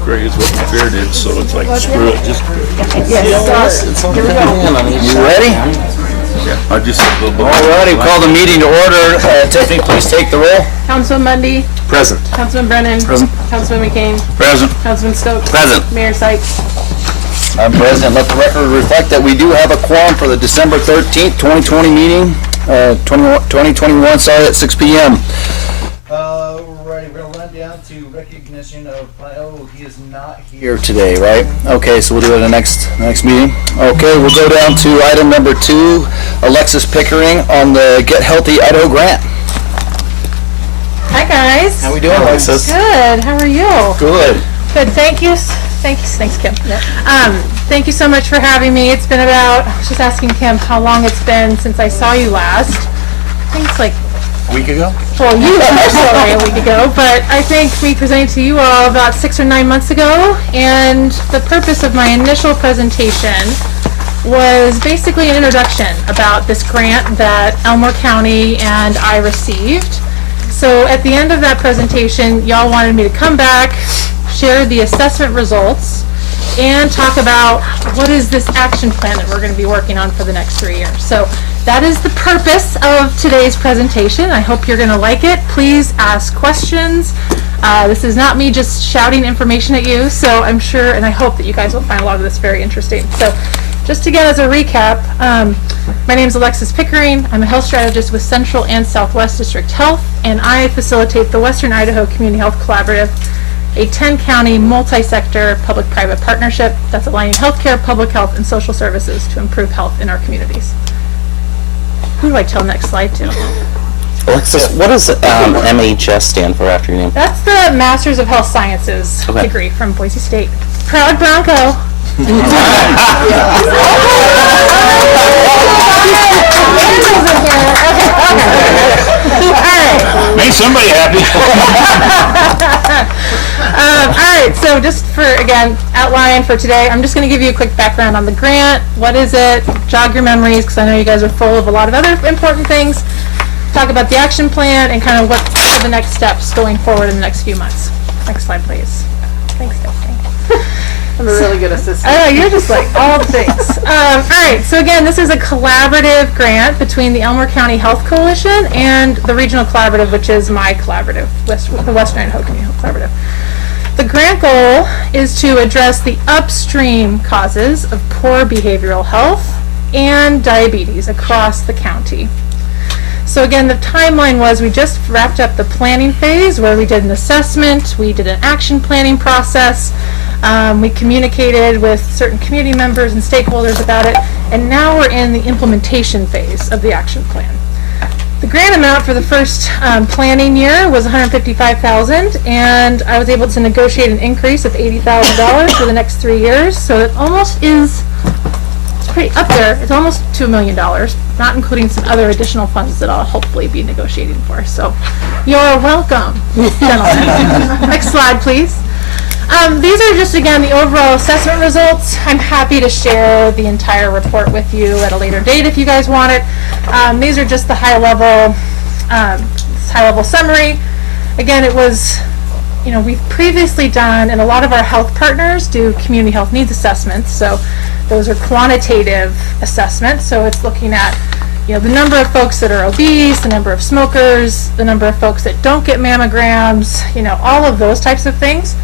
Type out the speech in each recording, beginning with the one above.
Gray is what my fear did, so it's like, screw it, just. You ready? Yeah, I just. Alrighty, call the meeting to order. Tiffany, please take the roll. Councilman Mundy. Present. Councilman Brennan. Present. Councilman McCain. Present. Councilman Stokes. Present. Mayor Sykes. I'm present. Let the record reflect that we do have a quorum for the December 13th, 2020 meeting, 2021, sorry, at 6 p.m. Right, we're going to run down to recognition of, oh, he is not here today, right? Okay, so we'll do it in the next meeting. Okay, we'll go down to item number 2, Alexis Pickering on the Get Healthy Idaho grant. Hi guys. How we doing, Alexis? Good. How are you? Good. Good. Thanks, Kim. Yep. Thank you so much for having me. It's been about, I was just asking Kim how long it's been since I saw you last. I think it's like A week ago? well, you personally a week ago, but I think we presented to you all about 6 or 9 months ago, and the purpose of my initial presentation was basically an introduction about this grant that Elmore County and I received. So at the end of that presentation, y'all wanted me to come back, share the assessment results, and talk about what is this action plan that we're going to be working on for the next 3 years. So that is the purpose of today's presentation. I hope you're going to like it. Please ask questions. This is not me just shouting information at you, so I'm sure and I hope that you guys will find a lot of this very interesting. So just again as a recap, my name is Alexis Pickering. I'm a health strategist with Central and Southwest District Health, and I facilitate the Western Idaho Community Health Collaborative, a 10-county multi-sector public-private partnership that's aligning healthcare, public health, and social services to improve health in our communities. Who do I tell next slide to? Alexis, what does MHS stand for after your name? That's the Masters of Health Sciences degree from Boise State. Proud Bronco. Make somebody happy. All right, so just for, again, outline for today, I'm just going to give you a quick background on the grant. What is it? Jog your memories, because I know you guys are full of a lot of other important things. Talk about the action plan and kind of what are the next steps going forward in the next few months. Next slide, please. Thanks, Stephanie. I'm a really good assistant. I know, you're just like all the things. All right, so again, this is a collaborative grant between the Elmore County Health Coalition and the Regional Collaborative, which is my collaborative, the Western Idaho Community Health Collaborative. The grant goal is to address the upstream causes of poor behavioral health and diabetes across the county. So again, the timeline was we just wrapped up the planning phase where we did an assessment, we did an action planning process, we communicated with certain community members and stakeholders about it, and now we're in the implementation phase of the action plan. The grant amount for the first planning year was $155,000, and I was able to negotiate an increase of $80,000 for the next 3 years, so it almost is, it's pretty up there, it's almost to $1 million, not including some other additional funds that I'll hopefully be negotiating for. So you're welcome, gentlemen. Next slide, please. These are just, again, the overall assessment results. I'm happy to share the entire report with you at a later date if you guys want it. These are just the high-level summary. Again, it was, you know, we've previously done, and a lot of our health partners do community health needs assessments. So those are quantitative assessments. So it's looking at, you know, the number of folks that are obese, the number of smokers, the number of folks that don't get mammograms, you know, all of those types of things.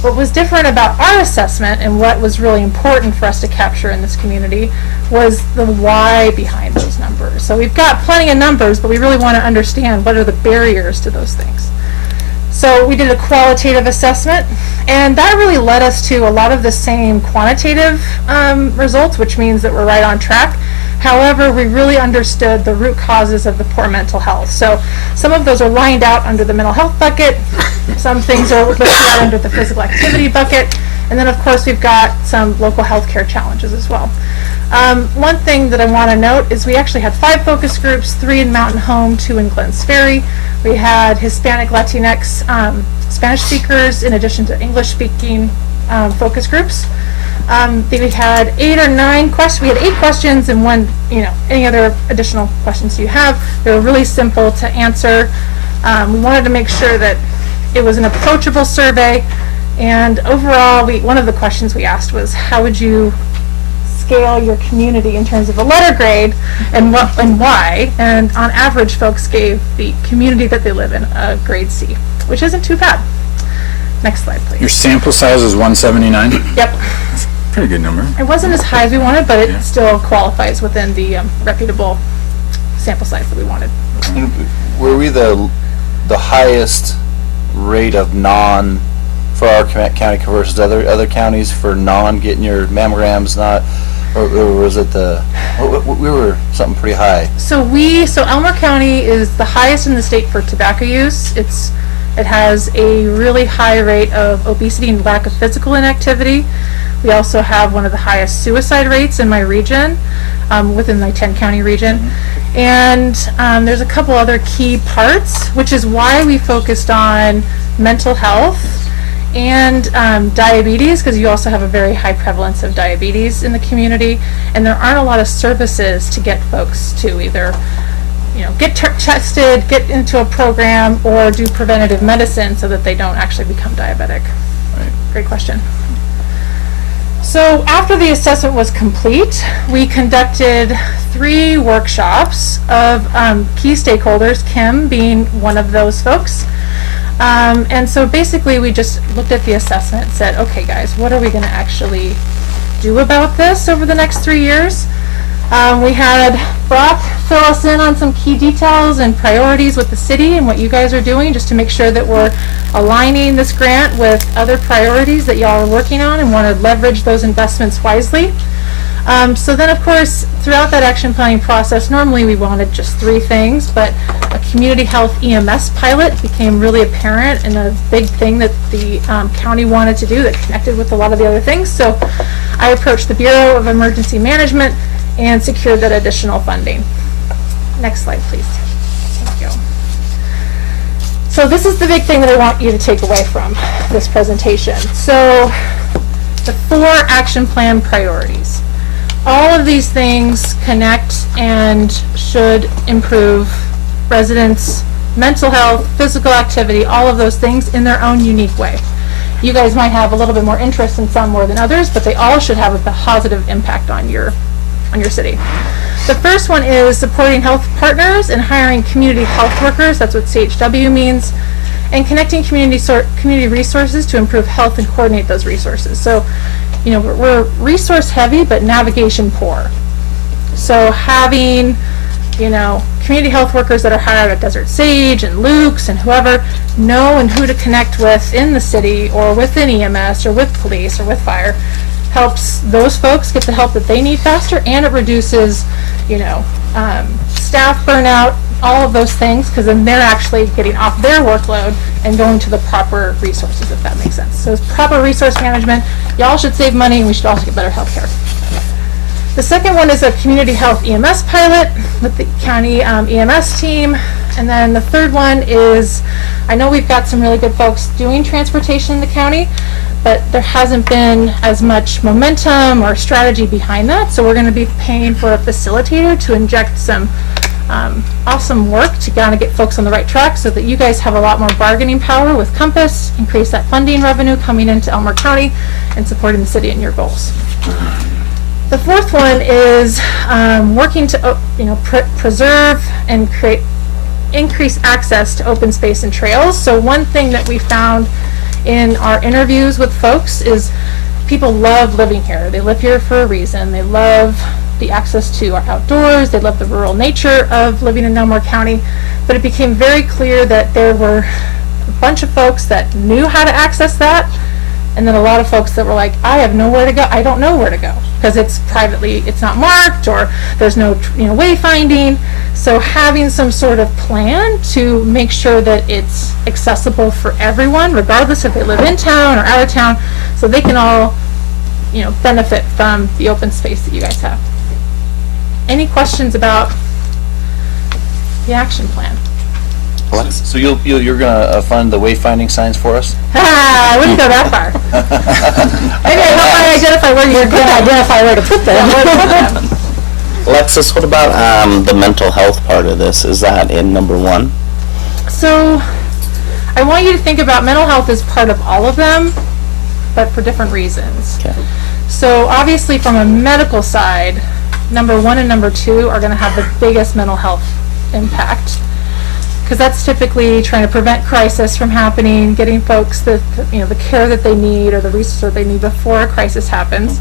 What was different about our assessment and what was really important for us to capture in this community was the why behind those numbers. So we've got plenty of numbers, but we really want to understand what are the barriers to those things. So we did a qualitative assessment, and that really led us to a lot of the same quantitative results, which means that we're right on track. However, we really understood the root causes of the poor mental health. So some of those are lined out under the mental health bucket. Some things are listed out under the physical activity bucket. And then, of course, we've got some local health care challenges as well. One thing that I want to note is we actually had 5 focus groups, 3 in Mountain Home, 2 in Glens Ferry. We had Hispanic, Latinx, Spanish speakers in addition to English-speaking focus groups. We had 8 or 9 questions. We had 8 questions and 1, you know, any other additional questions you have. They were really simple to answer. We wanted to make sure that it was an approachable survey And overall, one of the questions we asked was, how would you scale your community in terms of a letter grade, and why? And on average, folks gave the community that they live in a grade C, which isn't too bad. Next slide, please. Your sample size is 179? Yep. Pretty good number. It wasn't as high as we wanted, but it still qualifies within the reputable sample size that we wanted. And were we the highest rate of non, for our county versus other counties for non getting your mammograms, not, or was it we were something pretty high? So Elmer County is the highest in the state for tobacco use. It has a really high rate of obesity and lack of physical inactivity. We also have one of the highest suicide rates in my region, within my 10-county region. And there's a couple other key parts, which is why we focused on mental health and diabetes, because you also have a very high prevalence of diabetes in the community, and there aren't a lot of services to get folks to either get tested, get into a program, or do preventative medicine so that they don't actually become diabetic. Right. Great question. So after the assessment was complete, we conducted 3 workshops of key stakeholders, Kim being one of those folks. And so basically we just looked at the assessment and said, okay guys, what are we going to actually do about this over the next 3 years? We had Brock fill us in on some key details and priorities with the city and what you guys are doing, just to make sure that we're aligning this grant with other priorities that y'all are working on and want to leverage those investments wisely. So then, of course, throughout that action planning process, normally we wanted just 3 things, but a community health EMS pilot became really apparent and a big thing that the county wanted to do that connected with a lot of the other things. So I approached the Bureau of Emergency Management and secured that additional funding. Next slide, please. Thank you. So this is the big thing that I want you to take away from this presentation. So the 4 action plan priorities. All of these things connect and should improve residents' mental health, physical activity, all of those things in their own unique way. You guys might have a little bit more interest in some more than others, but they all should have a positive impact on your city. The first one is supporting health partners and hiring community health workers. That's what CHW means. And connecting community resources to improve health and coordinate those resources. So, we're resource heavy, but navigation poor. So having, community health workers that are hired at Desert Sage and Luke's and whoever know and who to connect with in the city or within EMS or with police or with fire helps those folks get the help that they need faster, and it reduces, staff burnout, all of those things, because then they're actually getting off their workload and going to the proper resources, if that makes sense. So it's proper resource management. Y'all should save money, and we should also get better health care. The second one is a community health EMS pilot with the county EMS team. And then the third one is, I know we've got some really good folks doing transportation in the county, but there hasn't been as much momentum or strategy behind that. So we're going to be paying for a facilitator to inject some awesome work to kind of get folks on the right track so that you guys have a lot more bargaining power with Compass, increase that funding revenue coming into Elmer County, and supporting the city and your goals. The fourth one is working to preserve and increase access to open space and trails. So one thing that we found in our interviews with folks is people love living here. They live here for a reason. They love the access to our outdoors. They love the rural nature of living in Elmore County. But it became very clear that there were a bunch of folks that knew how to access that, and then a lot of folks that were like, I have nowhere to go. I don't know where to go because it's not marked, or there's no wayfinding. So having some sort of plan to make sure that it's accessible for everyone, regardless if they live in town or out of town, so they can all benefit from the open space that you guys have. Any questions about the action plan? So you're gonna fund the wayfinding signs for us? I wouldn't go that far. Maybe I help you identify where you're going to identify where to put them. Alexis, what about the mental health part of this? Is that in number 1? So I want you to think about mental health as part of all of them, but for different reasons. Okay. So obviously from a medical side, number 1 and number 2 are going to have the biggest mental health impact, because that's typically trying to prevent crisis from happening, getting folks the care that they need or the resources that they need before a crisis happens.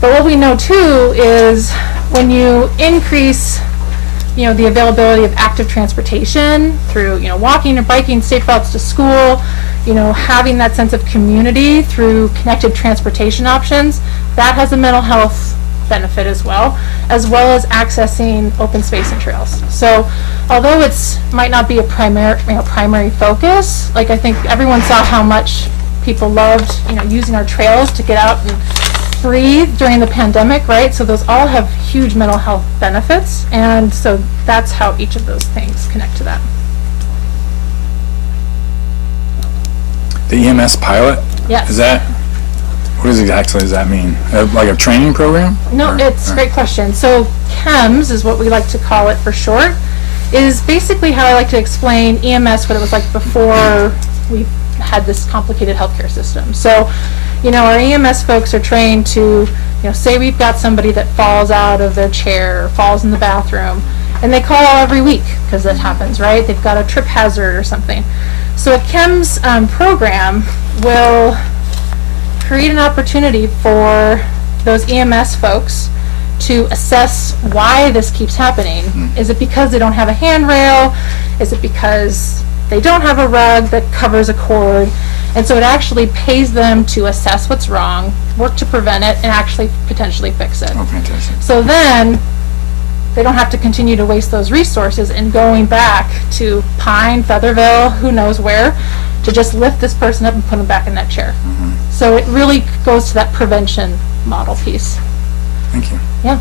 But what we know too is when you increase the availability of active transportation through walking or biking, safe routes to school, having that sense of community through connected transportation options, that has a mental health benefit as well as accessing open space and trails. So although it's might not be a primary focus, like I think everyone saw how much people loved using our trails to get out and breathe during the pandemic, right? So those all have huge mental health benefits, and so that's how each of those things connect to that. The EMS pilot? Yes. What exactly does that mean? Like a training program? No, it's a great question. So CHEMS is what we like to call it for short, is basically how I like to explain EMS, what it was like before we had this complicated healthcare system. So, our EMS folks are trained to, say we've got somebody that falls out of their chair or falls in the bathroom, and they call every week because that happens, right? They've got a trip hazard or something. So a CHEMS program will create an opportunity for those EMS folks to assess why this keeps happening. Is it because they don't have a handrail? Is it because they don't have a rug that covers a cord? And so it actually pays them to assess what's wrong, work to prevent it, and actually potentially fix it. Oh, fantastic. So then they don't have to continue to waste those resources in going back to Pine, Featherville, who knows where, to just lift this person up and put them back in that chair. So it really goes to that prevention model piece. Thank you. Yeah.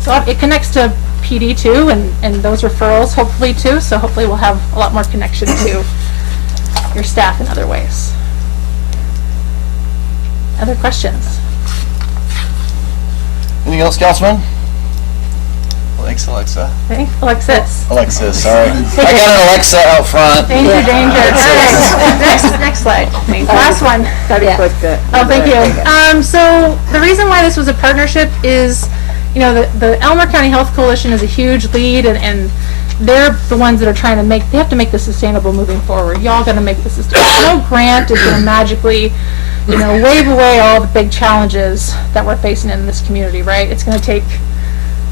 So it connects to PD too, and those referrals hopefully too, so hopefully we'll have a lot more connection to your staff in other ways. Other questions? Anything else, Councilman? Thanks, Alexa. Okay, Alexis. Alexis, sorry. I got an Alexa out front. Danger. All right. Next slide. Last one. Clicked it. Oh, thank you. So the reason why this was a partnership is, the Elmer County Health Coalition is a huge lead, and they're the ones that are they have to make this sustainable moving forward. Y'all got to make this sustainable. No grant is going to magically, wave away all the big challenges that we're facing in this community, right? It's going to take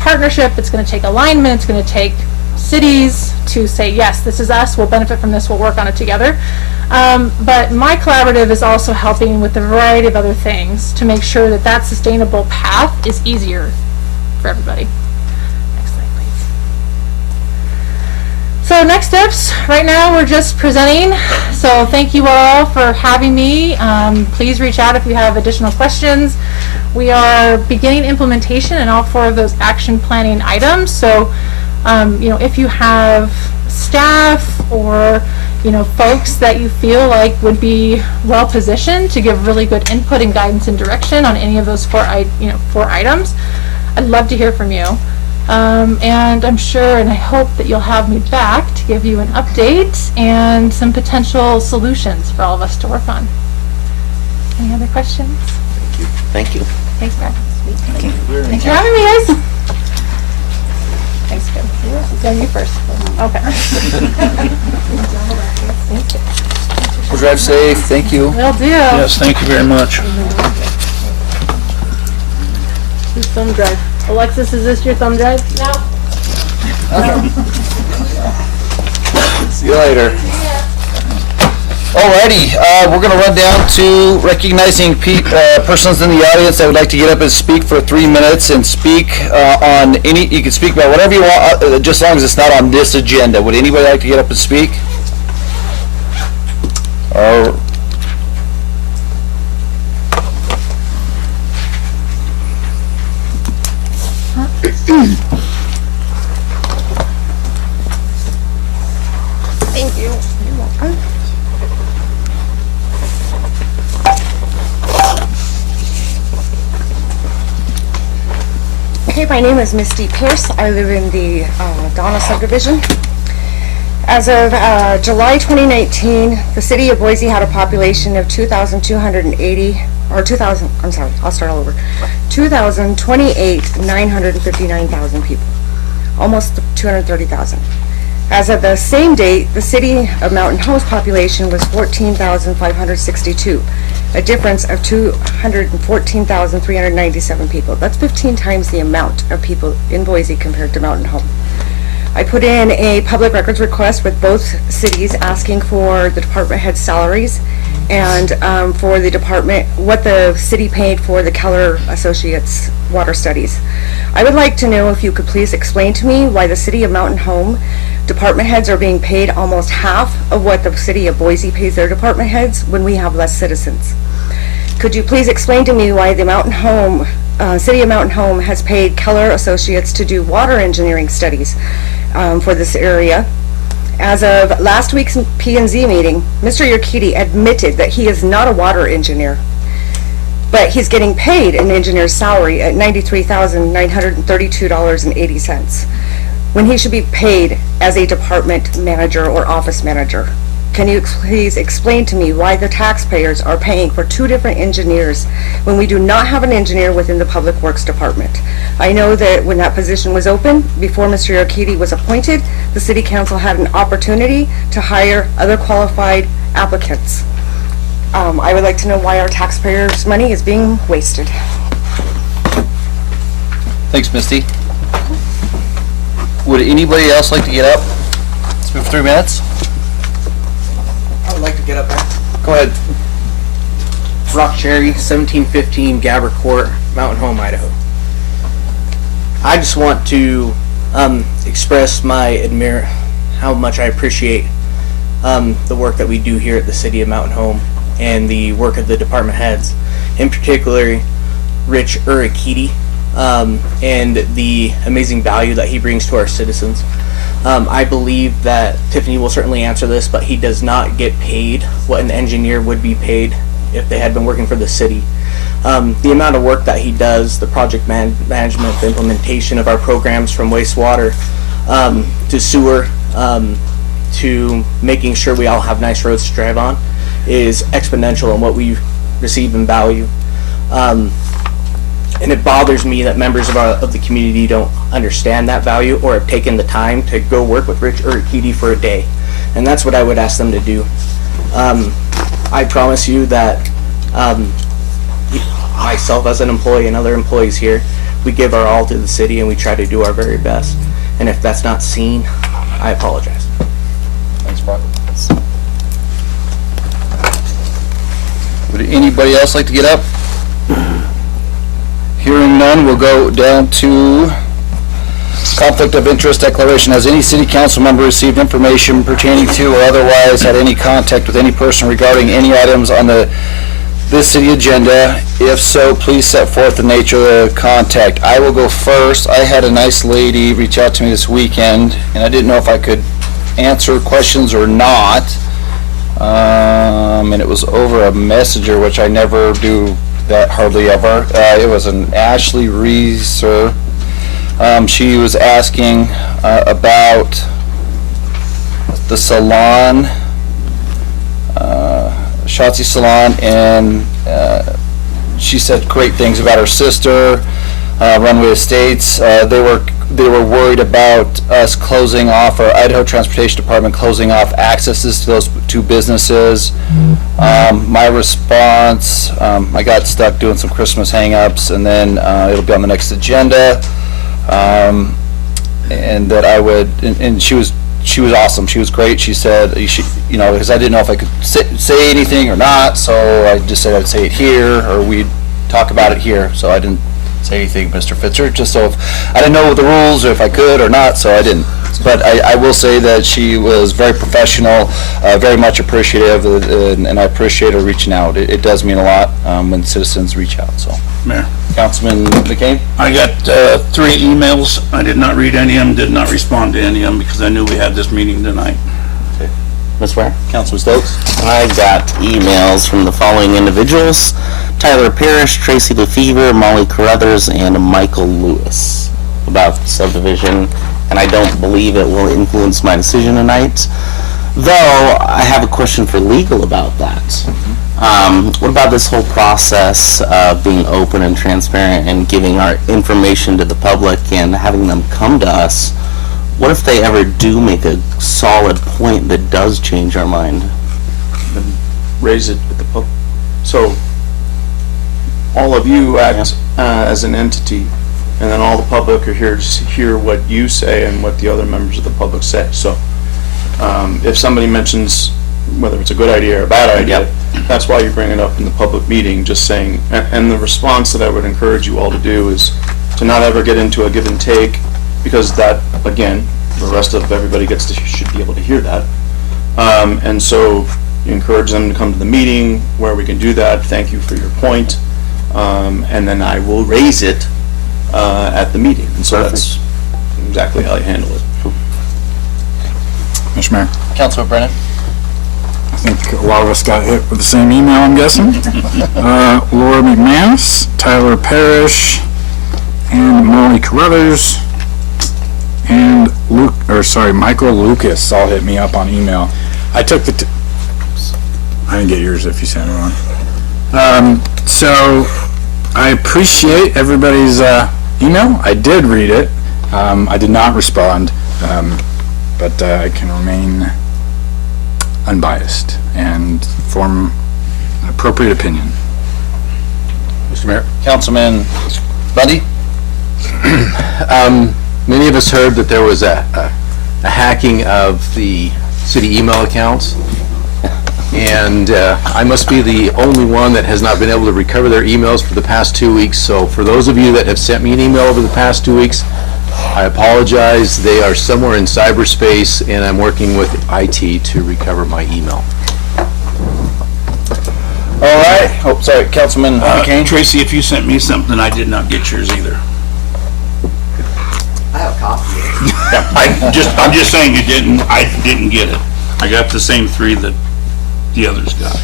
partnership, it's going to take alignment, it's going to take cities to say, yes, this is us, we'll benefit from this, we'll work on it together. But my collaborative is also helping with a variety of other things to make sure that that sustainable path is easier for everybody. Next slide, please. So next steps, right now we're just presenting. So thank you all for having me. Please reach out if you have additional questions. We are beginning implementation in all 4 of those action planning items. So, if you have staff or, folks that you feel like would be well positioned to give really good input and guidance and direction on any of those 4 items, I'd love to hear from you. And I'm sure and I hope that you'll have me back to give you an update and some potential solutions for all of us to work on. Any other questions? Thank you. Thanks, Brad. Thank you. Thanks for having me, guys. Thanks, Kim. It's you first. Okay. Thank you. We'll drive safe. Thank you. Will do. Yes, thank you very much. Whose thumb drive? Alexis, is this your thumb drive? No. See you later. Alrighty, we're going to run down to recognizing persons in the audience that would like to get up and speak for 3 minutes and speak on any. You can speak about whatever you want, just as long as it's not on this agenda. Would anybody like to get up and speak? Thank you. You're welcome. Okay, my name is Misty Pierce. I live in the Donna subdivision. As of July 2019, the city of Boise had a population of 2,280, or 2,000, I'm sorry, I'll start all over. 959,000 people. Almost 230,000. As of the same date, the city of Mountain Home's population was 14,562, a difference of 214,397 people. That's 15 times the amount of people in Boise compared to Mountain Home. I put in a public records request with both cities asking for the department head salaries and for the department, what the city paid for the Keller Associates water studies. I would like to know if you could please explain to me why the city of Mountain Home department heads are being paid almost half of what the city of Boise pays their department heads when we have less citizens. Could you please explain to me why the Mountain Home, city of Mountain Home has paid Keller Associates to do water engineering studies for this area? As of last week's P&Z meeting, Mr. Urquidy admitted that he is not a water engineer, but he's getting paid an engineer's salary at $93,932.80 when he should be paid as a department manager or office manager. Can you please explain to me why the taxpayers are paying for two different engineers when we do not have an engineer within the Public Works Department? I know that when that position was open, before Mr. Urquidy was appointed, the City Council had an opportunity to hire other qualified applicants. I would like to know why our taxpayers' money is being wasted. Thanks, Misty. Would anybody else like to get up? Let's move 3 minutes. I would like to get up there. Go ahead. Rock Cherry, 1715 Gabber Court, Mountain Home, Idaho. I just want to express how much I appreciate the work that we do here at the City of Mountain Home and the work of the department heads, in particular Rich Urquidy, and the amazing value that he brings to our citizens. I believe that Tiffany will certainly answer this, but he does not get paid what an engineer would be paid if they had been working for the city. The amount of work that he does, the project management, the implementation of our programs from wastewater to sewer to making sure we all have nice roads to drive on is exponential in what we receive in value. And it bothers me that members of the community don't understand that value or have taken the time to go work with Rich Urquidy for a day. And that's what I would ask them to do. I promise you that myself as an employee and other employees here, we give our all to the city and we try to do our very best. And if that's not seen, I apologize. Thanks, Brock. Would anybody else like to get up? Hearing none, we'll go down to conflict of interest declaration. Has any city council member received information pertaining to or otherwise had any contact with any person regarding any items on this city agenda? If so, please set forth the nature of the contact. I will go first. I had a nice lady reach out to me this weekend, and I didn't know if I could answer questions or not. And it was over a messenger, which I never do that hardly ever. It was an Ashley Reeser. She was asking about the salon, Shotzi Salon, and she said great things about her sister, Runway Estates. They were worried about us closing off, or Idaho Transportation Department closing off accesses to those two businesses. My response, I got stuck doing some Christmas hang-ups, and then it'll be on the next agenda. And that I would, and she was awesome. She was great. She said, because I didn't know if I could say anything or not, so I just said I'd say it here, or we'd talk about it here. So I didn't say anything, Mr. Fitzer, just so if I didn't know the rules or if I could or not, so I didn't. But I will say that she was very professional, very much appreciative, and I appreciate her reaching out. It does mean a lot when citizens reach out. So, Mayor, Councilman McCain? I got 3 emails. I did not read any of them, did not respond to any of them because I knew we had this meeting tonight. Ms. Ware? Councilman Stokes? I got emails from the following individuals: Tyler Parrish, Tracy LeFever, Molly Carruthers, and Michael Lewis about subdivision and I don't believe it will influence my decision tonight. Though, I have a question for legal about that. What about this whole process of being open and transparent and giving our information to the public and having them come to us? What if they ever do make a solid point that does change our mind? Raise it with the public. So, all of you act as an entity, and then all the public are here to hear what you say and what the other members of the public say. So, if somebody mentions whether it's a good idea or a bad idea, that's why you bring it up in the public meeting, just saying, and the response that I would encourage you all to do is to not ever get into a give and take, because that, again, the rest of everybody should be able to hear that. And so you encourage them to come to the meeting where we can do that. Thank you for your point. And then I will raise it at the meeting. And so that's exactly how you handle it. Mr. Mayor, Councilor Brennan? I think a lot of us got hit with the same email, I'm guessing. Laura McManus, Tyler Parrish, and Molly Carruthers, and Michael Lucas all hit me up on email. I took I didn't get yours if you sent it wrong. So I appreciate everybody's email. I did read it. I did not respond, but I can remain unbiased and form an appropriate opinion. Mr. Mayor? Councilman Bundy? Many of us heard that there was a hacking of the city email accounts, and I must be the only one that has not been able to recover their emails for the past 2 weeks. So for those of you that have sent me an email over the past 2 weeks, I apologize. They are somewhere in cyberspace, and I'm working with IT to recover my email. All right. Oh, sorry, Councilman Kane? Tracy, if you sent me something, I did not get yours either. I have a copy. I'm just saying I didn't get it. I got the same 3 that the others got.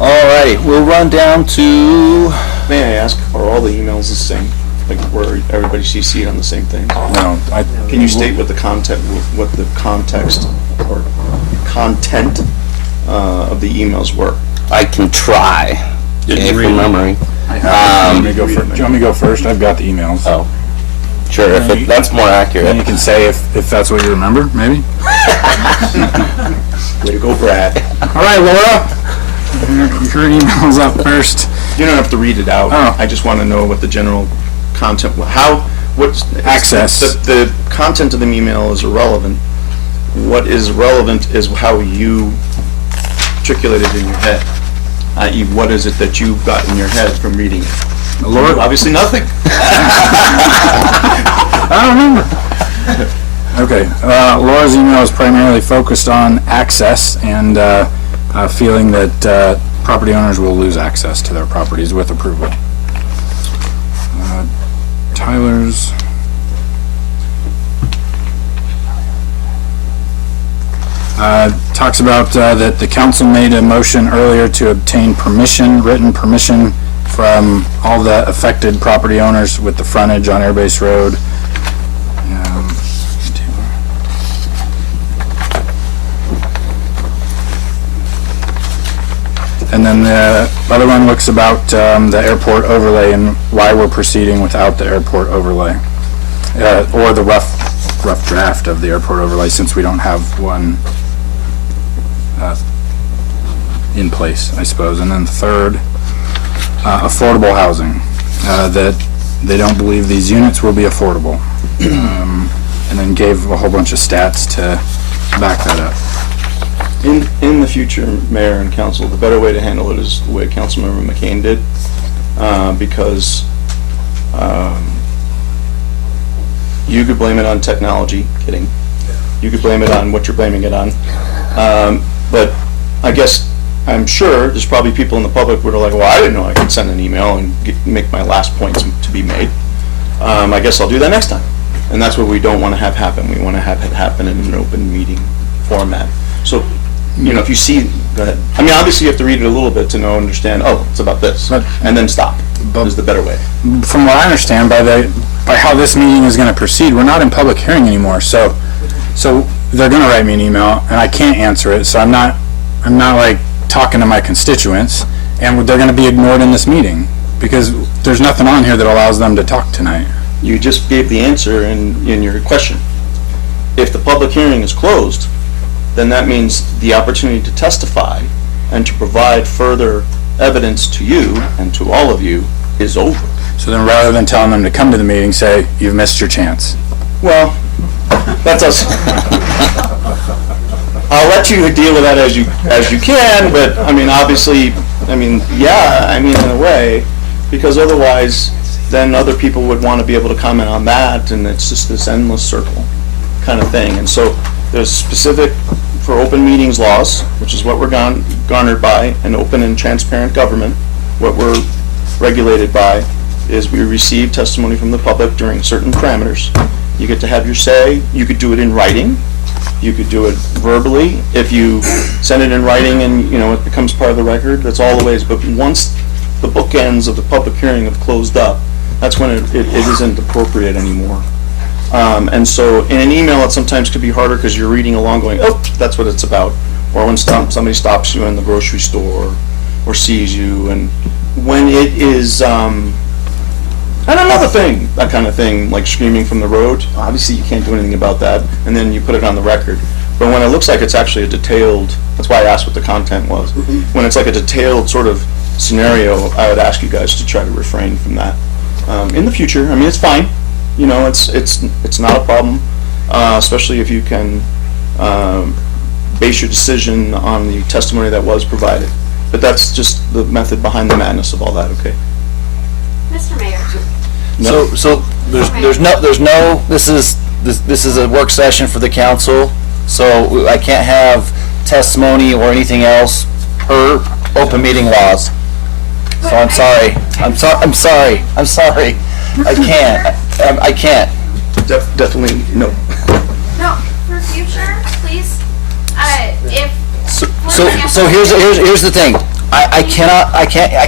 All righty, we'll run down to, May I ask, are all the emails the same? Like where everybody CC'd on the same thing? No, Can you state what the context or content of the emails were? I can try, Didn't if read from them. memory. do you want me to go first? I've got the emails. Oh, sure, that's more And accurate. you can say if that's what you remember, maybe? Way to go, Brad. All right, Laura. Your email's up first. You don't have to read it out. Oh. I just want to know what the general content, what's Access. The content of the email is irrelevant. What is relevant is how you articulate it in your head. I.e., what is it that you got in your head from reading it? Laura, Obviously nothing. I don't remember. Okay, Laura's email is primarily focused on access and feeling that property owners will lose access to their properties with approval. Tyler's. Talks about that the council made a motion earlier to obtain permission, written permission from all the affected property owners with the frontage on Airbase Road. And then the other one looks about the airport overlay and why we're proceeding without the airport overlay. Or the rough draft of the airport overlay, since we don't have one in place, I suppose. And then third, affordable housing, that they don't believe these units will be affordable. And then gave a whole bunch of stats to back that up. In the future, Mayor and Council, the better way to handle it is the way Councilmember McCain did, because you could blame it on technology, kidding. You could blame it on what you're blaming it on. But I guess, I'm sure there's probably people in the public who are like, well, I didn't know I could send an email and make my last points to be made. I guess I'll do that next time. And that's what we don't want to have happen. We want to have it happen in an open meeting format. So, you know, if you see, go ahead. I mean, obviously you have to read it a little bit to understand, oh, it's about this, But- and then stop, is the better way. From what I understand, by by how this meeting is gonna proceed, we're not in public hearing anymore, so they're gonna write me an email, and I can't answer it, so I'm not like talking to my constituents, and they're gonna be ignored in this meeting, because there's nothing on here that allows them to talk tonight. You just gave the answer in your question. If the public hearing is closed, then that means the opportunity to testify and to provide further evidence to you and to all of you is over. So then rather than telling them to come to the meeting, say, you've missed your chance. Well, that's us. I'll let you deal with that as you can, but I mean, obviously, yeah, in a way, because otherwise, then other people would want to be able to comment on that, and it's just this endless circle kind of thing. And so there's specific for open meetings laws, which is what we're garnered by, an open and transparent government. What we're regulated by is we receive testimony from the public during certain parameters. You get to have your say. You could do it in writing. You could do it verbally. If you send it in writing and, it becomes part of the record, that's all the ways. But once the bookends of the public hearing have closed up, that's when it isn't appropriate anymore. And so in an email, it sometimes could be harder because you're reading along going, oh, that's what it's about. Or when somebody stops you in the grocery store or sees you. And when it is, and another thing, that kind of thing, like screaming from the road, obviously you can't do anything about that, and then you put it on the record. But when it looks like it's actually a detailed, that's why I asked what the content was. When it's like a detailed sort of scenario, I would ask you guys to try to refrain from that. In the future, it's fine. It's not a problem, especially if you can base your decision on the testimony that was provided. But that's just the method behind the madness of all that, okay? Mr. Mayor. So there's no, this is a work session for the council, so I can't have testimony or anything else per open meeting laws. So I'm sorry. I can't. Definitely, no. No, for future, please, if. So here's the thing. I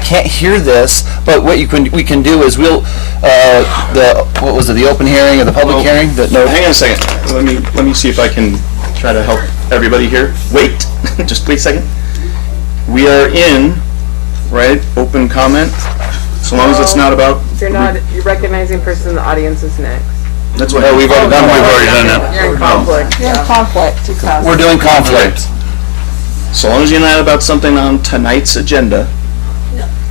can't hear this, but what we can do is we'll, what was it, the open hearing or the public hearing? Hang on a second. Let me see if I can try to help everybody here. Wait, just wait a second. We are in, right, open comment, so long as it's not about. You're recognizing person in the audience is next. That's what. No, we've already done that. You're in conflict. You're in conflict. We're doing conflict. So long as you're not about something on tonight's agenda,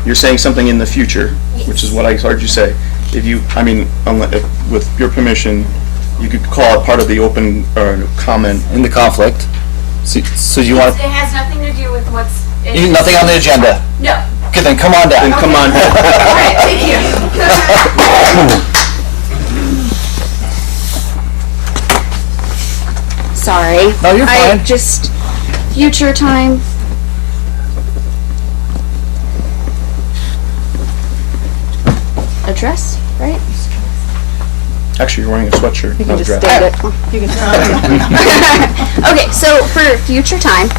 you're saying something in the future, which is what I heard you say. If you, with your permission, you could call it part of the open comment. In the conflict. So you want It has nothing to do with what's. nothing on the agenda? No. Okay, then come on down. Then come on. All right, thank you. Sorry. No, you're fine. Just future time. Address, right? Actually, you're wearing a sweatshirt, not a dress. Okay, so for future time,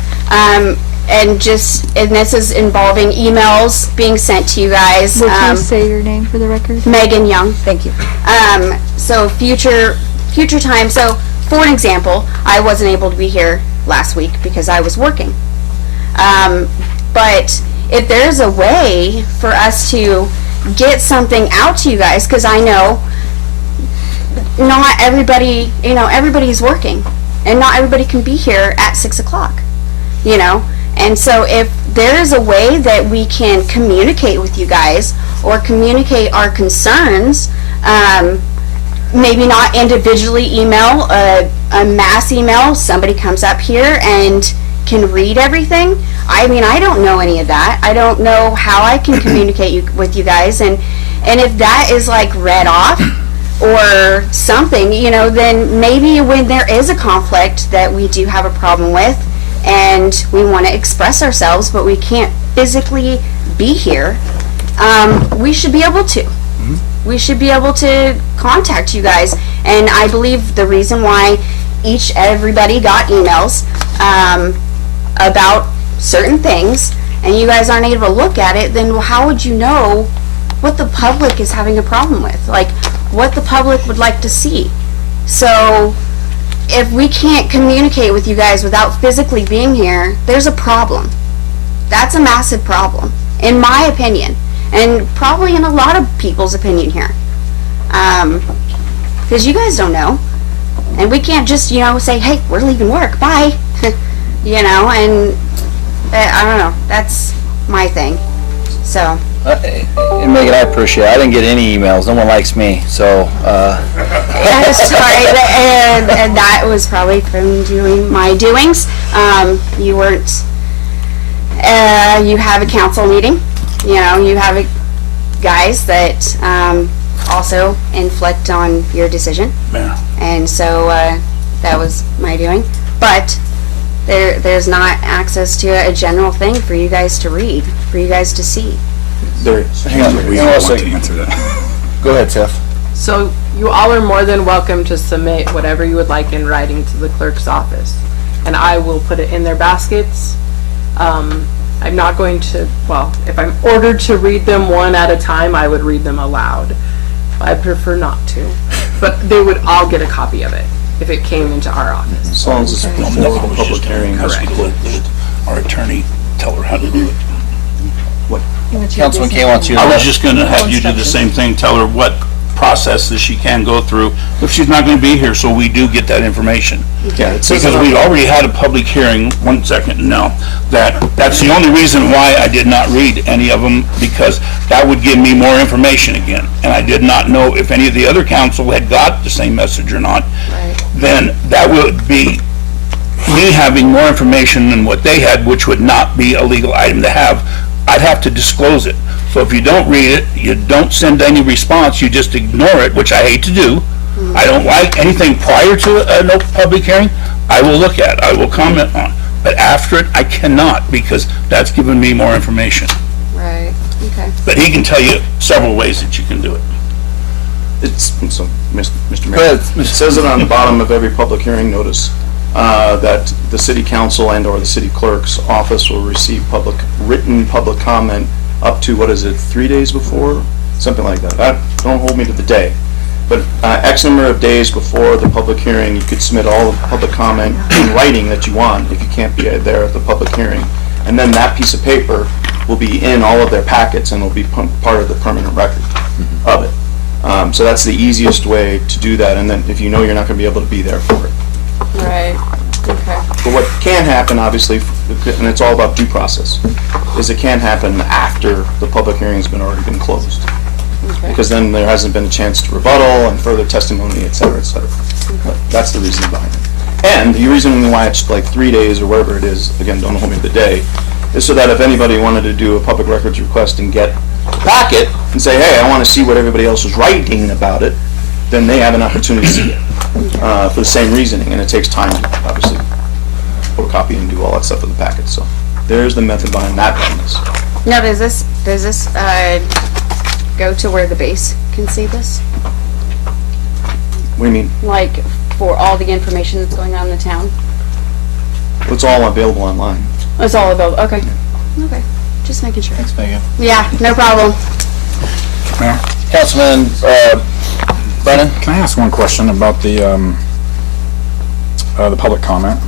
and this is involving emails being sent to you guys. Would you say your name for the record? Megan Young. Thank you. So future time. So for an example, I wasn't able to be here last week because I was working. But if there's a way for us to get something out to you guys, because I know not everybody, everybody's working, and not everybody can be here at 6 o'clock, And so if there is a way that we can communicate with you guys or communicate our concerns, maybe not individually email, a mass email, somebody comes up here and can read everything. I don't know any of that. I don't know how I can communicate with you guys, and if that is like read off or something, then maybe when there is a conflict that we do have a problem with and we want to express ourselves but we can't physically be here, we should be able to. We should be able to contact you guys, and I believe the reason why everybody got emails about certain things and you guys aren't able to look at it, then how would you know what the public is having a problem with? Like, what the public would like to see. So if we can't communicate with you guys without physically being here, there's a problem. That's a massive problem, in my opinion, and probably in a lot of people's opinion here. Because you guys don't know, and we can't just, say, hey, we're leaving work, bye. And I don't know, that's my thing, so. And Megan, I appreciate it. I didn't get any emails. No one likes me, so, Yeah, sorry, and that was probably from doing my doings. You weren't, you have a council meeting, you have guys that, also inflict on your decision. Yeah. And so, that was my doing. But there's not access to a general thing for you guys to read, for you guys to see. There is. hang on, We hang don't on a want to second. answer that. Go ahead, Tiff. So you all are more than welcome to submit whatever you would like in writing to the clerk's office. And I will put it in their baskets. I'm not going to, well, if I'm ordered to read them one at a time, I would read them aloud. I prefer not to. But they would all get a copy of it if it came into our office. As long as it's before the public hearing. Our attorney tell her how to do it. Councilman Kay wants you to. I was just gonna have you do the same thing, tell her what processes she can go through if she's not gonna be here, so we do get that information. Yeah, it says Because we already had a public hearing, one second, no, that's the only reason why I did not read any of them, because that would give me more information again. And I did not know if any of the other council had got the same message or not. Then that would be me having more information than what they had, which would not be a legal item to have. I'd have to disclose it. So if you don't read it, you don't send any response, you just ignore it, which I hate to do. I don't like anything prior to an open public hearing, I will look at, I will comment on. But after it, I cannot, because that's given me more information. Right, okay. But he can tell you several ways that you can do it. So, Mr. Go Mayor, ahead. it says it on the bottom of every public hearing notice, that the city council and/or the city clerk's office will receive written public comment up to, 3 days before? Something like that. Don't hold me to the day. But X number of days before the public hearing, you could submit all the public comment in writing that you want, if you can't be there at the public hearing. And then that piece of paper will be in all of their packets and will be part of the permanent record of it. So that's the easiest way to do that, and then if you know you're not going to be able to be there for it. Right, okay. But what can happen, obviously, and it's all about due process, is it can happen after the public hearing's already been closed. Because then there hasn't been a chance to rebuttal and further testimony, et cetera, et cetera. But that's the reason behind it. And the reason why it's like 3 days or whatever it is, again, don't hold me to the day, is so that if anybody wanted to do a public records request and get the packet and say, hey, I want to see what everybody else is writing about it, then they have an opportunity to see it for the same reasoning. And it takes time to, obviously, photocopy and do all that stuff with the packet. So there's the method behind that madness. Now, does this go to where the base can see this? What do you mean? Like, for all the information that's going on in the town? Well, it's all available online. It's all available, okay. Okay, just making sure. Thanks, Megan. Yeah, no problem. Councilman, Brennan? Can I ask one question about the public comment?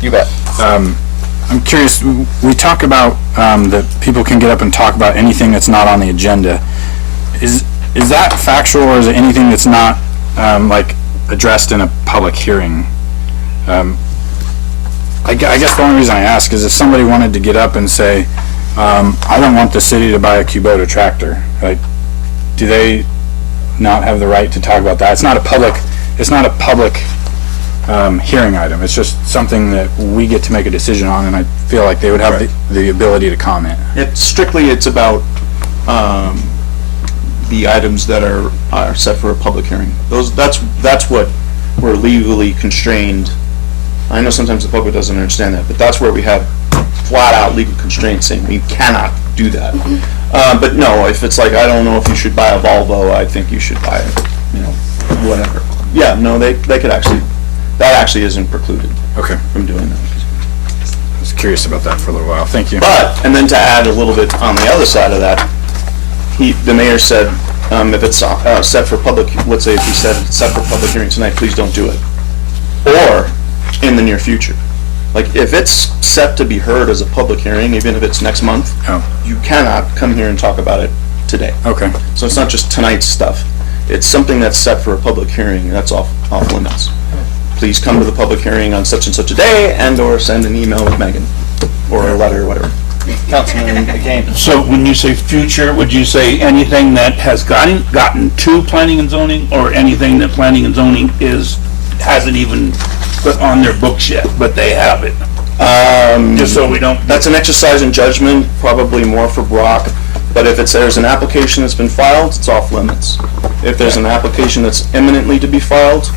You bet. I'm curious, we talk about that people can get up and talk about anything that's not on the agenda. Is that factual, or is it anything that's not like addressed in a public hearing? I guess the only reason I ask is if somebody wanted to get up and say, I don't want the city to buy a Kubota tractor, like, do they not have the right to talk about that? It's not a public hearing item. It's just something that we get to make a decision on, and I feel like they would have the ability to comment. It's about the items that are set for a public hearing. That's what we're legally constrained. I know sometimes the public doesn't understand that, but that's where we have flat out legal constraints saying we cannot do that. But no, if it's like, I don't know if you should buy a Volvo, I think you should buy, whatever. Yeah, no, they could actually, that actually isn't precluded Okay. from doing that. I was curious about that for a little while. Thank you. But, and then to add a little bit on the other side of that, the mayor said If it's set for public, let's say if we said it's set for public hearing tonight, please don't do it. Or in the near future. Like, if it's set to be heard as a public hearing, even if it's next month, Oh. you cannot come here and talk about it today. Okay. So it's not just tonight's stuff. It's something that's set for a public hearing, that's off limits. Please come to the public hearing on such and such a day, and/or send an email with Megan, or a letter, or whatever. Councilman McCain. So when you say future, would you say anything that has gotten to planning and zoning, or anything that planning and zoning hasn't even put on their books yet, but they have it? Just so we don't. That's an exercise in judgment, probably more for Brock, but if there's an application that's been filed, it's off limits. If there's an application that's imminently to be filed,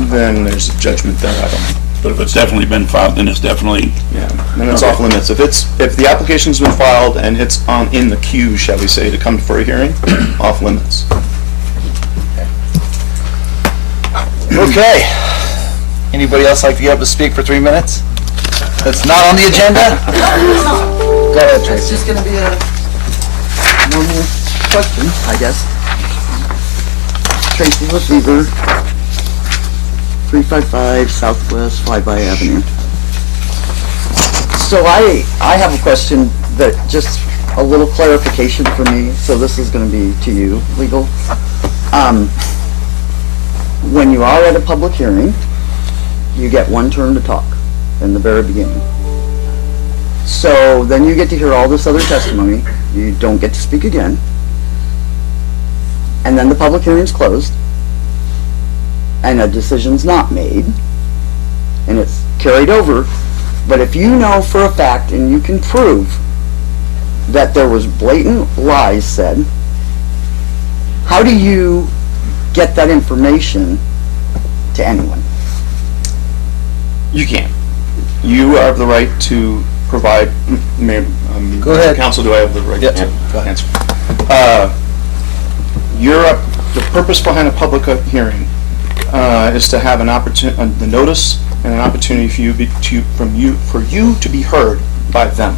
then there's a judgment there, I don't know. But if it's definitely been filed, then it's definitely. Yeah, then it's off limits. If the application's been filed and it's in the queue, shall we say, to come for a hearing, off limits. Okay. Anybody else like to get up to speak for 3 minutes? That's not on the agenda? Go ahead, It's Tracy. just gonna be a normal question, I guess. Tracy LaFever, 355 Southwest Flyby Avenue. So I have a question that just a little clarification for me, so this is gonna be to you, legal. When you are at a public hearing, you get one turn to talk in the very beginning. So then you get to hear all this other testimony, you don't get to speak again. And then the public hearing's closed, and a decision's not made, and it's carried over. But if you know for a fact, and you can prove that there was blatant lies said, how do you get that information to anyone? You can't. You have the right to provide, Go ahead. Counsel, do I have the right Yeah, to go ahead. answer? The purpose behind a public hearing is to have an opportunity, the notice and an opportunity for you to be heard by them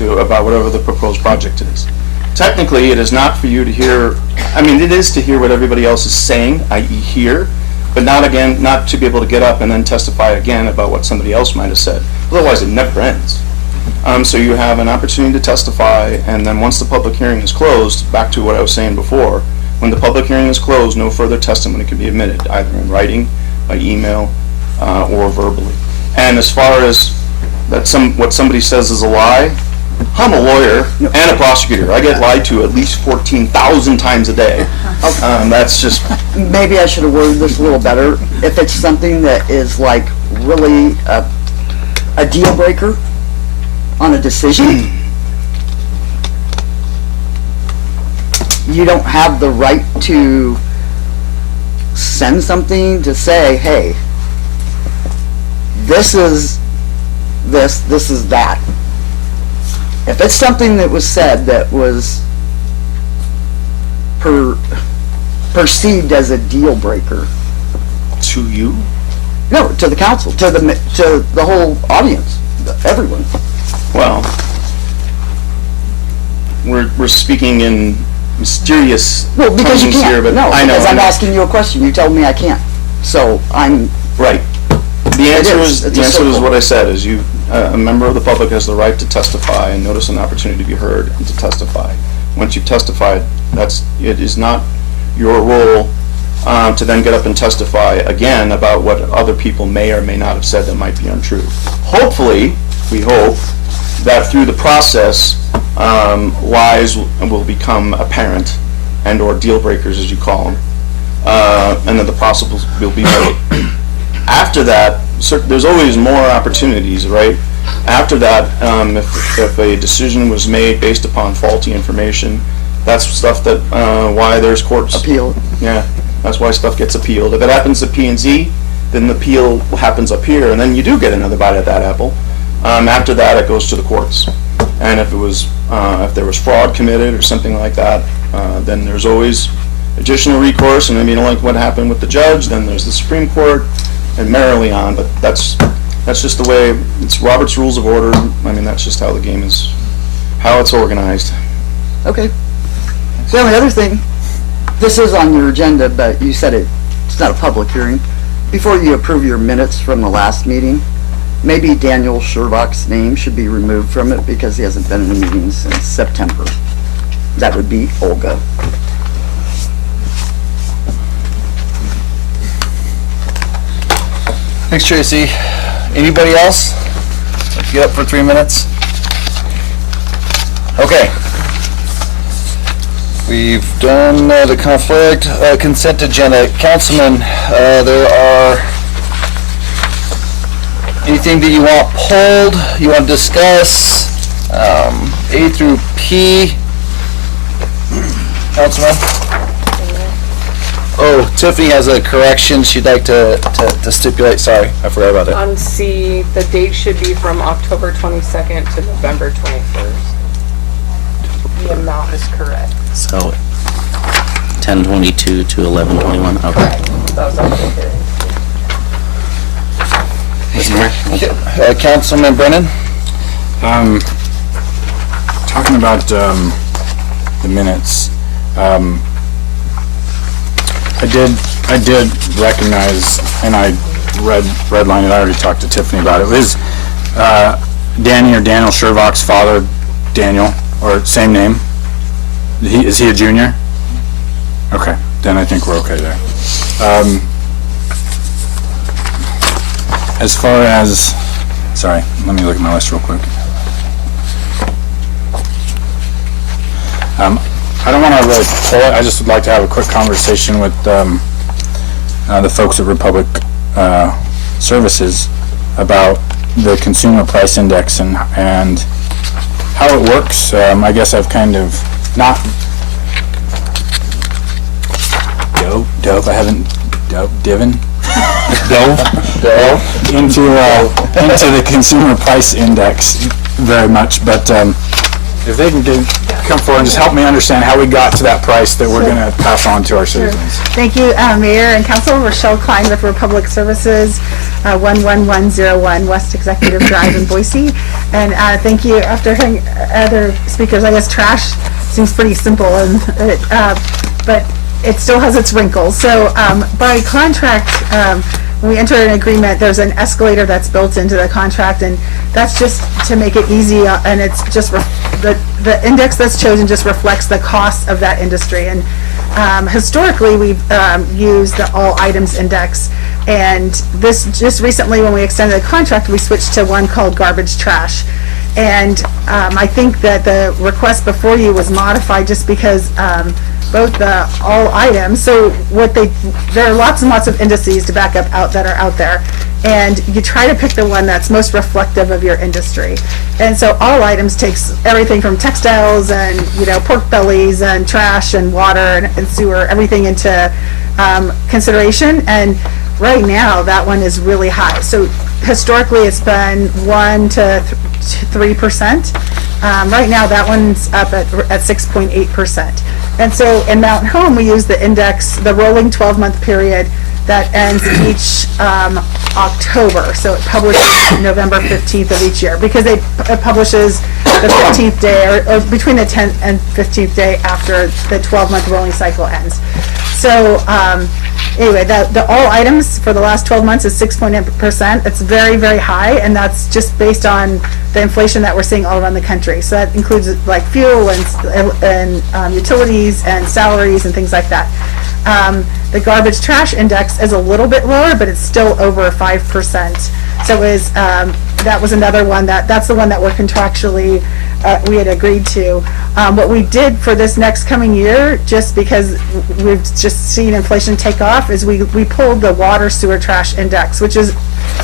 about whatever the proposed project is. Technically, it is not for you to hear, it is to hear what everybody else is saying, i.e. hear, but not to be able to get up and then testify again about what somebody else might have said. Otherwise, it never ends. So you have an opportunity to testify, and then once the public hearing is closed, back to what I was saying before, when the public hearing is closed, no further testimony can be admitted, either in writing, by email, or verbally. And as far as what somebody says is a lie, I'm a lawyer and a prosecutor. I get lied to at least 14,000 times a day. That's just... Maybe I should have worded this a little better. If it's something that is like really a deal breaker on a decision, you don't have the right to send something to say, hey, this is this is that. If it's something that was said that was perceived as a deal breaker, To you? no, to the council, to the whole audience, everyone. Well, we're speaking in mysterious Well, because you tones here, can't. but No, I know. because I'm asking you a question. You told me I can't. So I'm. Right. The answer is. is, It's a what circle. I said, is a member of the public has the right to testify and notice an opportunity to be heard and to testify. Once you've testified, it is not your role to then get up and testify again about what other people may or may not have said that might be untrue. Hopefully, we hope that through the process, lies will become apparent and/or deal breakers, as you call them, and that the possibles will be made. After that, there's always more opportunities, right? After that, if a decision was made based upon faulty information, that's stuff that, why there's courts. Appeal. Yeah, that's why stuff gets appealed. If it happens to P&Z, then the appeal happens up here, and then you do get another bite at that apple. After that, it goes to the courts. And if there was fraud committed or something like that, then there's always additional recourse, and like what happened with the judge, then there's the Supreme Court, and merrily on, but that's just the way, it's Robert's Rules of Order. That's just how the game is, how it's organized. Okay. The only other thing, this is on your agenda, but you said it's not a public hearing. Before you approve your minutes from the last meeting, maybe Daniel Sherlock's name should be removed from it because he hasn't been in the meeting since September. That would be Olga. Thanks, Tracy. Anybody else? You up for 3 minutes? Okay. We've done the conflict consent agenda. Councilman, there are anything that you want pulled, you want to discuss? A through P. Councilman? Oh, Tiffany has a correction she'd like to stipulate. Sorry, I forgot about it. On C, the date should be from October 22nd to November 21st. The amount is correct. So 10/22 to 11/21, okay. That was on the hearing. Councilman Brennan? Talking about the minutes, I did recognize, and I redlined it, I already talked to Tiffany about it. It was Danny or Daniel Sherlock's father, Daniel, or same name? Is he a junior? Okay, then I think we're okay there. As far as, sorry, let me look at my list real quick. I don't want to really pull it, I just would like to have a quick conversation with the folks at Republic Services about the Consumer Price Index and how it works. I guess I've kind of not dove into the Consumer Price Index very much, but if they can come forward and just help me understand how we got to that price that we're going to pass on to our citizens. Thank you, Mayor and Council. Rochelle Klein with Republic Services, 11101 West Executive Drive in Boise. And thank you. After hearing other speakers, I guess trash seems pretty simple, and but it still has its wrinkles. So by contract, when we enter an agreement, there's an escalator that's built into the contract, and that's just to make it easy, and it's just the index that's chosen just reflects the cost of that industry. And historically, we've used the all items index, and this just recently, when we extended the contract, we switched to one called garbage trash. And I think that the request before you was modified just because both the all items, so there are lots and lots of indices to back up that are out there, and you try to pick the one that's most reflective of your industry. And so all items takes everything from textiles and pork bellies and trash and water and sewer, everything into consideration. And right now that one is really high. So historically it's been 1 to 3%. Right now that one's up at 6.8%. And so in Mountain Home, we use the index, the rolling 12-month period that ends each October. So it publishes November 15th of each year, because it publishes the 15th day or between the 10th and 15th day after the 12-month rolling cycle ends. So anyway, the all items for the last 12 months is 6.8%. It's very, very high, and that's just based on the inflation that we're seeing all around the country. So that includes like fuel and utilities and salaries and things like that. The garbage trash index is a little bit lower, but it's still over 5%. So that was another one that's the one that we're contractually we had agreed to. What we did for this next coming year, just because we've just seen inflation take off, is we pulled the water sewer trash index, which is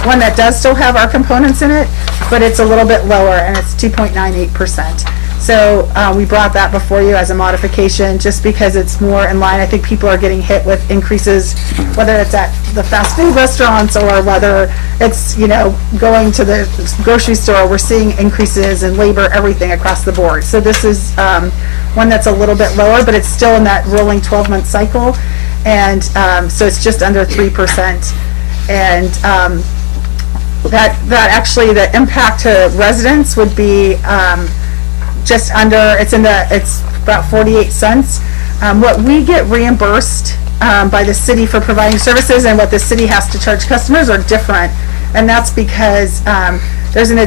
one that does still have our components in it, but it's a little bit lower, and it's 2.98%. So we brought that before you as a modification, just because it's more in line. I think people are getting hit with increases, whether it's at the fast food restaurants or whether it's going to the grocery store. We're seeing increases in labor, everything across the board. So this is one that's a little bit lower, but it's still in that rolling 12-month cycle, and so it's just under 3%. And that actually the impact to residents would be just under, it's about 48 cents. What we get reimbursed by the city for providing services and what the city has to charge customers are different. And that's because there's an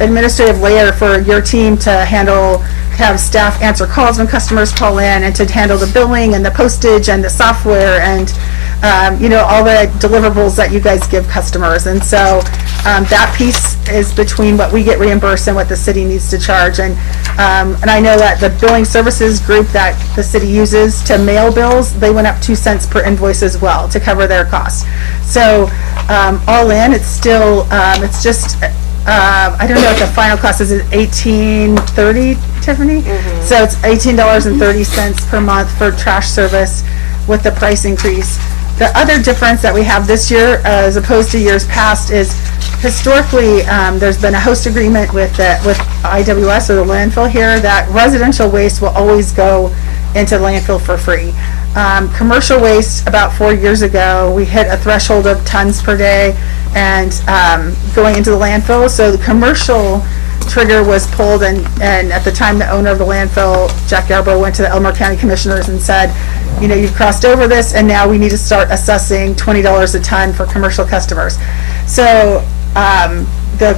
administrative layer for your team to have staff answer calls when customers call in, and to handle the billing and the postage and the software and all the deliverables that you guys give customers. And so that piece is between what we get reimbursed and what the city needs to charge. And I know that the billing services group that the city uses to mail bills, they went up 2 cents per invoice as well to cover their costs. So all in, it's still, it's just, I don't know if the final cost is $18.30, Tiffany? So it's $18.30 per month for trash service with the price increase. The other difference that we have this year, as opposed to years past, is historically there's been a host agreement with IWS, or the landfill here, that residential waste will always go into the landfill for free. Commercial waste, about 4 years ago, we hit a threshold of tons per day and going into the landfill. So the commercial trigger was pulled, and at the time the owner of the landfill, Jack Yarbrough, went to the Elmore County Commissioners and said, you've crossed over this, and now we need to start assessing $20 a ton for commercial customers. So the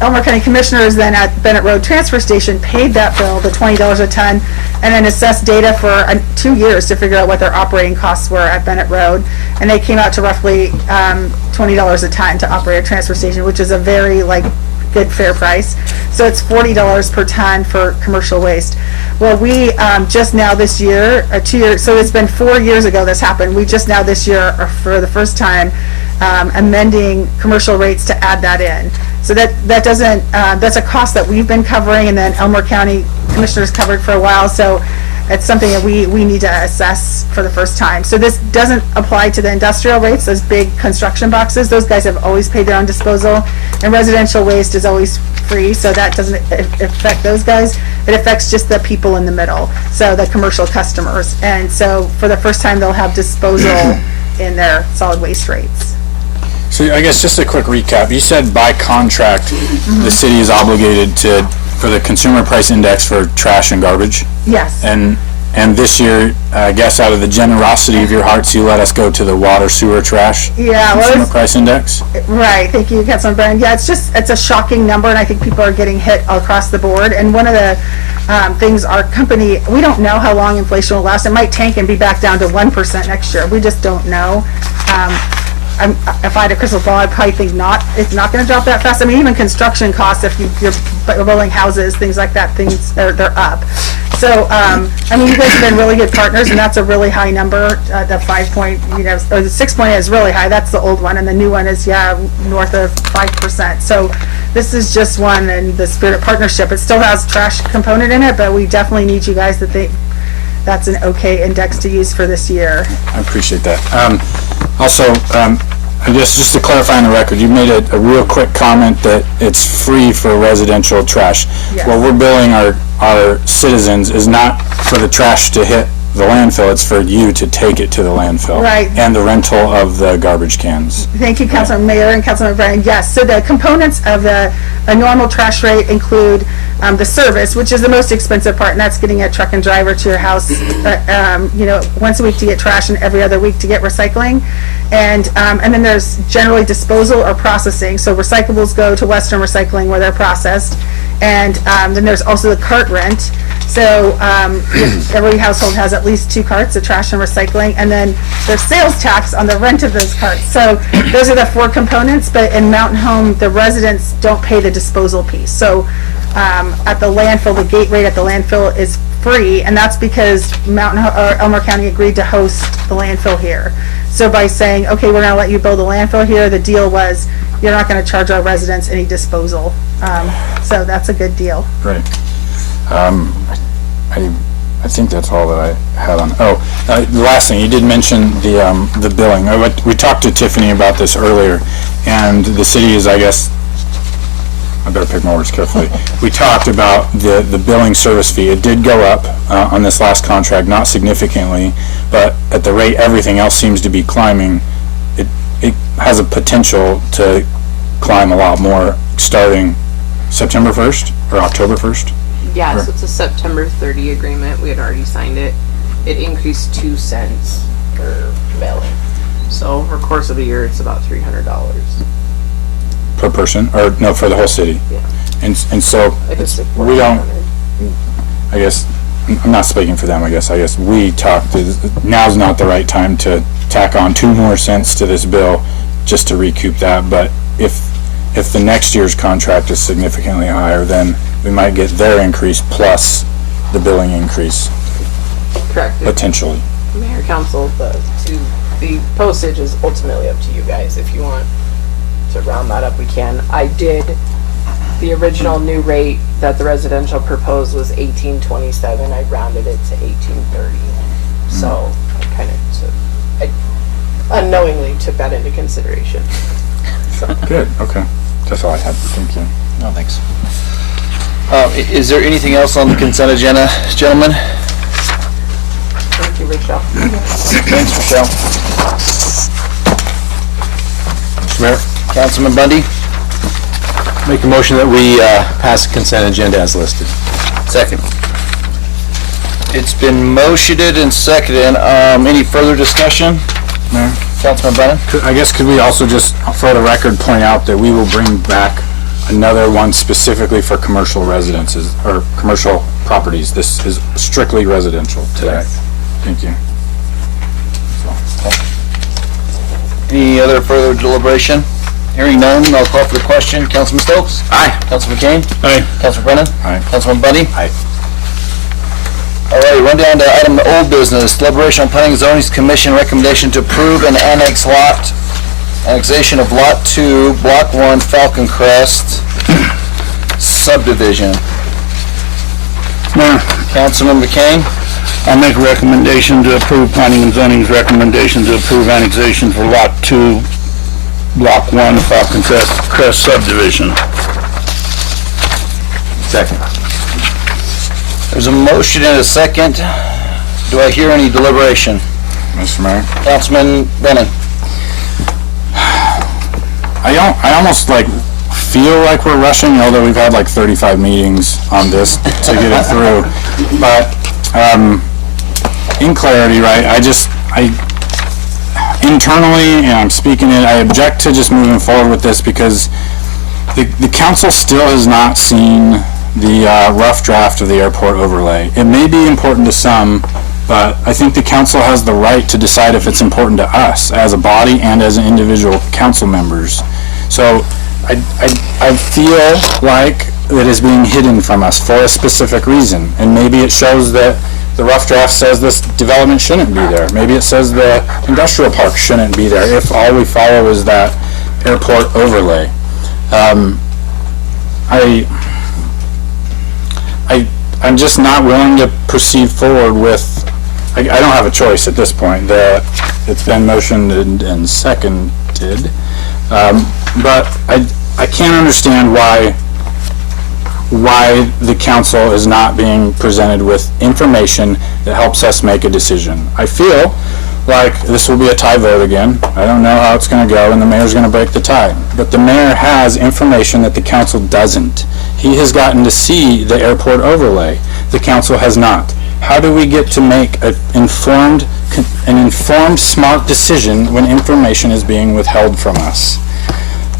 Elmore County Commissioners then at Bennett Road Transfer Station paid that bill, the $20 a ton, and then assessed data for 2 years to figure out what their operating costs were at Bennett Road, and they came out to roughly $20 a ton to operate a transfer station, which is a very good fair price. So it's $40 per ton for commercial waste. Well, we just now this year, 2 years, so it's been 4 years ago this happened. We just now this year are for the first time amending commercial rates to add that in. So that doesn't, that's a cost that we've been covering, and then Elmore County Commissioners covered for a while. So it's something that we need to assess for the first time. So this doesn't apply to the industrial rates, those big construction boxes. Those guys have always paid their own disposal, and residential waste is always free, so that doesn't affect those guys. It affects just the people in the middle, so the commercial customers. And so for the first time, they'll have disposal in their solid waste rates. So I guess just a quick recap. You said by contract, the city is obligated for the consumer price index for trash and garbage. Yes. And this year, I guess out of the generosity of your hearts, you let us go to the water, sewer, trash consumer price index. Right. Thank you, Councilman Bryan. Yeah, it's a shocking number, and I think people are getting hit across the board. And one of the things our company, we don't know how long inflation will last. It might tank and be back down to 1% next year. We just don't know. If I had a crystal ball, I'd probably think not. It's not going to drop that fast. I mean, even construction costs, if you're building houses, things like that, they're up. So, I mean, you guys have been really good partners, and that's a really high number. The 5 point, or the 6 point is really high. That's the old one, and the new one is north of 5%. So, this is just one in the spirit of partnership. It still has trash component in it, but we definitely need you guys to think that's an okay index to use for this year. I appreciate that. Also, I guess just to clarify on the record, you made a real quick comment that it's free for residential trash. Yes. What we're billing our citizens is not for the trash to hit the landfill, it's for you to take it to the landfill. Right. And the rental of the garbage cans. Thank you, Councilman Mayor and Councilman Bryan. Yes, so the components of a normal trash rate include the service, which is the most expensive part, and that's getting a truck and driver to your house, once a week to get trash and every other week to get recycling. And then there's generally disposal or processing. So recyclables go to Western Recycling where they're processed. And then there's also the cart rent. So every household has at least 2 carts of trash and recycling. And then there's sales tax on the rent of those carts. So those are the 4 components. But in Mountain Home, the residents don't pay the disposal piece. So at the landfill, the gate rate at the landfill is free, and that's because Elmore County agreed to host the landfill here. So by saying, okay, we're going to let you build a landfill here, the deal was you're not going to charge our residents any disposal. So that's a good deal. Great. I think that's all that I had on. The last thing, you did mention the billing. We talked to Tiffany about this earlier, and the city is, I guess, I better pick my words carefully. We talked about the billing service fee. It did go up on this last contract, not significantly, but at the rate everything else seems to be climbing, it has a potential to climb a lot more starting September 1st or October 1st. Yeah, so it's a September 30 agreement. We had already signed it. It increased 2 cents per mailing. So over the course of a year, it's about $300. Per person, or no, for the whole city? Yeah. And so, I guess like we don't, 1,400. I guess, I'm not speaking for them, I guess we talked, now's not the right time to tack on 2 more cents to this bill just to recoup that, but if the next year's contract is significantly higher, then we might get their increase plus the billing increase, Correct. potentially. Mayor, council, the postage is ultimately up to you guys. If you want to round that up, we can. I did, the original new rate that the residential proposed was $18.27. I rounded it to $18.30. So I kind of unknowingly took that into consideration. So. Good, okay. That's all I had. Thank you. No, thanks. Is there anything else on the consent agenda, gentlemen? Thank you, Rochelle. Thanks, Rochelle. Mr. Mayor, Councilman Bundy, make a motion that we pass the consent agenda as listed. second. It's been motioned and seconded. Any further discussion? Mayor? Councilman Brennan? I guess could we also just, for the record, point out that we will bring back another one specifically for commercial residences, or commercial properties. This is strictly residential today. Thank you. Any other further deliberation? Hearing none, I'll call for the question. Councilman Stokes? Aye. Councilman Kane? Aye. Councilman Brennan? Aye. Councilman Bundy? Aye. All right, run down to item old business. Deliberation on Planning and Zoning Commission recommendation to approve and annexation of Lot 2, Block 1, Falcon Crest subdivision. Mayor, Councilman McCain? I'll make a recommendation to approve Planning and Zoning's recommendation to approve annexation for Lot 2, Block 1, Falcon Crest subdivision. Second. There's a motion and a second. Do I hear any deliberation? Mr. Mayor? Councilman Brennan? I almost feel like we're rushing, although we've had 35 meetings on this to get it through. But in clarity, right, internally, and I'm speaking it, I object to just moving forward with this because the council still has not seen the rough draft of the airport overlay. It may be important to some, but I think the council has the right to decide if it's important to us as a body and as individual council members. So I feel like it is being hidden from us for a specific reason, and maybe it shows that the rough draft says this development shouldn't be there. Maybe it says the industrial park shouldn't be there if all we follow is that airport overlay. I'm just not willing to proceed forward with, I don't have a choice at this point. It's been motioned and seconded, but I can't understand why the council is not being presented with information that helps us make a decision. I feel like this will be a tie vote again. I don't know how it's going to go, and the mayor's going to break the tie. But the mayor has information that the council doesn't. He has gotten to see the airport overlay. The council has not. How do we get to make an informed, smart decision when information is being withheld from us?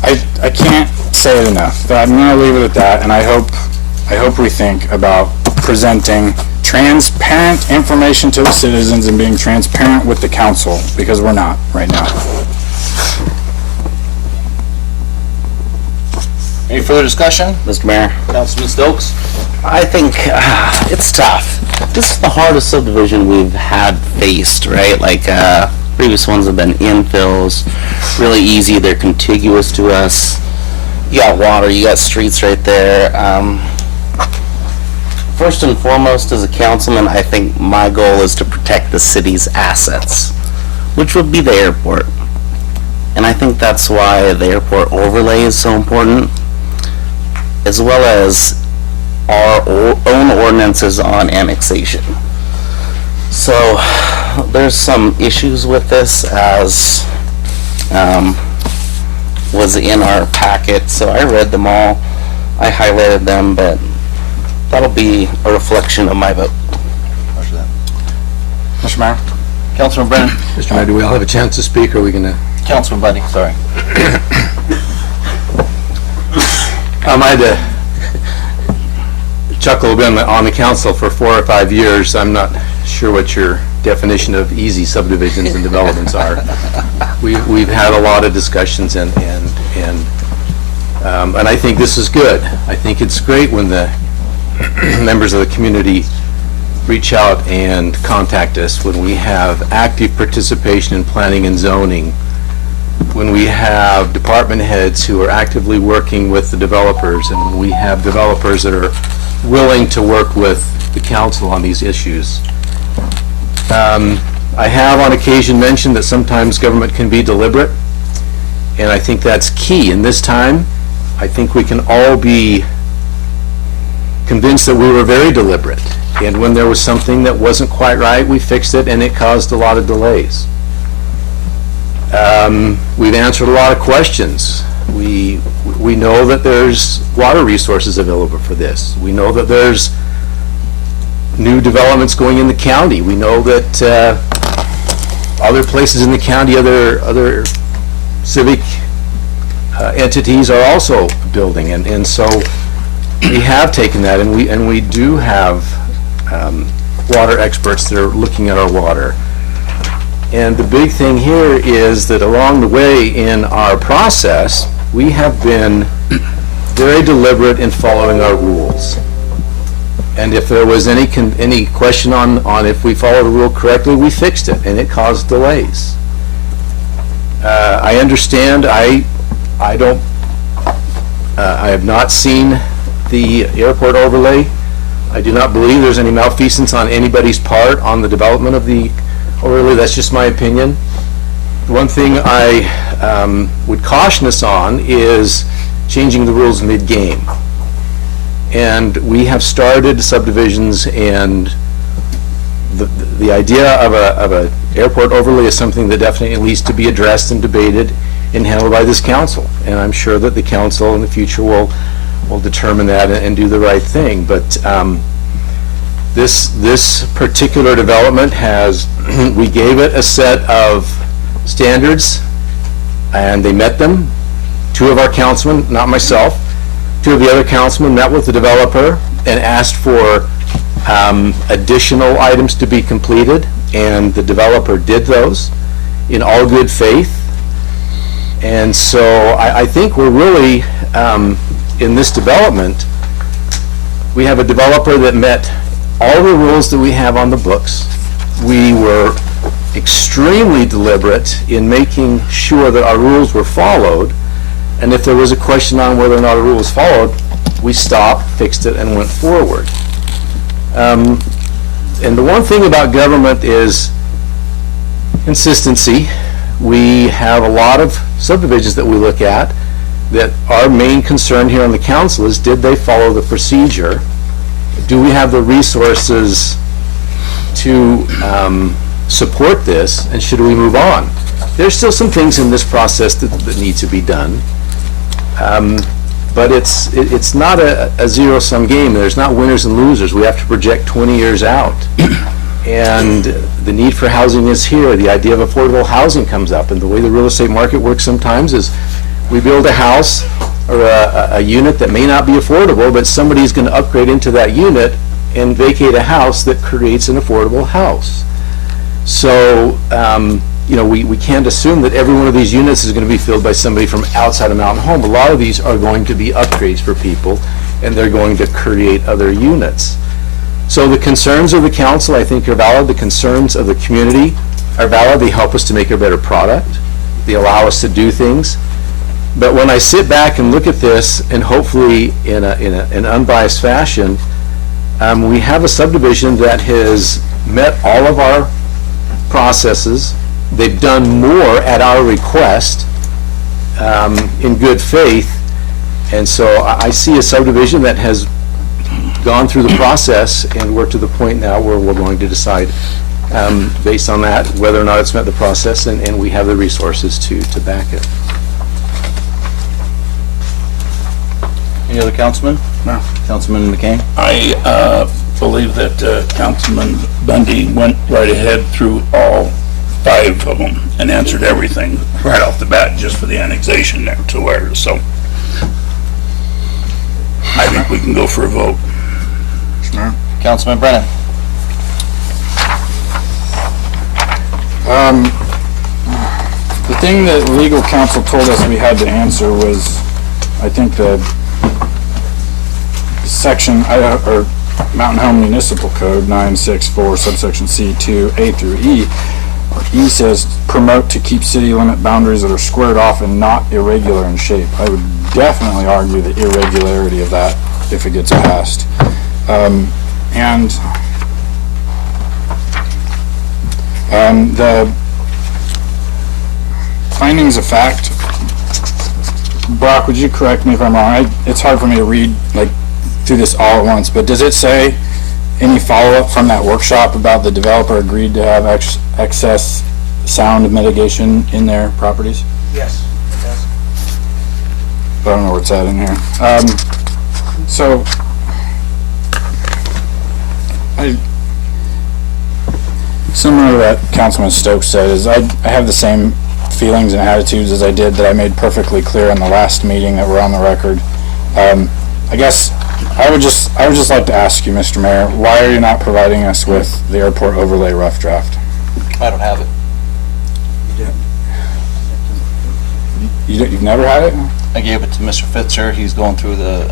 I can't say it enough. But I'm going to leave it at that, and I hope we think about presenting transparent information to the citizens and being transparent with the council, because we're not right now. Any further discussion? Mr. Mayor, Councilman Stokes? I think it's tough. This is the hardest subdivision we've had faced, right? Previous ones have been infills, really easy, they're contiguous to us. You got water, you got streets right there. First and foremost, as a councilman, I think my goal is to protect the city's assets, which would be the airport. And I think that's why the airport overlay is so important, as well as our own ordinances on annexation. So there's some issues with this, as was in our packet, so I read them all. I highlighted them, but That'll be a reflection of my vote. Mr. Mayor? Councilman Brennan? Mr. Mayor, do we all have a chance to speak, or are we gonna? Councilman Buddy, sorry. I had to chuckle, been on the council for 4 or 5 years. I'm not sure what your definition of easy subdivisions and developments are. We've had a lot of discussions and I think this is good. I think it's great when the members of the community reach out and contact us, when we have active participation in planning and zoning, when we have department heads who are actively working with the developers, and when we have developers that are willing to work with the council on these issues. I have on occasion mentioned that sometimes government can be deliberate, and I think that's key. In this time, I think we can all be convinced that we were very deliberate, and when there was something that wasn't quite right, we fixed it, and it caused a lot of delays. We've answered a lot of questions. We know that there's water resources available for this. We know that there's new developments going in the county. We know that other places in the county, other civic entities are also building, and so we have taken that, and we do have water experts that are looking at our water. And the big thing here is that along the way in our process, we have been very deliberate in following our rules. And if there was any question on if we followed a rule correctly, we fixed it, and it caused delays. I understand, I have not seen the airport overlay. I do not believe there's any malfeasance on anybody's part on the development of the overlay. That's just my opinion. One thing I would caution us on is changing the rules mid-game. And we have started subdivisions, and the idea of a airport overlay is something that definitely needs to be addressed and debated and handled by this council. And I'm sure that the council in the future will determine that and do the right thing. But this particular development has, we gave it a set of standards, and they met them. 2 of our councilmen, not myself, 2 of the other councilmen met with the developer and asked for additional items to be completed, and the developer did those in all good faith. And so I think we're really, in this development, we have a developer that met all the rules that we have on the books. We were extremely deliberate in making sure that our rules were followed, and if there was a question on whether or not a rule was followed, we stopped, fixed it, and went forward. And the one thing about government is consistency. We have a lot of subdivisions that we look at that our main concern here on the council is, did they follow the procedure? Do we have the resources to support this, and should we move on? There's still some things in this process that need to be done, but it's not a zero-sum game. There's not winners and losers. We have to project 20 years out, and the need for housing is here. The idea of affordable housing comes up, and the way the real estate market works sometimes is we build a house or a unit that may not be affordable, but somebody's going to upgrade into that unit and vacate a house that creates an affordable house. So, we can't assume that every one of these units is going to be filled by somebody from outside of Mountain Home. A lot of these are going to be upgrades for people, and they're going to create other units. So the concerns of the council, I think, are valid. The concerns of the community are valid. They help us to make a better product. They allow us to do things. But when I sit back and look at this, and hopefully in an unbiased fashion, we have a subdivision that has met all of our processes. They've done more at our request in good faith. And so I see a subdivision that has gone through the process, and we're to the point now where we're going to decide based on that whether or not it's met the process, and we have the resources to back it. Any other councilman? Councilman McCain? I believe that Councilman Bundy went right ahead through all 5 of them and answered everything right off the bat just for the annexation there to where, so I think we can go for a vote. Councilman Brennan? The thing that legal counsel told us we had to answer was, I think the section, or Mountain Home Municipal Code 964 subsection C2 A through E. E says promote to keep city limit boundaries that are squared off and not irregular in shape. I would definitely argue the irregularity of that if it gets passed. The findings of fact, Brock, would you correct me if I'm wrong? It's hard for me to read through this all at once, but does it say any follow-up from that workshop about the developer agreed to have excess sound mitigation in their properties? Yes, it does. I don't know where it's at in here. So, similar to what Councilman Stokes said, is I have the same feelings and attitudes as I did that I made perfectly clear in the last meeting that were on the record. I guess I would just like to ask you, Mr. Mayor, why are you not providing us with the airport overlay rough draft? I don't have it. You've never had it? I gave it to Mr. Fitzer. He's going through the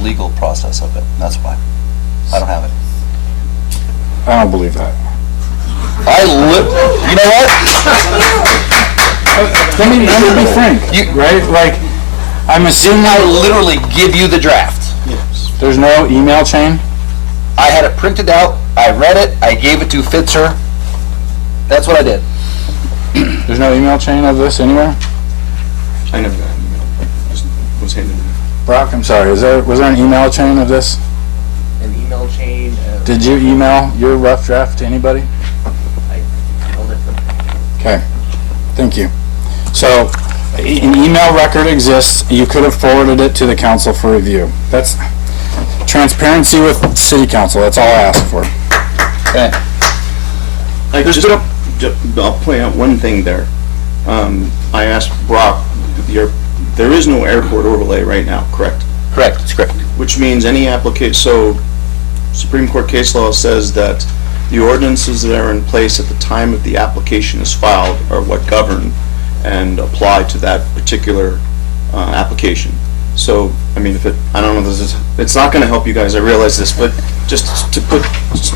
legal process of it. That's why. I don't have it. I don't believe that. You know what? Let me be frank, right? I'm assuming I literally give you the draft. there's no email chain? I had it printed out. I read it. I gave it to Fitzer. That's what I did. There's no email chain of this anywhere? I never got an email. Just was handed to me. Brock, I'm sorry, was there an email chain of this? An email chain. Did you email your rough draft to anybody? I held it. Okay, thank you. So, an email record exists, you could have forwarded it to the council for review. That's transparency with city council, that's all I ask for. Okay. I'll point out one thing there. I asked Brock, there is no airport overlay right now, correct? Correct. It's correct. Which means any application, so Supreme Court case law says that the ordinances that are in place at the time of the application is filed are what govern and apply to that particular application. So, I mean, I don't know, it's not gonna help you guys, I realize this, but just to put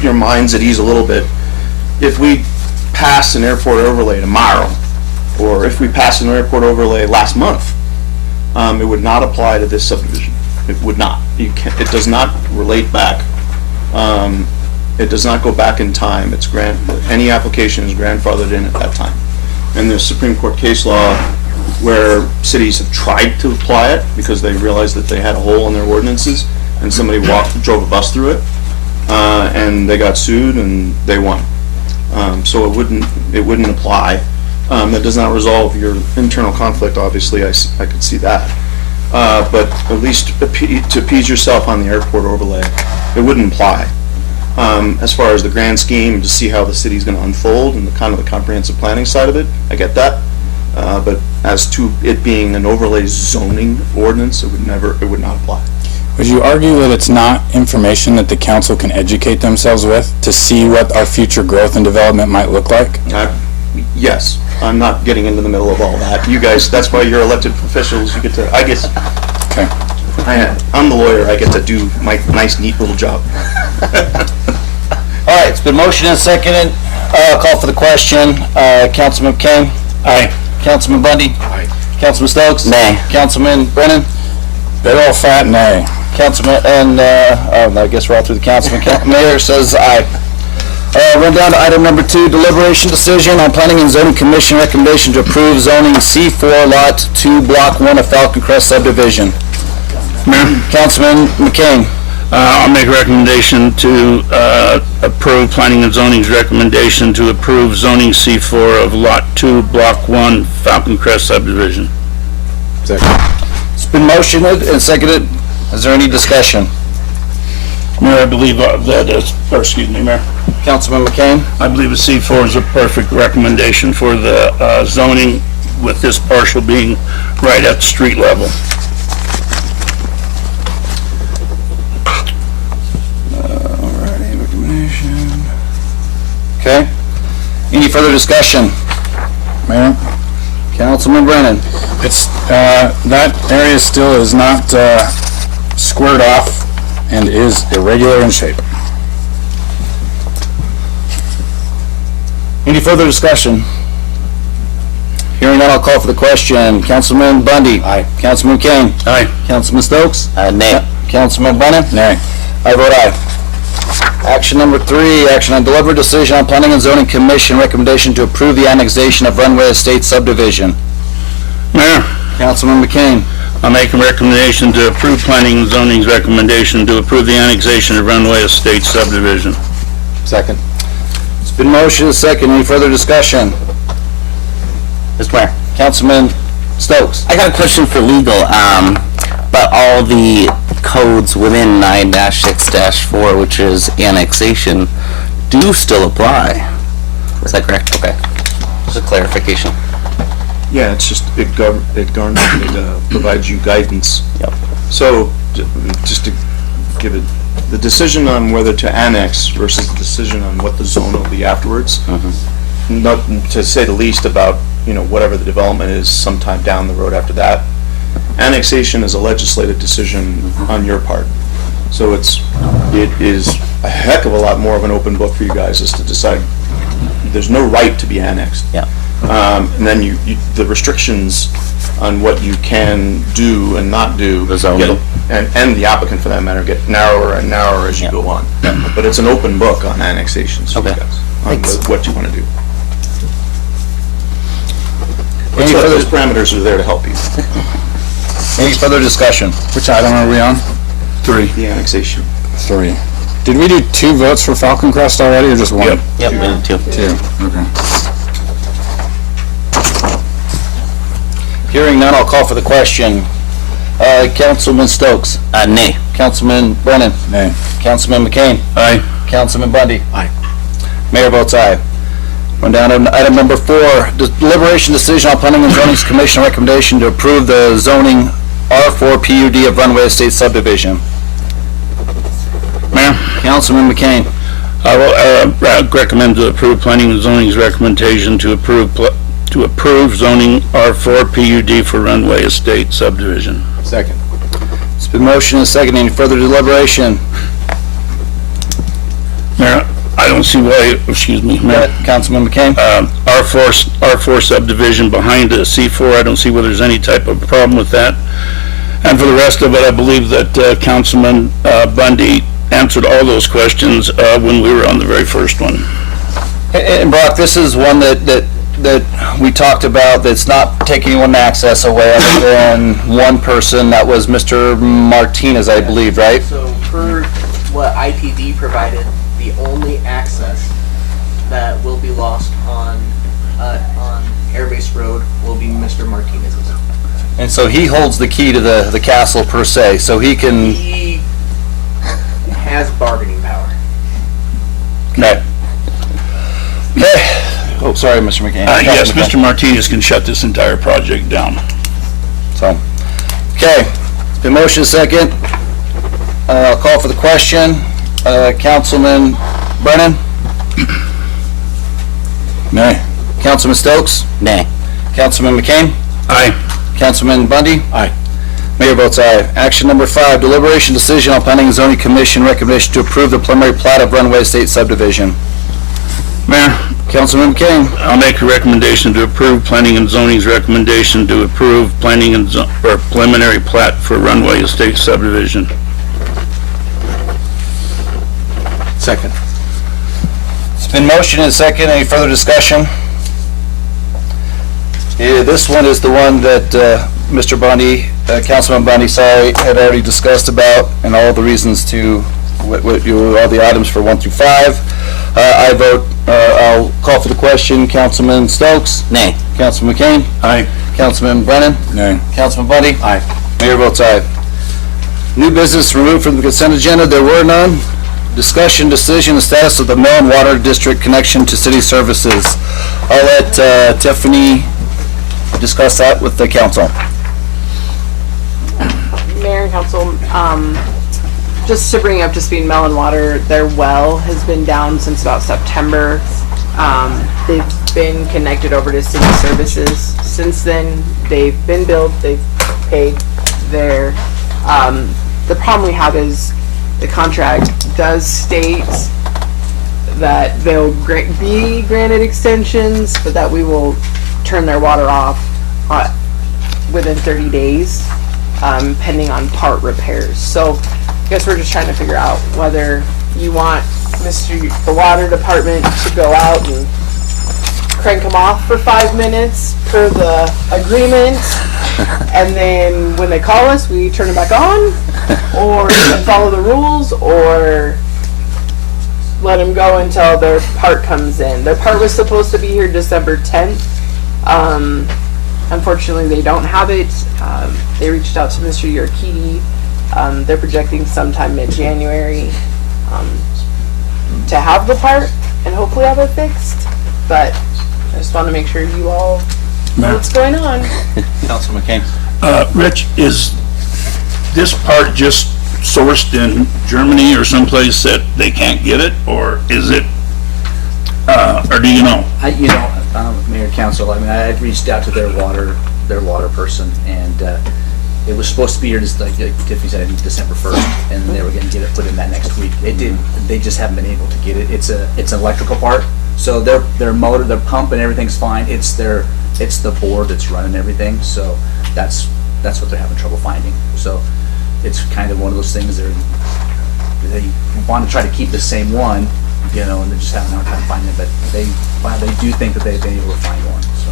your minds at ease a little bit, if we pass an airport overlay tomorrow, or if we pass an airport overlay last month, it would not apply to this subdivision. It would not. It does not relate back. It does not go back in time. Any application is grandfathered in at that time. And there's Supreme Court case law where cities have tried to apply it because they realized that they had a hole in their ordinances, and somebody drove a bus through it, and they got sued and they won. So it wouldn't apply. That does not resolve your internal conflict, obviously, I could see that. But at least to appease yourself on the airport overlay, it wouldn't apply. As far as the grand scheme, to see how the city's gonna unfold and the kind of the comprehensive planning side of it, I get that. But as to it being an overlay zoning ordinance, it would not apply. Would you argue that it's not information that the council can educate themselves with to see what our future growth and development might look like? Yes, I'm not getting into the middle of all that. You guys, that's why you're elected officials, you get to, I guess, Okay. I'm the lawyer, I get to do my nice, neat little job. All right, it's been motioned and seconded. Call for the question. Councilman McCain? Aye. Councilman Bundy? Aye. Councilman Stokes? Nay. Councilman Brennan? Big ol' fat nay. Councilman, and, I guess we're all through the councilman. Mayor says aye. Run down to item number 2, deliberation decision on Planning and Zoning Commission recommendation to approve zoning C4 Lot 2, Block 1 of Falcon Crest subdivision. Mayor? Councilman McCain. I'll make a recommendation to approve Planning and Zoning's recommendation to approve zoning C4 of Lot 2, Block 1, Falcon Crest subdivision. Second. It's been motioned and seconded Is there any discussion? Mayor, I believe Mayor, Councilman McCain? I believe a C4 is a perfect recommendation for the zoning, with this parcel being right at the street level. Alrighty, recommendation. Okay. Any further discussion? Mayor, Councilman Brennan? it's, that area still is not, squared off and is irregular in shape. Any further discussion? Hearing none, I'll call for the question. Councilman Bundy? Aye. Councilman McCain? Aye. Councilman Stokes? Nay. Councilman Brennan? Nay. I vote aye. Action number 3, action on delivered decision on Planning and Zoning Commission recommendation to approve the annexation of Runway Estate subdivision. Mayor, Councilman McCain? I make a recommendation to approve Planning and Zoning's recommendation to approve the annexation of Runway Estates subdivision. Second. It's been motioned and second. Any further discussion? Mr. Mayor, Councilman Stokes? I got a question for legal. But all the codes within 9-6-4, which is annexation, do still apply. Is that correct? Okay. Just a clarification. Yeah, it's just, it provides you guidance. Yep. So, just to give it, the decision on whether to annex versus the decision on what the zone will be afterwards, not to say the least about, whatever the development is sometime down the road after that. Annexation is a legislative decision on your part. So it is a heck of a lot more of an open book for you guys as to decide. There's no right to be annexed. Yeah. And then the restrictions on what you can do and not do. The zoning. And the applicant for that matter get narrower and narrower as you go on. But it's an open book on annexations for you Okay. guys, on what you want to do. Any further, Those parameters are there to help you. any further discussion? Which item are we on? 3. The annexation. 3. Did we do 2 votes for Falcon Crest already, or just 1? Yep. Yep, we did too. 2, okay. Hearing none, I'll call for the question. Councilman Stokes? Nay. Councilman Brennan? Nay. Councilman McCain? Aye. Councilman Bundy? Aye. Mayor votes aye. Run down to item number 4, deliberation decision on Planning and Zoning Commission recommendation to approve the zoning R4 PUD of Runway Estate subdivision. Mayor, Councilman McCain? I will recommend to approve Planning and Zoning's recommendation to approve zoning R4 PUD for Runway Estate subdivision. Second. It's been motioned and seconded. Any further deliberation? Mayor, I don't see why, excuse me, Mayor. Councilman McCain? R4 subdivision behind a C4, I don't see where there's any type of problem with that. And for the rest of it, I believe that Councilman Bundy answered all those questions when we were on the very first one. And Brock, this is one that we talked about that's not taking anyone access away other than one person. That was Mr. Martinez, I believe, right? So per what ITD provided, the only access that will be lost on Airbase Road will be Mr. Martinez's. And so he holds the key to the castle per se, so he can... He has bargaining power. Okay. Okay. Oh, sorry, Mr. McCain. Yes, Councilman Mr. Martinez can shut this entire project down. McCain. So, okay. It's been motion second. I'll call for the question. Councilman Brennan? Nay. Councilman Stokes? Nay. Councilman McCain? Aye. Councilman Bundy? Aye. Mayor votes aye. Action number 5, deliberation decision on Planning and Zoning Commission recommendation to approve the preliminary plat of Runway Estate subdivision. Mayor, Councilman McCain? I'll make a recommendation to approve Planning and Zoning's recommendation to approve planning and preliminary plat for Runway Estate subdivision. Second. It's been motioned and second. Any further discussion? Yeah, this one is the one that Mr. Bundy, Councilman Bundy, had already discussed about, and all the reasons to, all the items for 1 through 5. I vote, I'll call for the question. Councilman Stokes? Nay. Councilman McCain? Aye. Councilman Brennan? Nay. Councilman Bundy? Aye. Mayor votes aye. New business removed from the consent agenda, there were none. Discussion, decision, and status of the Mill and Water District connection to city services. I'll let Tiffany discuss that with the council. Mayor and council, just to bring up to speed, Mel and Water, their well has been down since about September. They've been connected over to city services. Since then, they've been billed, they've paid their, the problem we have is the contract does state that they'll be granted extensions, but that we will turn their water off within 30 days, pending on part repairs. So I guess we're just trying to figure out whether you want the water department to go out and crank them off for 5 minutes per the agreement, and then when they call us, we turn it back on, or follow the rules, or let them go until their part comes in. Their part was supposed to be here December 10th. Unfortunately, they don't have it. They reached out to Mr. Yorkiti. They're projecting sometime mid-January to have the part and hopefully have it fixed. But I just want to make sure you all know what's going on. Councilman Kane. Rich, is this part just sourced in Germany or someplace that they can't get it, or is it, or do you know? Mayor and Council, I mean, I had reached out to their water person, and it was supposed to be here, just like Tiffany said, I think December 1st, and they were gonna get it put in that next week. It didn't, they just haven't been able to get it. It's an electrical part, so their motor, their pump and everything's fine. It's the board that's running everything, so that's what they're having trouble finding. So it's kind of one of those things they want to try to keep the same one, and they're just having a hard time finding it, but they do think that they've been able to find one, so.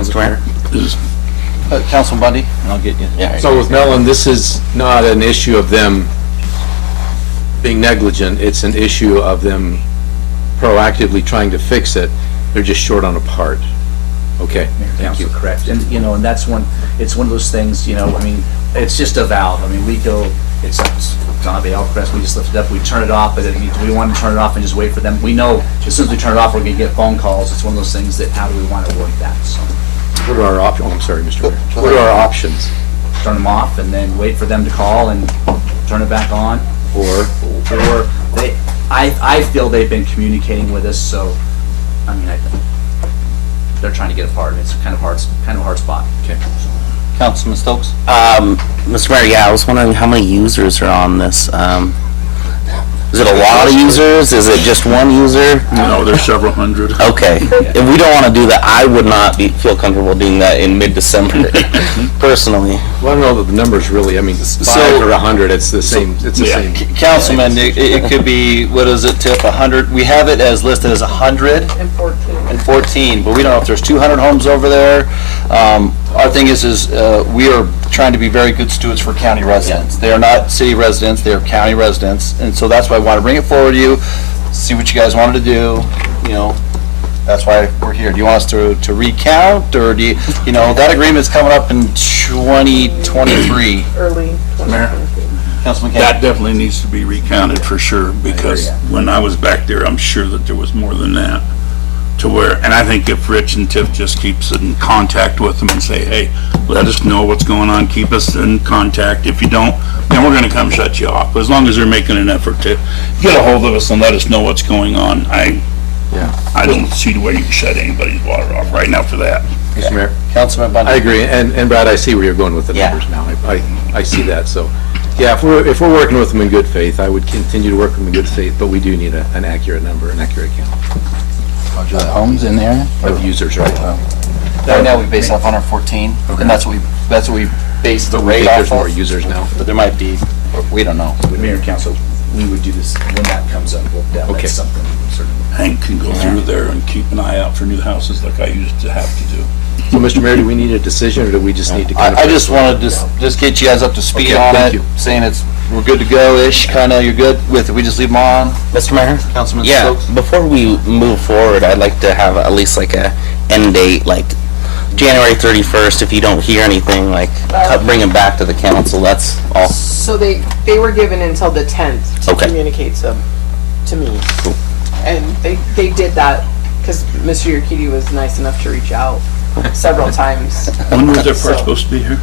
Mr. Mayor? Councilman Bundy, and I'll get you. Yeah. So with Mellon, this is not an issue of them being negligent, it's an issue of them proactively trying to fix it. They're just short on a part. Okay, thank you. Correct, and and that's it's one of those things, I mean, it's just a valve. I mean, we go, it's on the press, we just lift it up, we turn it off, but do we want to turn it off and just wait for them? We know as soon as we turn it off, we're gonna get phone calls. It's one of those things that, how do we want to work that? So What are our options? Oh, I'm sorry, Mr. Mayor. What are our options? turn them off and then wait for them to call and turn it back on, or I feel they've been communicating with us, so, I mean, I think they're trying to get a part, and it's kind of hard spot. Okay. Councilman Stokes? Mr. Mayor, I was wondering how many users are on this. Is it a lot of users? Is it just one user? No, there's several hundred. Okay. If we don't want to do that, I would not feel comfortable doing that in mid-December, personally. Well, I don't know that the numbers really, I mean, 5 or 100, it's the same, it's the same. Councilman, it could be, what is it, Tiff, 100? We have it as listed as 100 and 14, but we don't know if there's 200 homes over there. Our thing is we are trying to be very good stewards for county residents. They are not city residents, they are county residents, and so that's why I want to bring it forward to you, see what you guys wanted to do, that's why we're here. Do you want us to recount, or do that agreement's coming up in 2023? Early 2023. Councilman Kane? That definitely needs to be recounted for sure, because when I was back there, I'm sure that there was more than that. And I think if Rich and Tiff just keeps in contact with them and say, hey, let us know what's going on, keep us in contact. If you don't, then we're gonna come shut you off. As long as they're making an effort to get a hold of us and let us know what's going on, I don't see the way you can shut anybody's water off right now for that. Mr. Mayor? Councilman Bundy? I agree, and Brad, I see where you're going with the numbers now. I see that, so, yeah, if we're working with them in good faith, I would continue to work with them in good faith, but we do need an accurate number, an accurate count Homes in there? of users, right? Right now, we base off 114, and that's what we base the But we rate think off there's more of. users now. But there might be, we don't know. With Mayor and Council, we would do this, when that comes up, Okay. that's something certainly. Hank can go through there and keep an eye out for new houses like I used to have to do. So, Mr. Mayor, do we need a decision, or do we just need to kind of... I just wanted to just get you guys up to speed Okay, on thank it, you. saying we're good to go-ish, kind of, you're good with it, we just leave them on? Mr. Mayor? Councilman Yeah, Stokes? before we move forward, I'd like to have at least like a end date, like January 31st, if you don't hear anything, like, bring them back to the council, that's all. So they were given until the 10th to Okay. communicate to me. Cool. And they did that because Mr. Urquidy was nice enough to reach out several times. When was their So- part supposed to be here?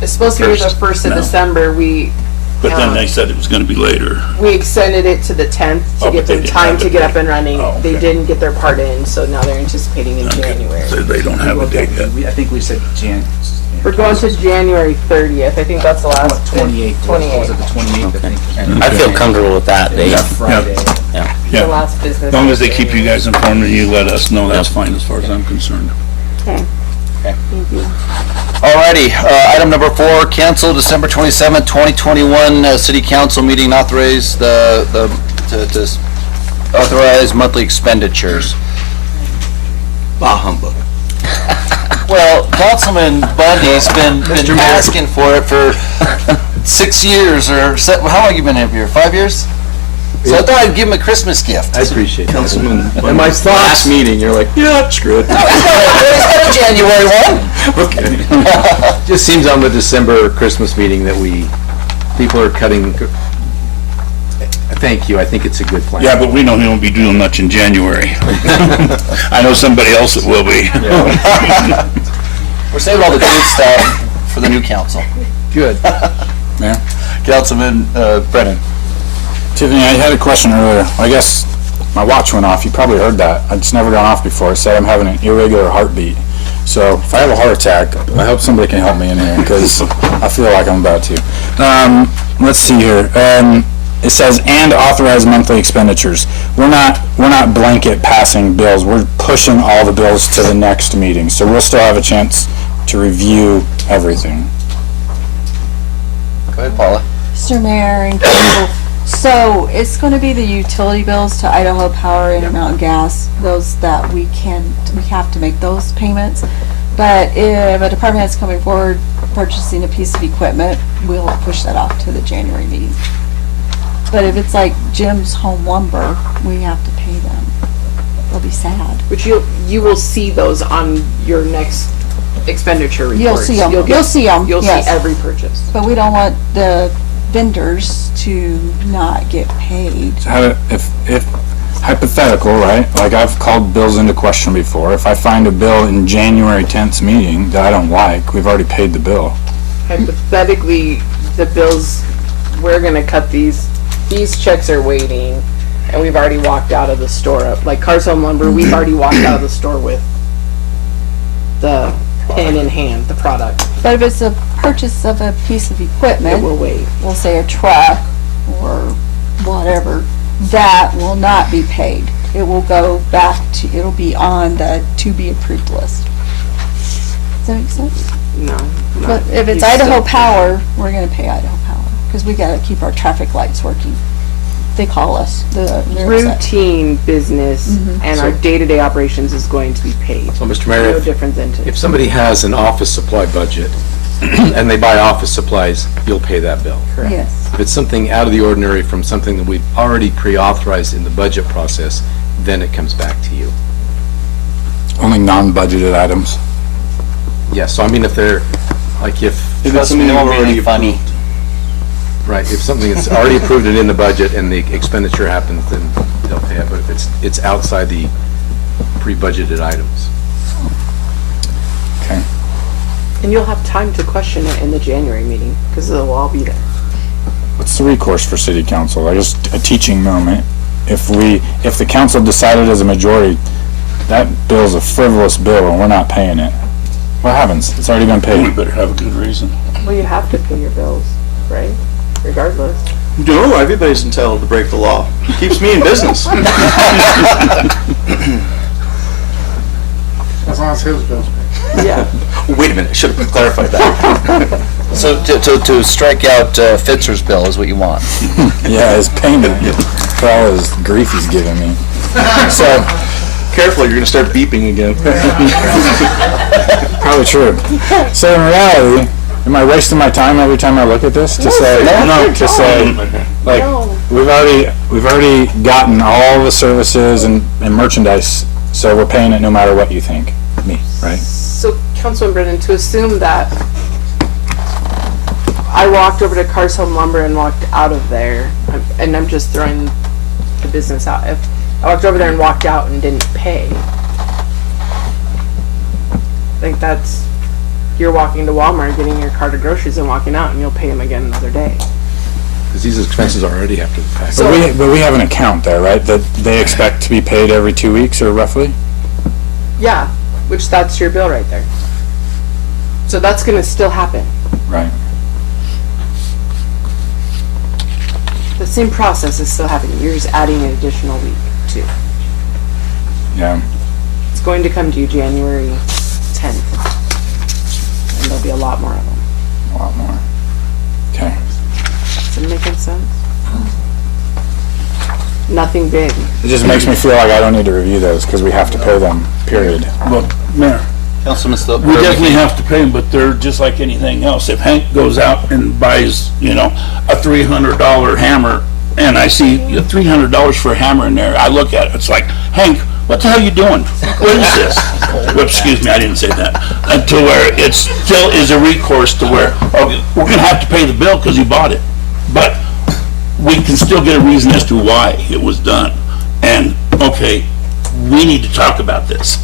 It's supposed to be the 1st of No. December. But then they said it was gonna be later. We extended it to the 10th to Oh, give but they them didn't time have to it get there. up and running. Oh, They okay. didn't get their part in, so now they're anticipating in January. So they don't have a date yet. I think we said We're going to January 30th. I think that's the last. 28th. Was it 28th. the 28th, I think? I feel comfortable with that date. Friday. The Yeah, last business. as long as they keep you day. guys informed and you let us know, that's fine as far as I'm concerned. Okay. Alrighty, item number 4, cancel December 27th, 2021, city council meeting, authorize to authorize monthly expenditures. Bah humbug. Well, Councilman Bundy's been asking for it for 6 years, or how long you been here? 5 years? So I thought I'd give him a Christmas gift. I appreciate that. Councilman, And my last thoughts, meeting, you're like, yeah, screw it. He's got a January one. just seems on the December Christmas meeting that people are cutting. Thank you, I think it's a good plan. Yeah, but we know he won't be doing much in January. I know somebody else that will be. We're saving all the good stuff for the new council. Good. Yeah. Councilman Brennan. Tiffany, I had a question earlier. I guess my watch went off. You probably heard that. It's never gone off before. It said I'm having an irregular heartbeat. So if I have a heart attack, I hope somebody can help me in here because I feel like I'm about to. Let's see here. It says and authorize monthly expenditures. We're not blanket passing bills. We're pushing all the bills to the next meeting. So we'll still have a chance to review everything. Go ahead, Paula. Mr. Mayor and council, so it's going to be the utility bills to Idaho Power and Mountain Gas, those that we have to make those payments. But if a department head's coming forward purchasing a piece of equipment, we'll push that off to the January meeting. But if it's like Jim's Home Lumber, we have to pay them. They'll be sad. Which you will see those on your next expenditure reports. You'll see them. You'll You'll see them, You'll yes. see every purchase. But we don't want the vendors to not get paid. If hypothetical, right? Like I've called bills into question before. If I find a bill in January 10th meeting that I don't like, we've already paid the bill. Hypothetically, the bills, we're gonna cut these checks are waiting, and we've already walked out of the store. Like Cars Home Lumber, we've already walked out of the store with the pen in hand, the product. But if it's a purchase of a piece of It equipment, will wait. we'll say a truck or whatever, that will not be paid. It will go back to, it'll be on the to be approved list. Does that make sense? No. But if it's Idaho Power, we're gonna pay Idaho Power, because we gotta keep our traffic lights working. They call us, they're upset. Routine business and our day-to-day operations is going to be paid. So, Mr. Mayor, No difference into. if somebody has an office supply budget and they buy office supplies, you'll pay that bill. Yes. If it's something out of the ordinary from something that we've already pre-authorized in the budget process, then it comes back to you. Only non-budgeted items. Yes, so I mean, if they're, like if, Trust me, it won't be any funny. right, if something is already approved and in the budget and the expenditure happens, then they'll pay it, but if it's outside the pre-budgeted items. Okay. And you'll have time to question it in the January meeting, because it'll all be there. What's the recourse for city council? Just a teaching moment. If the council decided as a majority, that bill's a frivolous bill and we're not paying it, what happens? It's already been We paid. better have a good reason. Well, you have to pay your bills, right? Regardless. No, everybody's entitled to break the law. Keeps me in business. Yeah. Wait a minute, I should have clarified that. So to strike out Fitzer's bill is what you want. Yeah, his payment for all his grief he's giving me. So, careful, you're gonna start beeping again. Probably true. So in reality, am I wasting my time every time I look at this to say, to say, like, we've already gotten all the services and merchandise, so we're paying it no matter what you think, me, right? So Councilman Brennan, to assume that I walked over to Cars Home Lumber and walked out of there, and I'm just throwing the business out. If I walked over there and walked out and didn't pay, I think that's, you're walking to Walmart, getting your cart of groceries and walking out, and you'll pay them again another day. Because these expenses are already after the fact. But we have an account there, right, that they expect to be paid every 2 weeks or roughly? Yeah, which that's your bill right there. So that's gonna still happen. Right. The same process is still happening. You're just adding an additional week too. Yeah. It's going to come to you January 10th. And there'll be a lot more of them. A lot more. Okay. Is it making sense? Nothing big. It just makes me feel like I don't need to review those because we have to pay them, period. Well, Mayor, Councilman Stokes. we definitely have to pay them, but they're just like anything else. If Hank goes out and buys, a $300 hammer, and I see $300 for a hammer in there, I look at it, it's like, Hank, what the hell are you doing? What is this? Well, excuse me, I didn't say that. To where it still is a recourse to where, we're gonna have to pay the bill because he bought it. But we can still get a reason as to why it was done. And, okay, we need to talk about this.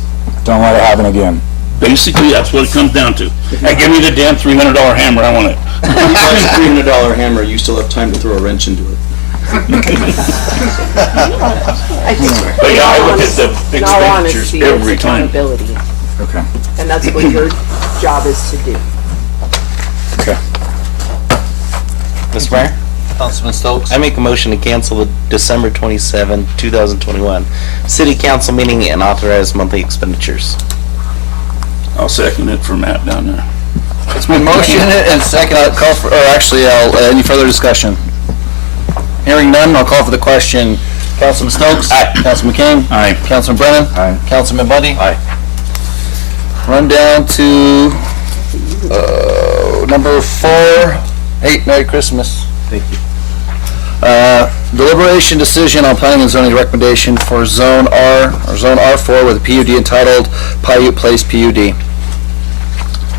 Don't let it happen again. Basically, that's what it comes down to. Hey, give me the damn $300 hammer, I want it. If you buy a $300 hammer, you still have time to throw a wrench into it. But yeah, I look at the In all expenditures honesty, every it's time. accountability. Okay. And that's what your job is to do. Okay. Mr. Mayor? Councilman Stokes? I make a motion to cancel the December 27, 2021 City Council meeting and authorized monthly expenditures. I'll second it for Matt down there. It's been motioned and second, I'll call for, any further discussion? Hearing none, I'll call for the question. Councilman Stokes? Aye. Councilman McCain? Aye. Councilman Brennan? Aye. Councilman Bundy? Aye. Run down to, number 4, 8, Merry Christmas. Thank you. Deliberation decision on planning and zoning recommendation for Zone R, or Zone R4 with a PUD entitled Paiute Place PUD.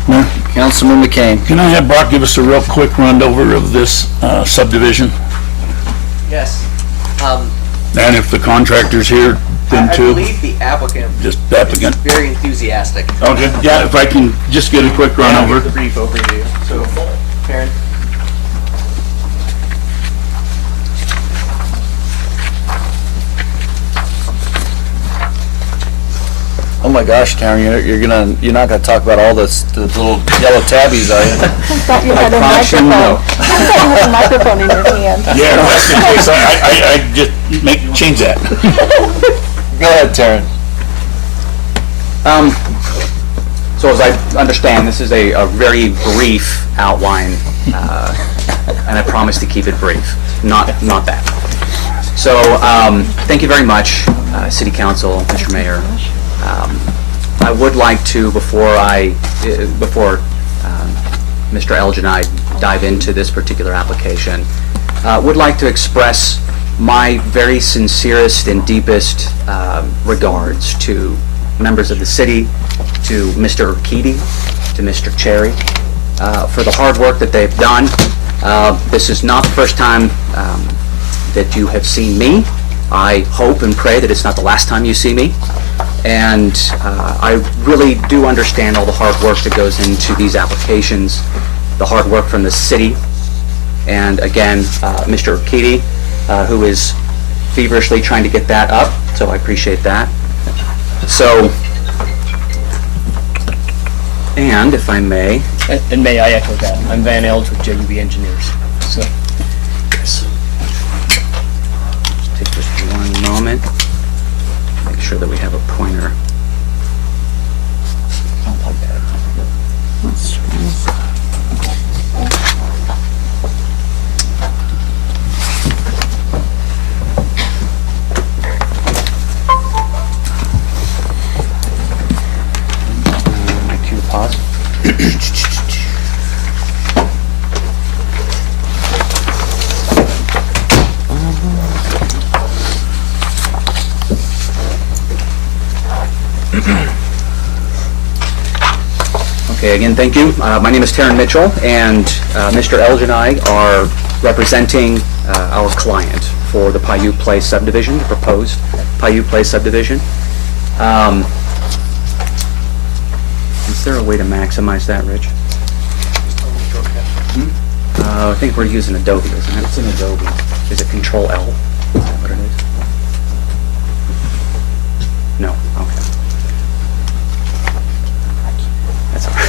Mayor? Councilman McCain. Can I have Brock give us a real quick run over of this subdivision? Yes. And if the contractor's here, then I too? believe the applicant Just the applicant. is very enthusiastic. Okay, yeah, if I can just get a quick run over. The brief overview. So, Karen. Oh my gosh, Karen, you're not gonna talk about all the little yellow tabbies, are you? Thought you had a microphone. I thought you had a microphone in your hand. Yeah, that's the case, I just change that. Go ahead, Taryn. So as I understand, this is a very brief outline, and I promise to keep it brief, not that. So, thank you very much, City Council, Mr. Mayor. I would like to, before Mr. Elgin and I dive into this particular application, would like to express my very sincerest and deepest regards to members of the city, to Mr. Urquidi, to Mr. Cherry, for the hard work that they've done. This is not the first time that you have seen me. I hope and pray that it's not the last time you see me. And I really do understand all the hard work that goes into these applications, the hard work from the city, and again, Mr. Urquidi, who is feverishly trying to get that up, so I appreciate that. So, and if I may... And may I echo that? I'm Van Elge with JUB Engineers. So, Yes. Just take just one moment. Make sure that we have a pointer. unplug that. My cue to pause. Okay, again, thank you. My name is Taryn Mitchell, and Mr. Elge and I are representing our client for the Paiute Place subdivision, the proposed Paiute Place subdivision. Is there a way to maximize that, Rich? I think we're using Adobe, isn't it? It's an Adobe. Is it Control L? Is that what it is? No, okay. That's all right.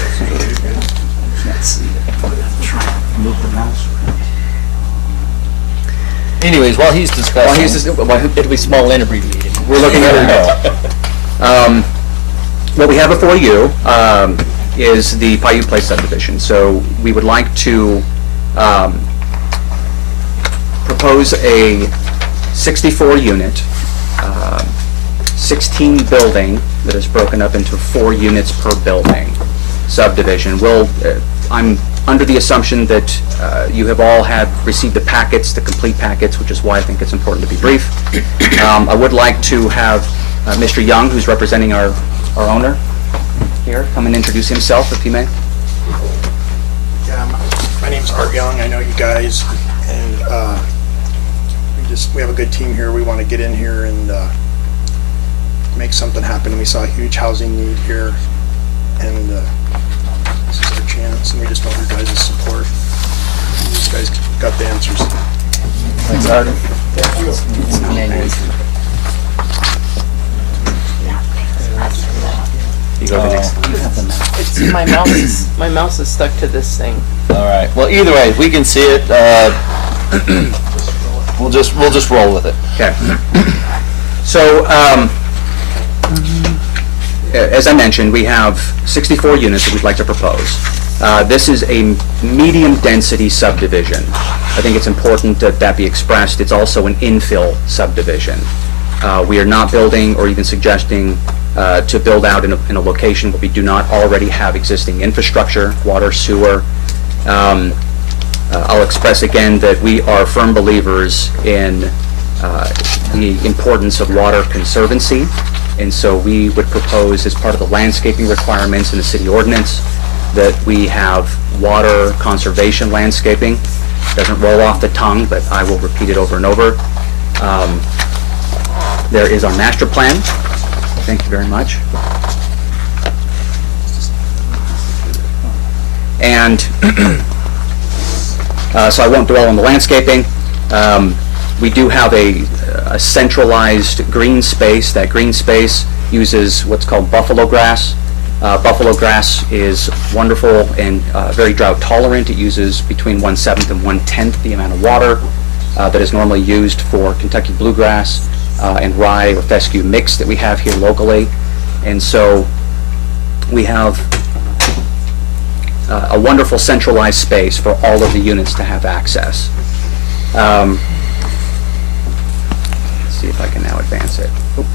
Anyways, while he's discussing. It'll be small and abbreviated. We're looking at it. What we have before you is the Paiute Place subdivision. So we would like to propose a 64-unit, 16 building that is broken up into 4 units per building subdivision. I'm under the assumption that you have all received the packets, the complete packets, which is why I think it's important to be brief. I would like to have Mr. Young, who's representing our owner here, come and introduce himself, if he may. Yeah, my name's Art Young. I know you guys, and we have a good team here. We want to get in here and make something happen. We saw a huge housing need here, and this is our chance, and we just want your guys' support. These guys got the answers. Thanks, Art. You go to the next. It's, my mouse is stuck to this thing. All right. Well, either way, we can see it. We'll just roll with it. Okay. So, as I mentioned, we have 64 units that we'd like to propose. This is a medium-density subdivision. I think it's important that that be expressed. It's also an infill subdivision. We are not building or even suggesting to build out in a location where we do not already have existing infrastructure, water, sewer. I'll express again that we are firm believers in the importance of water conservancy, and so we would propose, as part of the landscaping requirements in the city ordinance, that we have water conservation landscaping. Doesn't roll off the tongue, but I will repeat it over and over. There is our master plan. Thank you very much. And so I won't dwell on the landscaping. We do have a centralized green space. That green space uses what's called buffalo grass. Buffalo grass is wonderful and very drought tolerant. It uses between 1/7 and 1/10 the amount of water that is normally used for Kentucky bluegrass and rye or fescue mix that we have here locally. And so we have a wonderful centralized space for all of the units to have access. Let's see if I can now advance it. Oop.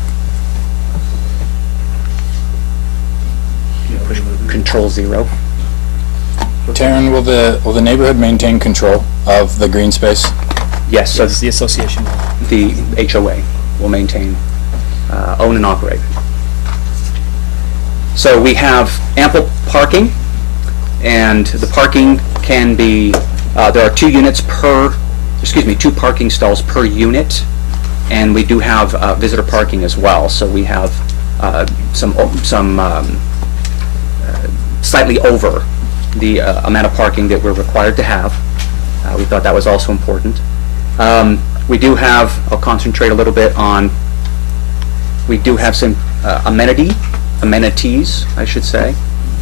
Push Control 0. Taryn, will the neighborhood maintain control of the green space? Yes, so The association. the HOA will maintain, own and operate. So we have ample parking, and the parking can be, there are 2 parking stalls per unit, and we do have visitor parking as well. So we have some slightly over the amount of parking that we're required to have. We thought that was also important. We do have, I'll concentrate a little bit on, we do have some amenities, I should say,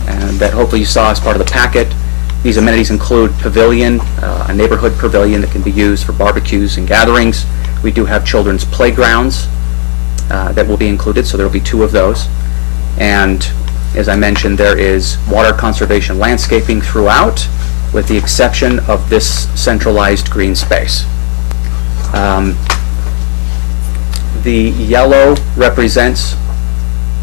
and that hopefully you saw as part of the packet. These amenities include pavilion, a neighborhood pavilion that can be used for barbecues and gatherings. We do have children's playgrounds that will be included, so there will be 2 of those. And as I mentioned, there is water conservation landscaping throughout, with the exception of this centralized green space. The yellow represents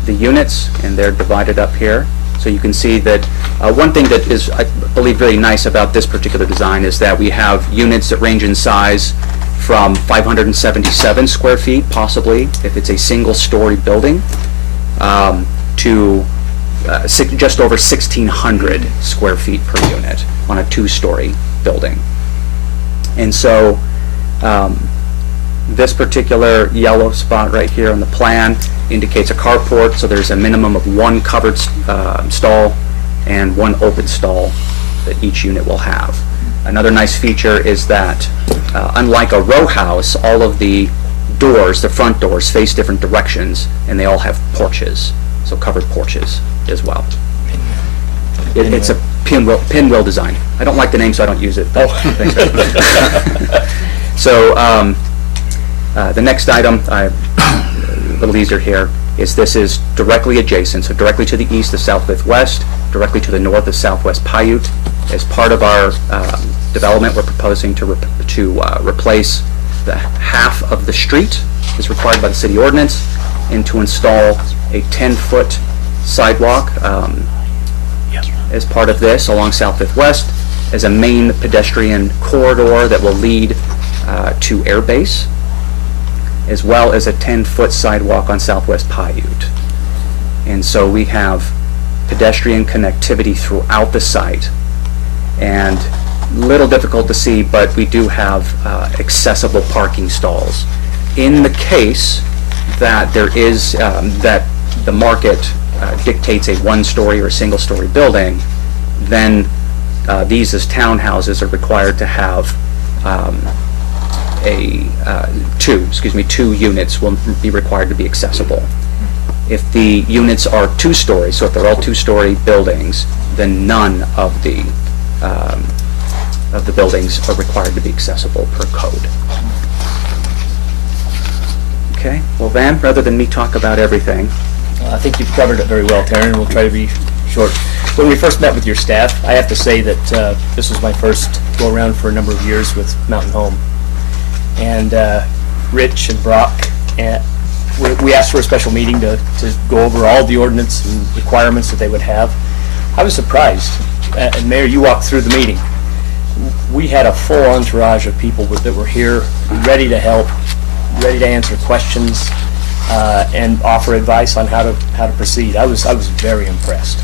the units, and they're divided up here. So you can see that one thing that is, I believe, very nice about this particular design is that we have units that range in size from 577 square feet, possibly, if it's a single-story building, to just over 1,600 square feet per unit on a 2-story building. And so this particular yellow spot right here on the plan indicates a carport, so there's a minimum of 1 covered stall and 1 open stall that each unit will have. Another nice feature is that unlike a row house, all of the doors, the front doors, face different directions, and they all have porches, so covered porches as well. It's a pinwheel design. I don't like the name, so I don't use it. So the next item, a little easier here, is this is directly adjacent, so directly to the east of South Fifth West, directly to the north of Southwest Paiute. As part of our development, we're proposing to replace the half of the street is required by the city ordinance, and to install a 10-foot sidewalk as part of this along South Fifth West as a main pedestrian corridor that will lead to Air Base, as well as a 10-foot sidewalk on Southwest Paiute. And so we have pedestrian connectivity throughout the site, and little difficult to see, but we do have accessible parking stalls. In the case that there is, that the market dictates a 1-story or a single-story building, then these as townhouses are required to have two units will be required to be accessible. If the units are 2-story, so if they're all 2-story buildings, then none of the buildings are required to be accessible per code. Okay, well, Van, rather than me talk about everything, I think you've covered it very well, Taryn. We'll try to be short. When we first met with your staff, I have to say that this was my first go-around for a number of years with Mountain Home. And Rich and Brock, we asked for a special meeting to go over all the ordinance and requirements that they would have. I was surprised. And Mayor, you walked through the meeting. We had a full entourage of people that were here, ready to help, ready to answer questions, and offer advice on how to proceed. I was very impressed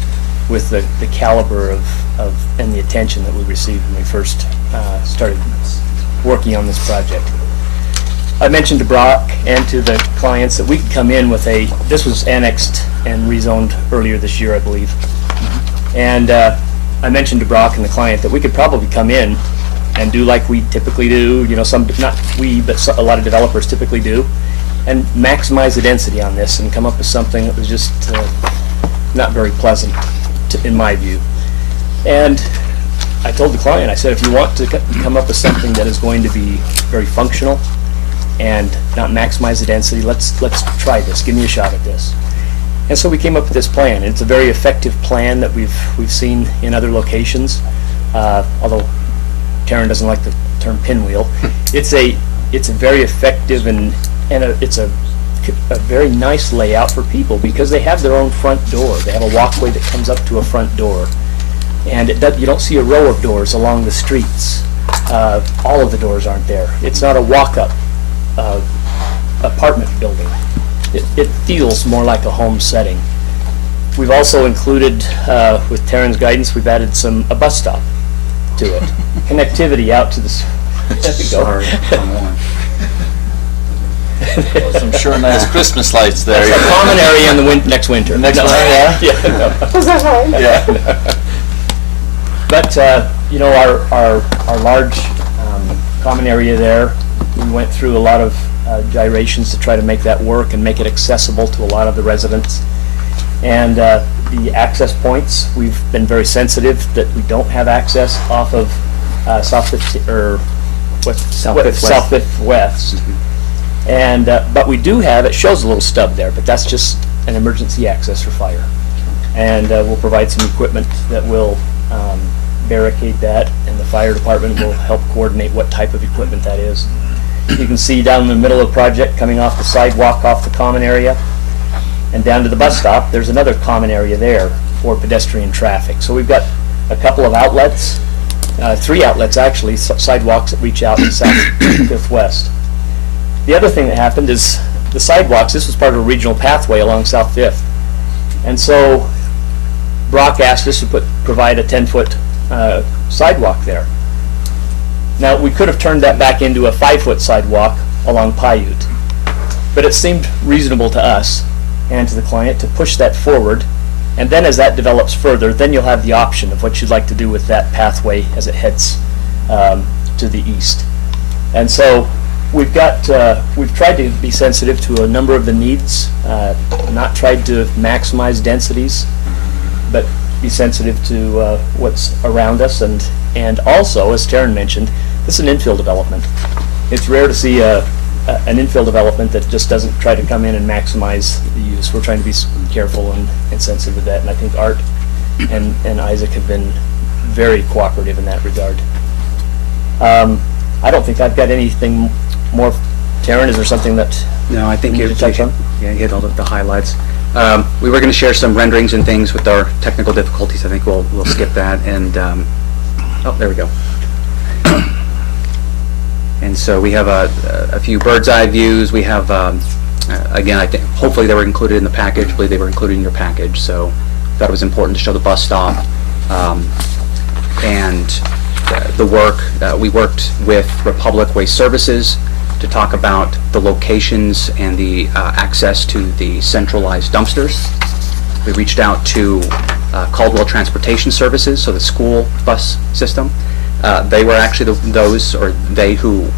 with the caliber of and the attention that we received when we first started working on this project. I mentioned to Brock and to the clients that we could come in with this was annexed and rezoned earlier this year, I believe. And I mentioned to Brock and the client that we could probably come in and do like we typically do, not we, but a lot of developers typically do, and maximize the density on this and come up with something that was just not very pleasant in my view. And I told the client, I said, if you want to come up with something that is going to be very functional and not maximize the density, let's try this. Give me a shot at this. And so we came up with this plan. It's a very effective plan that we've seen in other locations. Although Taryn doesn't like the term pinwheel, it's a very effective and it's a very nice layout for people because they have their own front door. They have a walkway that comes up to a front door, and you don't see a row of doors along the streets. All of the doors aren't there. It's not a walk-up apartment building. It feels more like a home setting. We've also included, with Taryn's guidance, we've added a bus stop to it. Connectivity out to this. There we go. Sorry, some sure nice Christmas lights there. It's a common area in the next winter. Next one, yeah? Yeah. Was that right? Yeah. But, our large common area there, we went through a lot of gyrations to try to make that work and make it accessible to a lot of the residents. And the access points, we've been very sensitive that we don't have access off of South Fifth West. And but we do have, it shows a little stub there, but that's just an emergency access for fire. And we'll provide some equipment that will barricade that, and the fire department will help coordinate what type of equipment that is. You can see down in the middle of the project, coming off the sidewalk off the common area, and down to the bus stop, there's another common area there for pedestrian traffic. So we've got a couple of outlets, 3 outlets actually, sidewalks that reach out to South Fifth West. The other thing that happened is the sidewalks, this was part of a regional pathway along South Fifth. And so Brock asked us to provide a 10-foot sidewalk there. Now, we could have turned that back into a 5-foot sidewalk along Paiute, but it seemed reasonable to us and to the client to push that forward, and then as that develops further, then you'll have the option of what you'd like to do with that pathway as it heads to the east. And so we've tried to be sensitive to a number of the needs, not tried to maximize densities, but be sensitive to what's around us, and also, as Taryn mentioned, this is an infill development. It's rare to see an infill development that just doesn't try to come in and maximize the use. We're trying to be careful and sensitive to that, and I think Art and Isaac have been very cooperative in that regard. I don't think I've got anything more. Taryn, is there something that No, I think you you need to touch on? yeah, you hit all the highlights. We were going to share some renderings and things with our technical difficulties. I think we'll skip that. And oh, there we go. And so we have a few bird's eye views. We have again, I think hopefully they were included in the package. I believe they were included in your package. So thought it was important to show the bus stop and the work. We worked with Republic Waste Services to talk about the locations and the access to the centralized dumpsters. We reached out to Caldwell Transportation Services, so the school bus system. They were actually they who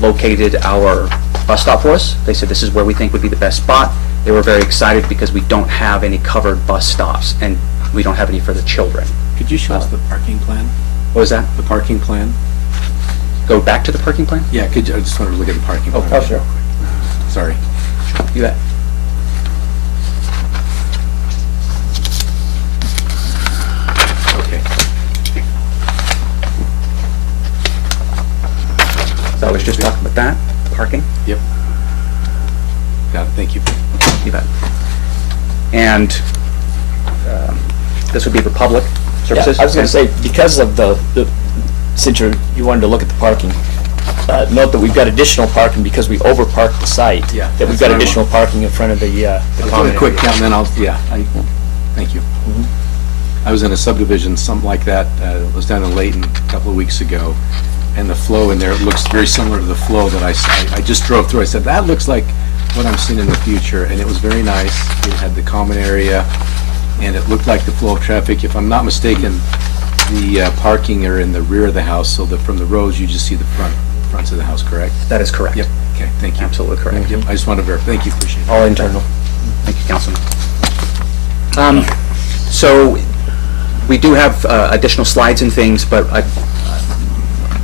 located our bus stop for us. They said this is where we think would be the best spot. They were very excited because we don't have any covered bus stops and we don't have any for the children. Could you show us the parking plan? What was that? The parking plan? Go back to the parking plan? Yeah, I just wanted to look at the parking plan. Oh, sure. Sorry. You bet. Okay. So I was just talking about that, parking. Yep. Got it, thank you. You bet. And this would be Republic Services? Yeah, I was going to say, because of since you wanted to look at the parking, note that we've got additional parking because we overparked the site. Yeah, That we've that's got what I additional parking in front of the I'll do common a quick area. count, and then thank you. I was in a subdivision, something like that, it was down in Layton a couple of weeks ago, and the flow in there, it looks very similar to the flow that I just drove through. I said, that looks like what I'm seeing in the future, and it was very nice. It had the common area, and it looked like the flow of traffic. If I'm not mistaken, the parking are in the rear of the house, so that from the roads, you just see the fronts of the house, correct? That is correct. Yep, okay, thank you. Absolutely correct. Yep, I just wanted to verify, thank you, appreciate it. All internal. Thank you, Councilman. So we do have additional slides and things, but I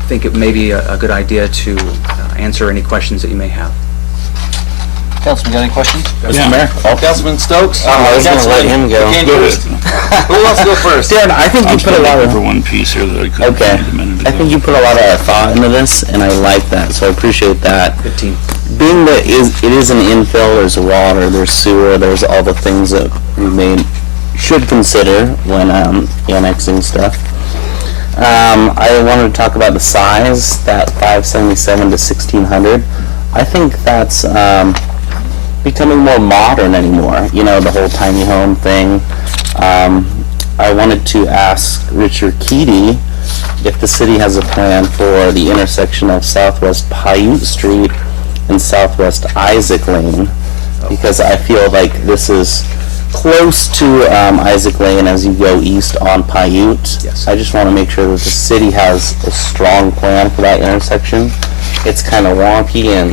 think it may be a good idea to answer any questions that you may have. Councilman, got any questions? Yeah. Mr. Mayor? Councilman Stokes? I was gonna let him go. Who wants to go first? Darren, I think you I'm put a still lot looking of, for one piece here that I couldn't okay, find a minute I ago. think you put a lot of thought into this, and I like that, so I appreciate that. Good team. Being that it is an infill, there's water, there's sewer, there's all the things that we should consider when annexing stuff. I wanted to talk about the size, that 577 to 1600. I think that's becoming more modern anymore, you know, the whole tiny home thing. I wanted to ask Richard Keaty if the city has a plan for the intersection of Southwest Paiute Street and Southwest Isaac Lane, because I feel like this is close to Isaac Lane as you go east on Paiute. Yes. I just want to make sure that the city has a strong plan for that intersection. It's kind of wonky and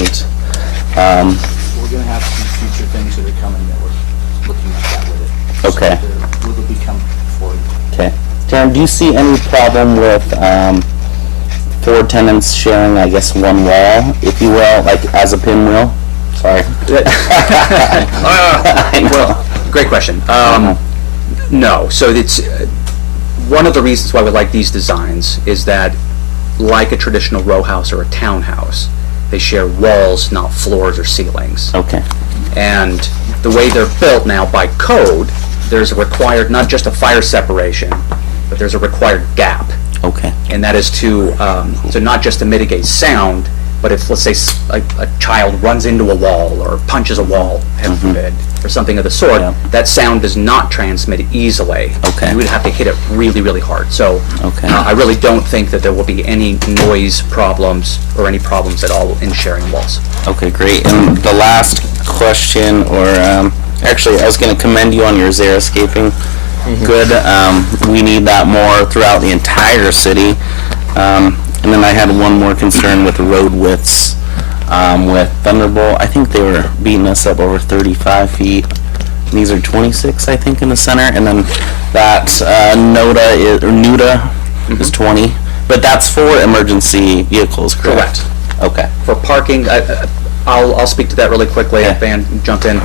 We're gonna have some future things that are coming that we're looking at that with it. Okay. So it'll become for you. okay. Darren, do you see any problem with four tenants sharing, I guess, one wall, if you will, like as a pinwheel? Sorry. Well, great question. No, so it's one of the reasons why we like these designs is that, like a traditional row house or a townhouse, they share walls, not floors or ceilings. Okay. And the way they're built now by code, there's a required, not just a fire separation, but there's a required gap. Okay. And that is to, so not just to mitigate sound, But if, let's say, a child runs into a wall or punches a wall, heaven forbid, or something of the sort, Yeah. that sound does not transmit easily. Okay. You would have to hit it really, really hard. So Okay. I really don't think that there will be any noise problems or any problems at all in sharing walls. Okay, great. And the last question, or actually, I was going to commend you on your xeriscaping. Good. We need that more throughout the entire city. And then I had one more concern with the road widths. With Thunderbolt, I think they were beating us up over 35 feet. These are 26, I think, in the center. And then that NUDA is 20. But that's for emergency vehicles, correct? Okay. For parking, I'll speak to that really quickly. Okay. Van, jump in.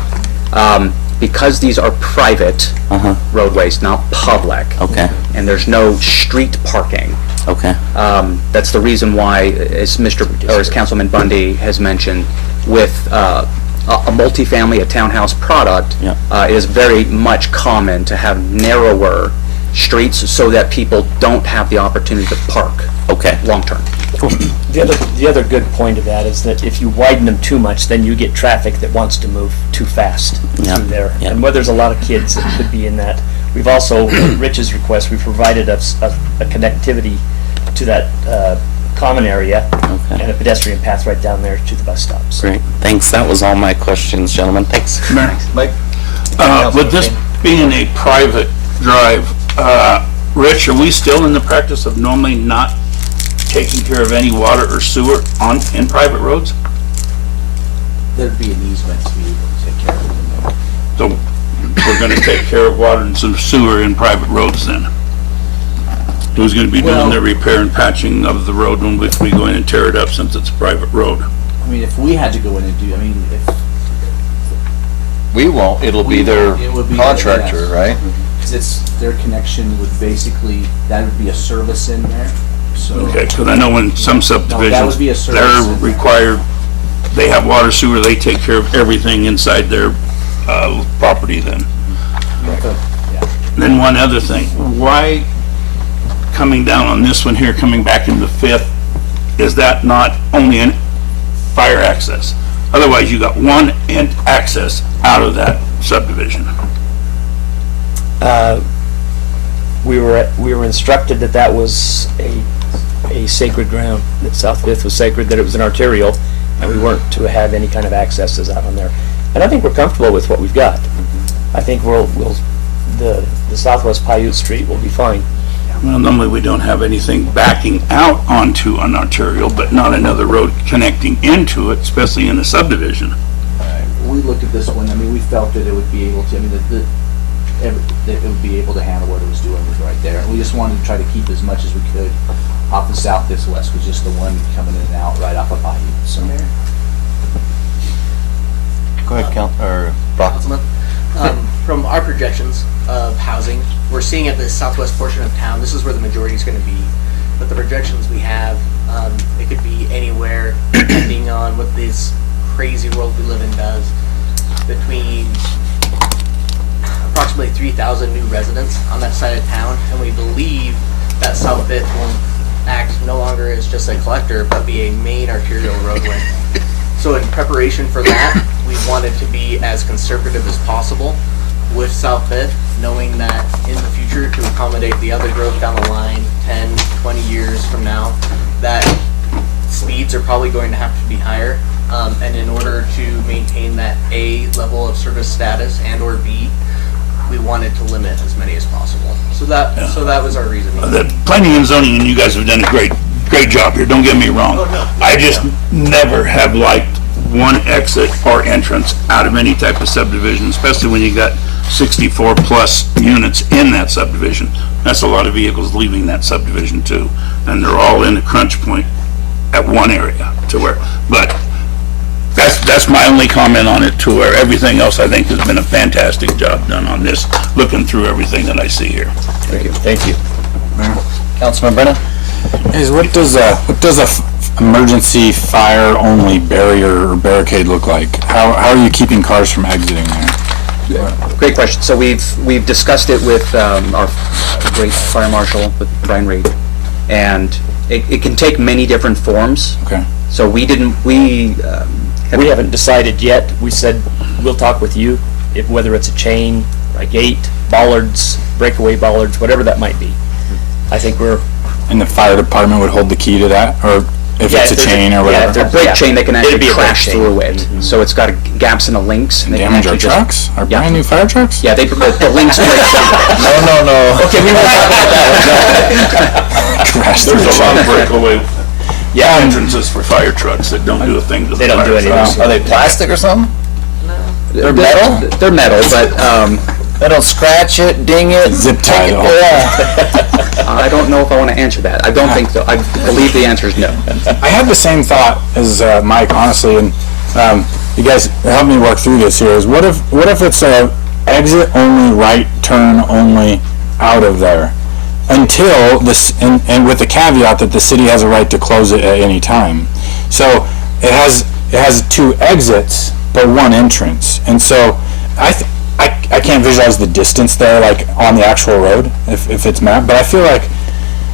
Because these are private roadways, not public. Okay. And there's no street parking. Okay. That's the reason why, as Councilman Bundy has mentioned, with a multifamily, a townhouse product, Yeah. it is very much common to have narrower streets so that people don't have the opportunity to park Okay. long-term. The other good point of that is that if you widen them too much, then you get traffic that wants to move too fast Yeah, through there. yeah. And where there's a lot of kids, it could be in that. We've also, at Rich's request, we provided a connectivity to that common area Okay. and a pedestrian path right down there to the bus stops. Great. Thanks. That was all my questions, gentlemen. Thanks. Mike? With this being a private drive, Rich, are we still in the practice of normally not taking care of any water or sewer in private roads? There'd be an easement to be able to take care of it. So we're gonna take care of water and some sewer in private roads then? Who's gonna be doing the repair and patching of the road when we go in and tear it up since it's a private road? I mean, if we had to go in and do, I mean, if. We won't, it'll be their It would be- contractor, yes. right? Because it's, their connection would basically, that would be a service in there, so. Okay, because I know in some subdivisions, would be a service. they're required, they have water sewer, they take care of everything inside their property then. Yeah. Then one other thing, why coming down on this one here, coming back into Fifth, is that not only in fire access? Otherwise, you got one end access out of that subdivision. We were instructed that that was a sacred ground, that South Fifth was sacred, that it was an arterial, and we weren't to have any kind of accesses out on there. And I think we're comfortable with what we've got. I think the Southwest Paiute Street will be fine. Well, normally we don't have anything backing out onto an arterial, but not another road connecting into it, especially in a subdivision. We looked at this one, I mean, we felt that it would be able to, I mean, that it would be able to handle what it was doing was right there. And we just wanted to try to keep as much as we could off the south, this west, was just the one coming in and out right off of Paiute, so. Go ahead, Brock. Councilman. From our projections of housing, we're seeing at the southwest portion of town, this is where the majority is going to be. But the projections we have, it could be anywhere, depending on what this crazy world we live in does, between approximately 3,000 new residents on that side of town. And we believe that South Fifth will act no longer as just a collector, but be a main arterial roadway. So in preparation for that, we wanted to be as conservative as possible with South Fifth, knowing that in the future, to accommodate the other growth down the line, 10, 20 years from now, that speeds are probably going to have to be higher. And in order to maintain that A level of service status and or B, we wanted to limit as many as possible. So that was our reasoning. The planning and zoning, and you guys have done a great job here, don't get me wrong. Oh, no. I just never have liked one exit or entrance out of any type of subdivision, especially when you got 64 plus units in that subdivision. That's a lot of vehicles leaving that subdivision too, and they're all in the crunch point at one area to where, but that's my only comment on it, to where everything else I think has been a fantastic job done on this, looking through everything that I see here. Thank you. Councilman Brennan? What does a emergency fire only barrier or barricade look like? How are you keeping cars from exiting there? Great question. So we've discussed it with our great fire marshal, with Brian Reed, and it can take many different forms. Okay. So we haven't decided yet. We said we'll talk with you, whether it's a chain, a gate, bollards, breakaway bollards, whatever that might be. I think And the fire department would hold the key to that, or if Yeah, it's a if there's chain or yeah, whatever? if there's- break chain, they can It'd actually be a break crash chain. through it. So it's got gaps in the links. And they can Damage our actually just- trucks? Our Yeah. brand new fire trucks? Yeah, the links break through. No. Okay, we won't talk about that. Crash There's through a lot of chain. breakaway entrances for fire trucks that don't do a thing to the They don't do fire anything. trucks. Are they plastic or something? They're metal? They're metal, but They don't scratch it, ding it? Zip tie it all. Yeah. I don't know if I want to answer that. I don't think so. I believe the answer is no. I had the same thought as Mike, honestly, and you guys help me work through this here. Is what if it's a exit only, right turn only out of there until this, and with the caveat that the city has a right to close it at any time. So it has two exits but one entrance, and so I can't visualize the distance there, like on the actual road, if it's mapped. But I feel like,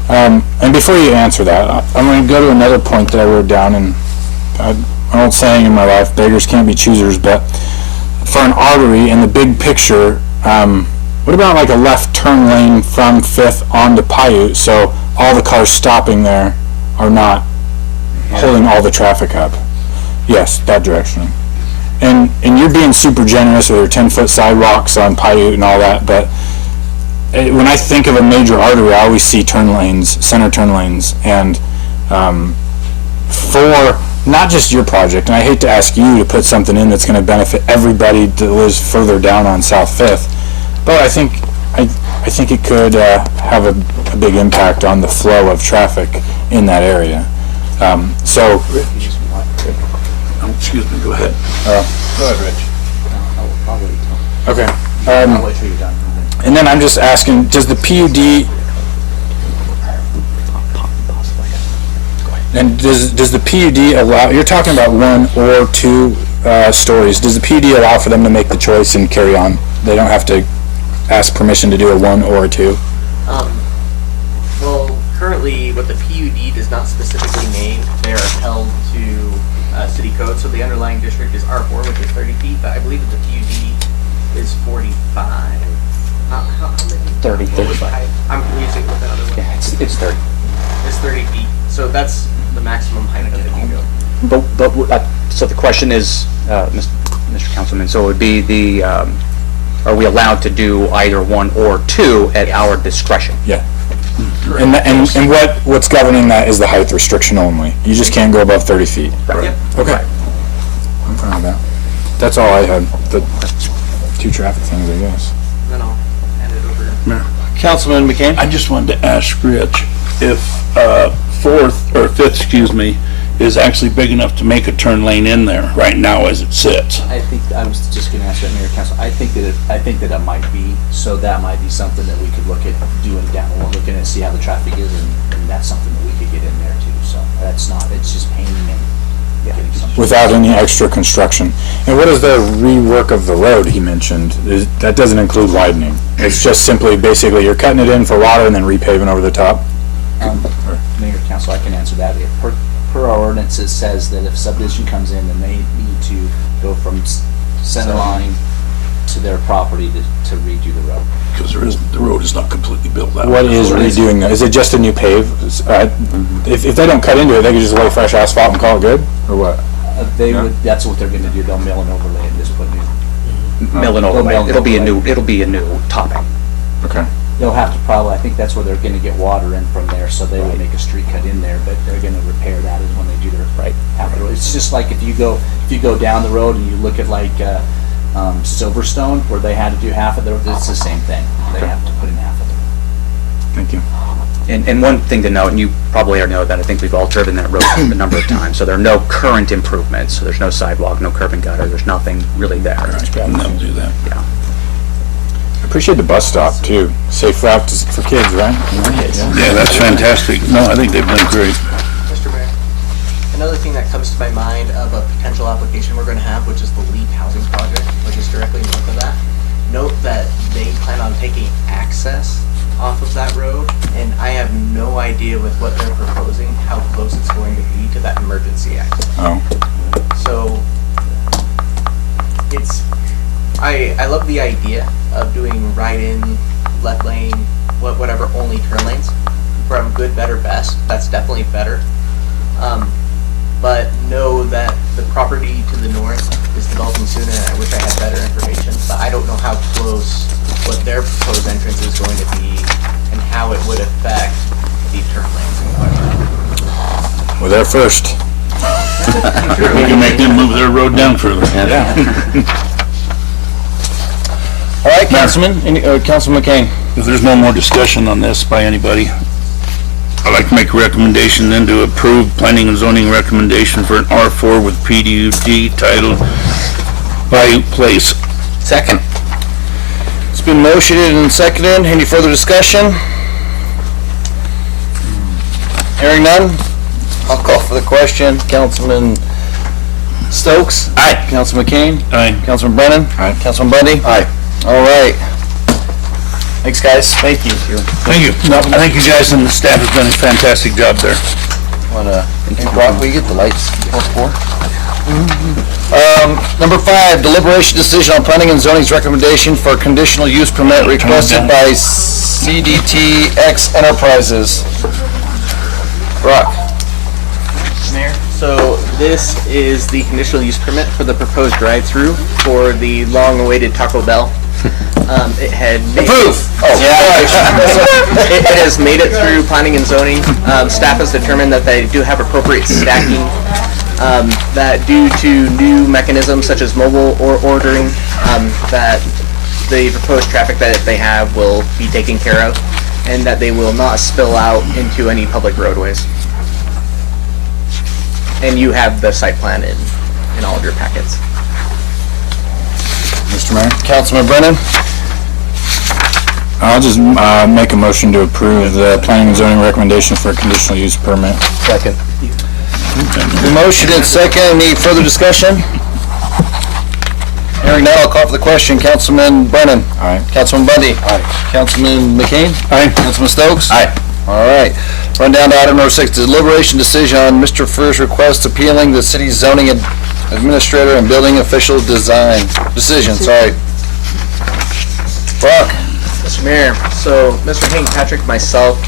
and before you answer that, I'm going to go to another point that I wrote down, and an old saying in my life, beggars can't be choosers, but for an artery in the big picture, what about like a left turn lane from 5th onto Paiute, so all the cars stopping there are not holding all the traffic up? Yes, that direction. And you're being super generous with your 10-foot sidewalks on Paiute and all that, but when I think of a major artery, I always see turn lanes, center turn lanes, and for not just your project, and I hate to ask you to put something in that's going to benefit everybody that lives further down on South 5th, but I think it could have a big impact on the flow of traffic in that area. So. Oh, excuse me, go ahead. Go ahead, Rich. I'll wait till, Okay. I'll wait till you're done. And then I'm just asking, does the PUD, and does the PUD allow, you're talking about 1 or 2 stories, does the PUD allow for them to make the choice and carry on? They don't have to ask permission to do a 1 or a 2? Well, currently, what the PUD does not specifically name, they are held to city code. So the underlying district is R4, which is 30 feet, but I believe that the PUD is 45. How many? 30, 35. I'm confusing with that other one. Yeah, it's 30. It's 30 feet. So that's the maximum height that you go. But so the question is, Mr. Councilman, so it would be the, are we allowed to do either 1 or 2 at our discretion? Yeah. And what's governing that is the height restriction only. You just can't go above 30 feet. Right. Yep. Okay. I'm fine with that. That's all I had, the 2 traffic things, I guess. Then I'll hand it over. Councilman McCain? I just wanted to ask Rich if 4th or 5th, excuse me, is actually big enough to make a turn lane in there right now as it sits. I think, I was just gonna ask that, Mayor Council, I think that it might be, so that might be something that we could look at doing down the road, looking at, see how the traffic is, and that's something that we could get in there too, so that's not, it's just painting and getting something. Without any extra construction. And what is the rework of the road he mentioned? That doesn't include widening. It's just simply, basically, you're cutting it in for water and then repaving over the top? Mayor Council, I can answer that. Per our ordinance, it says that if subdivision comes in, then they need to go from center line to their property to redo the road. Because the road is not completely built out. What is redoing that? Is it just a new pave? If they don't cut into it, they could just lay fresh asphalt and call it good, or what? They would, that's what they're gonna do. They'll mill and overlay and just put new. Mill and overlay. Mill and It'll be a overlay. new topping. Okay. They'll have to probably, I think that's where they're gonna get water in from there, so they will make a street cut in there, but they're gonna repair that is when they do their half of the road. It's just like if you go down the road and you look at like, Silverstone, where they had to do half of the road, it's the same thing. They have to put in half of the road. Thank you. And one thing to note, and you probably already know that, I think we've all driven that road a number of times, so there are no current improvements, so there's no sidewalk, no curb and gutter, there's nothing really there. And they'll do that. Yeah. Appreciate the bus stop too. Safe route for kids, right? Yeah, that's fantastic. No, I think they've done great. Mr. Mayor, another thing that comes to my mind of a potential application we're going to have, which is the LEAP housing project, which is directly north of that. Note that they plan on taking access off of that road, and I have no idea with what they're proposing, how close it's going to be to that emergency exit. Oh. So, I love the idea of doing right in, left lane, whatever, only turn lanes. From good, better, best, that's definitely better. But know that the property to the north is developing soon, and I wish I had better information, but I don't know how close what their proposed entrance is going to be and how it would affect the turn lanes in question. We're there first. We can make them move their road down further. All right, Councilman, Councilman McCain. If there's no more discussion on this by anybody, I'd like to make a recommendation then to approve planning and zoning recommendation for an R4 with PDUD titled Bayou Place. Second. It's been motioned and seconded. Any further discussion? Hearing none, I'll call for the question. Councilman Stokes? Aye. Councilman McCain? Aye. Councilman Brennan? Aye. Councilman Bundy? Aye. All right. Thanks, guys. Thank you. Thank you. I think you guys and the staff have done a fantastic job there. Hey, Brock, will you get the lights? Number 5, deliberation decision on planning and zoning's recommendation for conditional use permit requested by CDTX Enterprises. Brock. Mayor, so this is the conditional use permit for the proposed drive-through for the long-awaited Taco Bell. It had made Approve! Oh, yeah. it has made it through planning and zoning. Staff has determined that they do have appropriate stacking, that due to new mechanisms such as mobile or ordering, that the proposed traffic that they have will be taken care of, and that they will not spill out into any public roadways. And you have the site plan in all of your packets. Mr. Mayor? Councilman Brennan? I'll just make a motion to approve the planning and zoning recommendation for a conditional use permit. Second. The motion and second. Any further discussion? Hearing none, I'll call for the question. Councilman Brennan? Aye. Councilman Bundy? Aye. Councilman McCain? Aye. Councilman Stokes? Aye. All right. Run down to item number 6, deliberation decision on Mr. Freer's request appealing the city's zoning administrator and building official decision. Brock? Mr. Mayor, so Mr. Hank Patrick, myself,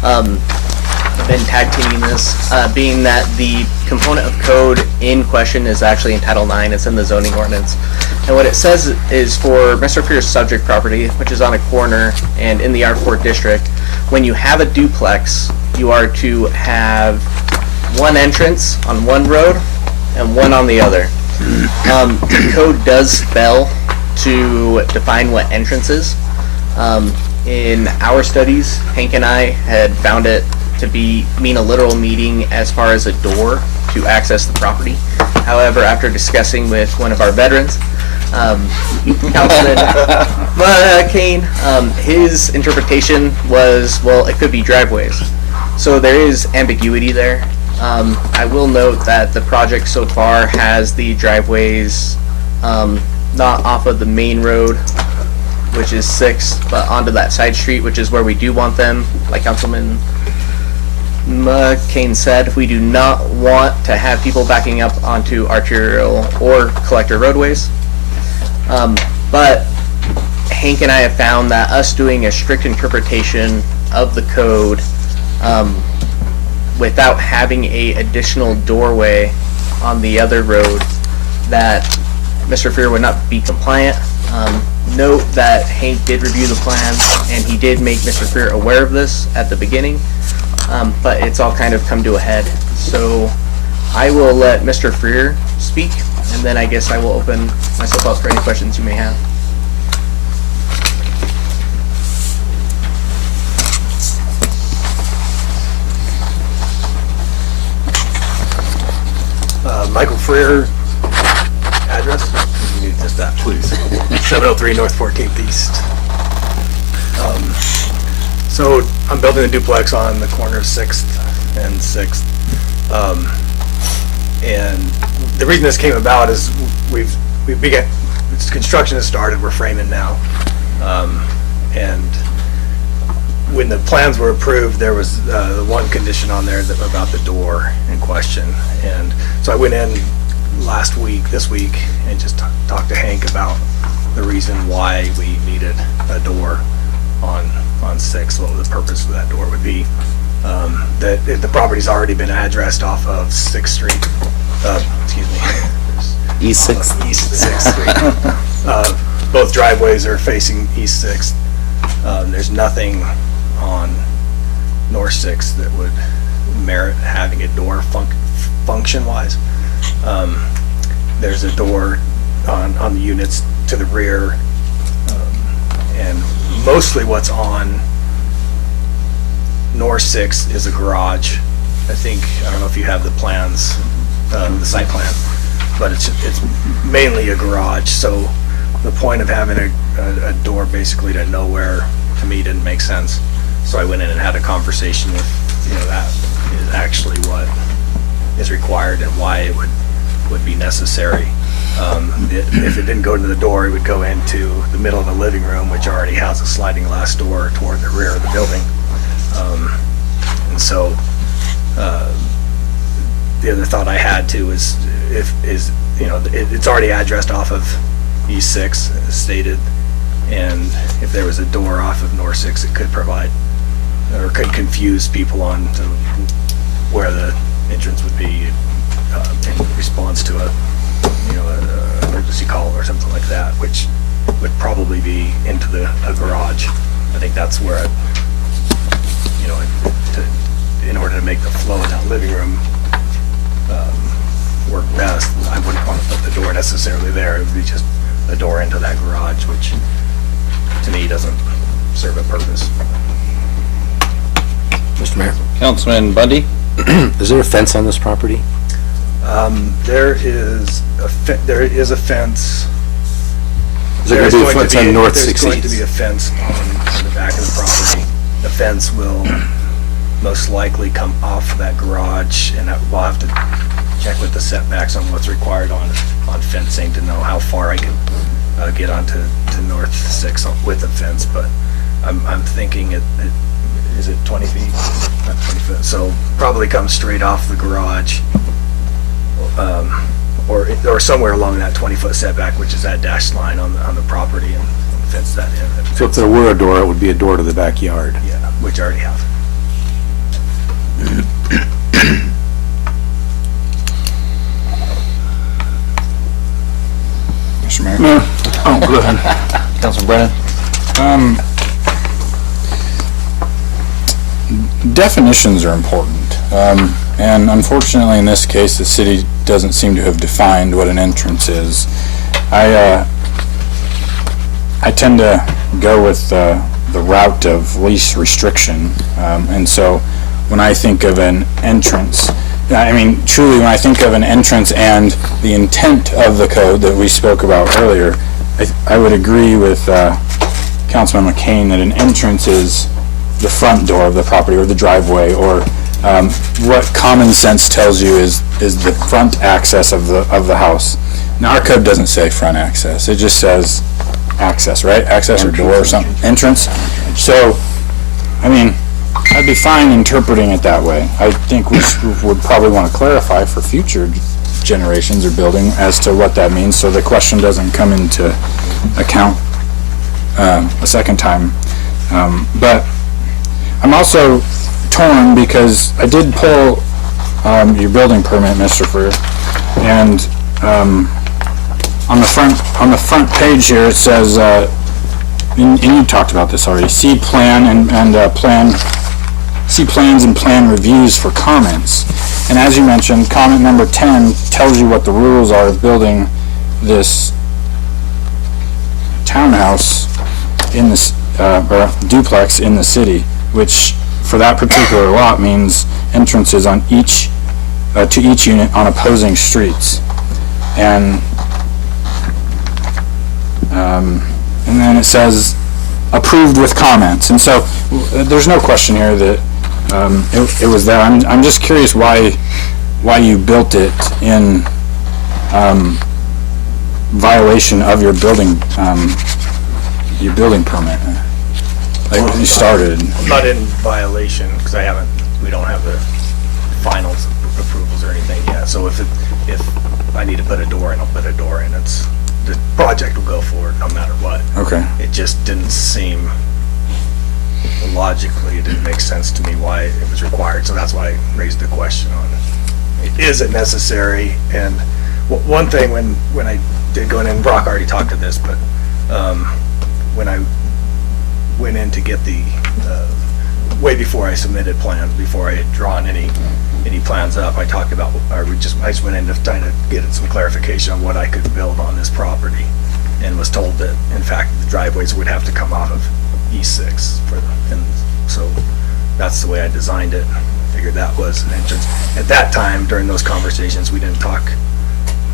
have been tag teaming this, being that the component of code in question is actually in Title IX, it's in the zoning ordinance. And what it says is for Mr. Freer's subject property, which is on a corner and in the R4 district, when you have a duplex, you are to have one entrance on one road and one on the other. The code does spell to define what entrance is. In our studies, Hank and I had found it to mean a literal meaning as far as a door to access the property. However, after discussing with one of our veterans, Councilman Kane, his interpretation was, well, it could be driveways. So there is ambiguity there. I will note that the project so far has the driveways not off of the main road, which is 6th, but onto that side street, which is where we do want them. Like Councilman McCain said, we do not want to have people backing up onto arterial or collector roadways. But Hank and I have found that us doing a strict interpretation of the code without having a additional doorway on the other road, that Mr. Freer would not be compliant. Note that Hank did review the plan and he did make Mr. Freer aware of this at the beginning, but it's all kind of come to a head. So I will let Mr. Freer speak, and then I guess I will open myself up for any questions you may have. Michael Freer, address? You need just that, please. 703 North 14th East. So I'm building a duplex on the corner of 6th and 6th. And the reason this came about is we've begun, construction has started, we're framing now. And when the plans were approved, there was the one condition on there about the door in question. And so I went in this week, and just talked to Hank about the reason why we needed a door on 6, what the purpose of that door would be. That the property's already been addressed off of 6th Street, excuse me. East 6th. East 6th Street. Both driveways are facing East 6th. There's nothing on North 6th that would merit having a door function-wise. There's a door on the units to the rear, and mostly what's on North 6th is a garage. I don't know if you have the plans, the site plan, but it's mainly a garage. So the point of having a door basically to nowhere, to me, didn't make sense. So I went in and had a conversation with, that is actually what is required and why it would be necessary. If it didn't go to the door, it would go into the middle of the living room, which already has a sliding glass door toward the rear of the building. And so the other thought I had too is it's already addressed off of East 6 as stated, and if there was a door off of North 6, it could provide or could confuse people on to where the entrance would be in response to an emergency call or something like that, which would probably be into a garage. I think that's where in order to make the flow in that living room work best, I wouldn't want to put the door necessarily there. It would be just a door into that garage, which to me doesn't serve a purpose. Mr. Mayor, Councilman Bundy? is there a fence on this property? There is a fence. Is there going to be a fence on North 6th? There's going to be a fence on the back of the property. The fence will most likely come off that garage, and we'll have to check with the setbacks on what's required on fencing to know how far I can get onto North 6 with the fence. But I'm thinking is it 20 feet? Not 20 feet. So probably come straight off the garage, or somewhere along that 20-foot setback, which is that dashed line on the property, and fence that in. So if there were a door, it would be a door to the backyard. Yeah, which I already have. Mr. Mayor? Oh, go ahead. Councilman Brennan? Definitions are important, and unfortunately in this case the city doesn't seem to have defined what an entrance is. I tend to go with the route of least restriction, and so when I think of an entrance, truly when I think of an entrance and the intent of the code that we spoke about earlier, I would agree with Councilman McCain that an entrance is the front door of the property or the driveway, or what common sense tells you is the front access of the house. Now our code doesn't say front access, it just says access, right? Access or door or something, entrance. So, I'd be fine interpreting it that way. I think we would probably want to clarify for future generations or building as to what that means, so the question doesn't come into account a second time. But I'm also torn because I did pull your building permit, Mr. Freer, and on the front page here it says, and you talked about this already, see plan and see plans and plan reviews for comments. And as you mentioned, comment number 10 tells you what the rules are of building this townhouse in this or duplex in the city, which for that particular lot means entrances on to each unit on opposing streets. And then it says approved with comments. And so there's no question here that it was there. I'm just curious why you built it in violation of your building permit. Like, you started. I'm not in violation, because we don't have the final approvals or anything yet. So if I need to put a door in, I'll put a door in. The project will go forward no matter what. Okay. It just didn't seem, logically, it didn't make sense to me why it was required. So that's why I raised the question on, is it necessary? And one thing when I did go in, and Brock already talked to this, but when I went in to get the, way before I submitted plans, before I had drawn any plans up, I talked about, I just went in to try to get some clarification on what I could build on this property, and was told that, in fact, the driveways would have to come out of E6 and so that's the way I designed it. Figured that was an entrance. At that time, during those conversations, we didn't talk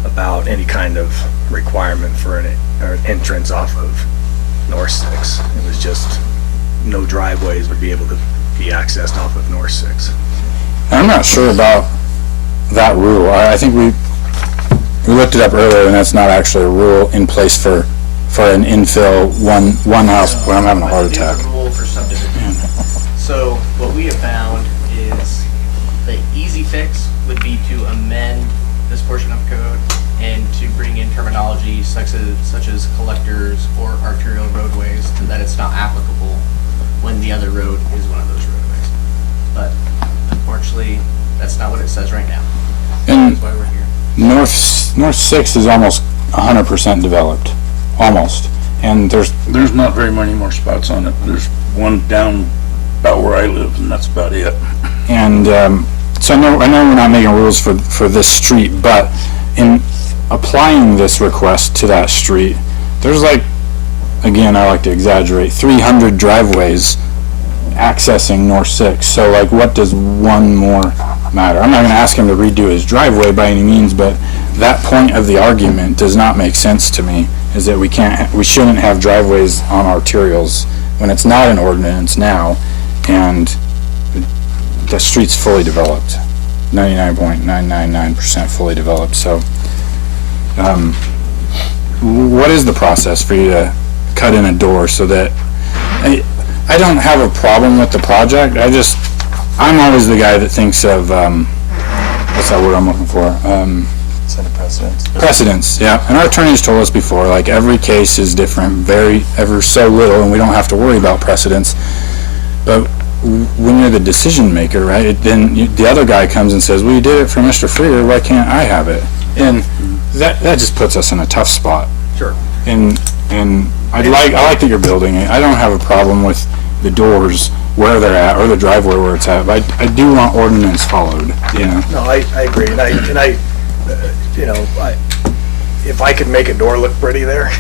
about any kind of requirement for an entrance off of North 6. It was just no driveways would be able to be accessed off of North 6. I'm not sure about that rule. I think we looked it up earlier, and that's not actually a rule in place for an infill one house when I'm having a heart attack. It's a rule for subdivision. So what we have found is the easy fix would be to amend this portion of code and to bring in terminology such as collectors or arterial roadways, so that it's not applicable when the other road is one of those roadways. But unfortunately, that's not what it says right now. And That's why we're here. North 6 is almost 100% developed, almost. And There's not very many more spots on it. There's one down about where I live, and that's about it. And so I know we're not making rules for this street, but in applying this request to that street, there's like, again, I like to exaggerate, 300 driveways accessing North 6. So like, what does one more matter? I'm not going to ask him to redo his driveway by any means, but that point of the argument does not make sense to me, is that we shouldn't have driveways on arterials when it's not an ordinance now, and the street's fully developed, 99.999% fully developed. So what is the process for you to cut in a door so that I don't have a problem with the project. I'm always the guy that thinks of what's that word I'm looking for? Set a precedence. Precedents, yeah. And our attorneys told us before, like, every case is different, ever so little, and we don't have to worry about precedents. But when you're the decision maker, right, then the other guy comes and says, well, you did it for Mr. Freer, why can't I have it? And that just puts us in a tough spot. Sure. And I like that you're building it. I don't have a problem with the doors where they're at or the driveway where it's at, but I do want ordinance followed, you know? No, I agree, and if I could make a door look pretty there,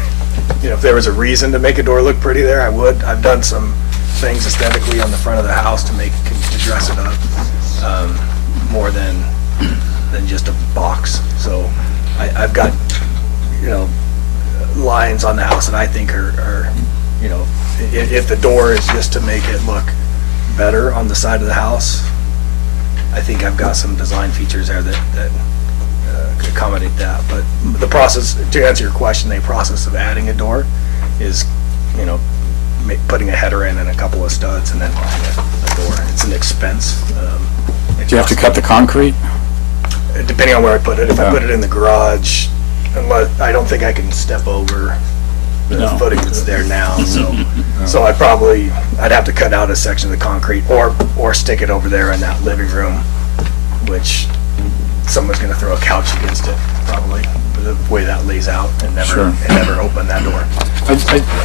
if there was a reason to make a door look pretty there, I would. I've done some things aesthetically on the front of the house to dress it up, more than just a box. So I've got, lines on the house that I think are if the door is just to make it look better on the side of the house, I think I've got some design features there that could accommodate that. But the process, to answer your question, the process of adding a door is, putting a header in and a couple of studs and then buying a door. It's an expense. Do you have to cut the concrete? Depending on where I put it. If I put it in the garage, I don't think I can step over the footing that's there now, so I'd have to cut out a section of the concrete or stick it over there in that living room, which someone's gonna throw a couch against it, probably, the way that lays out, and never open that door.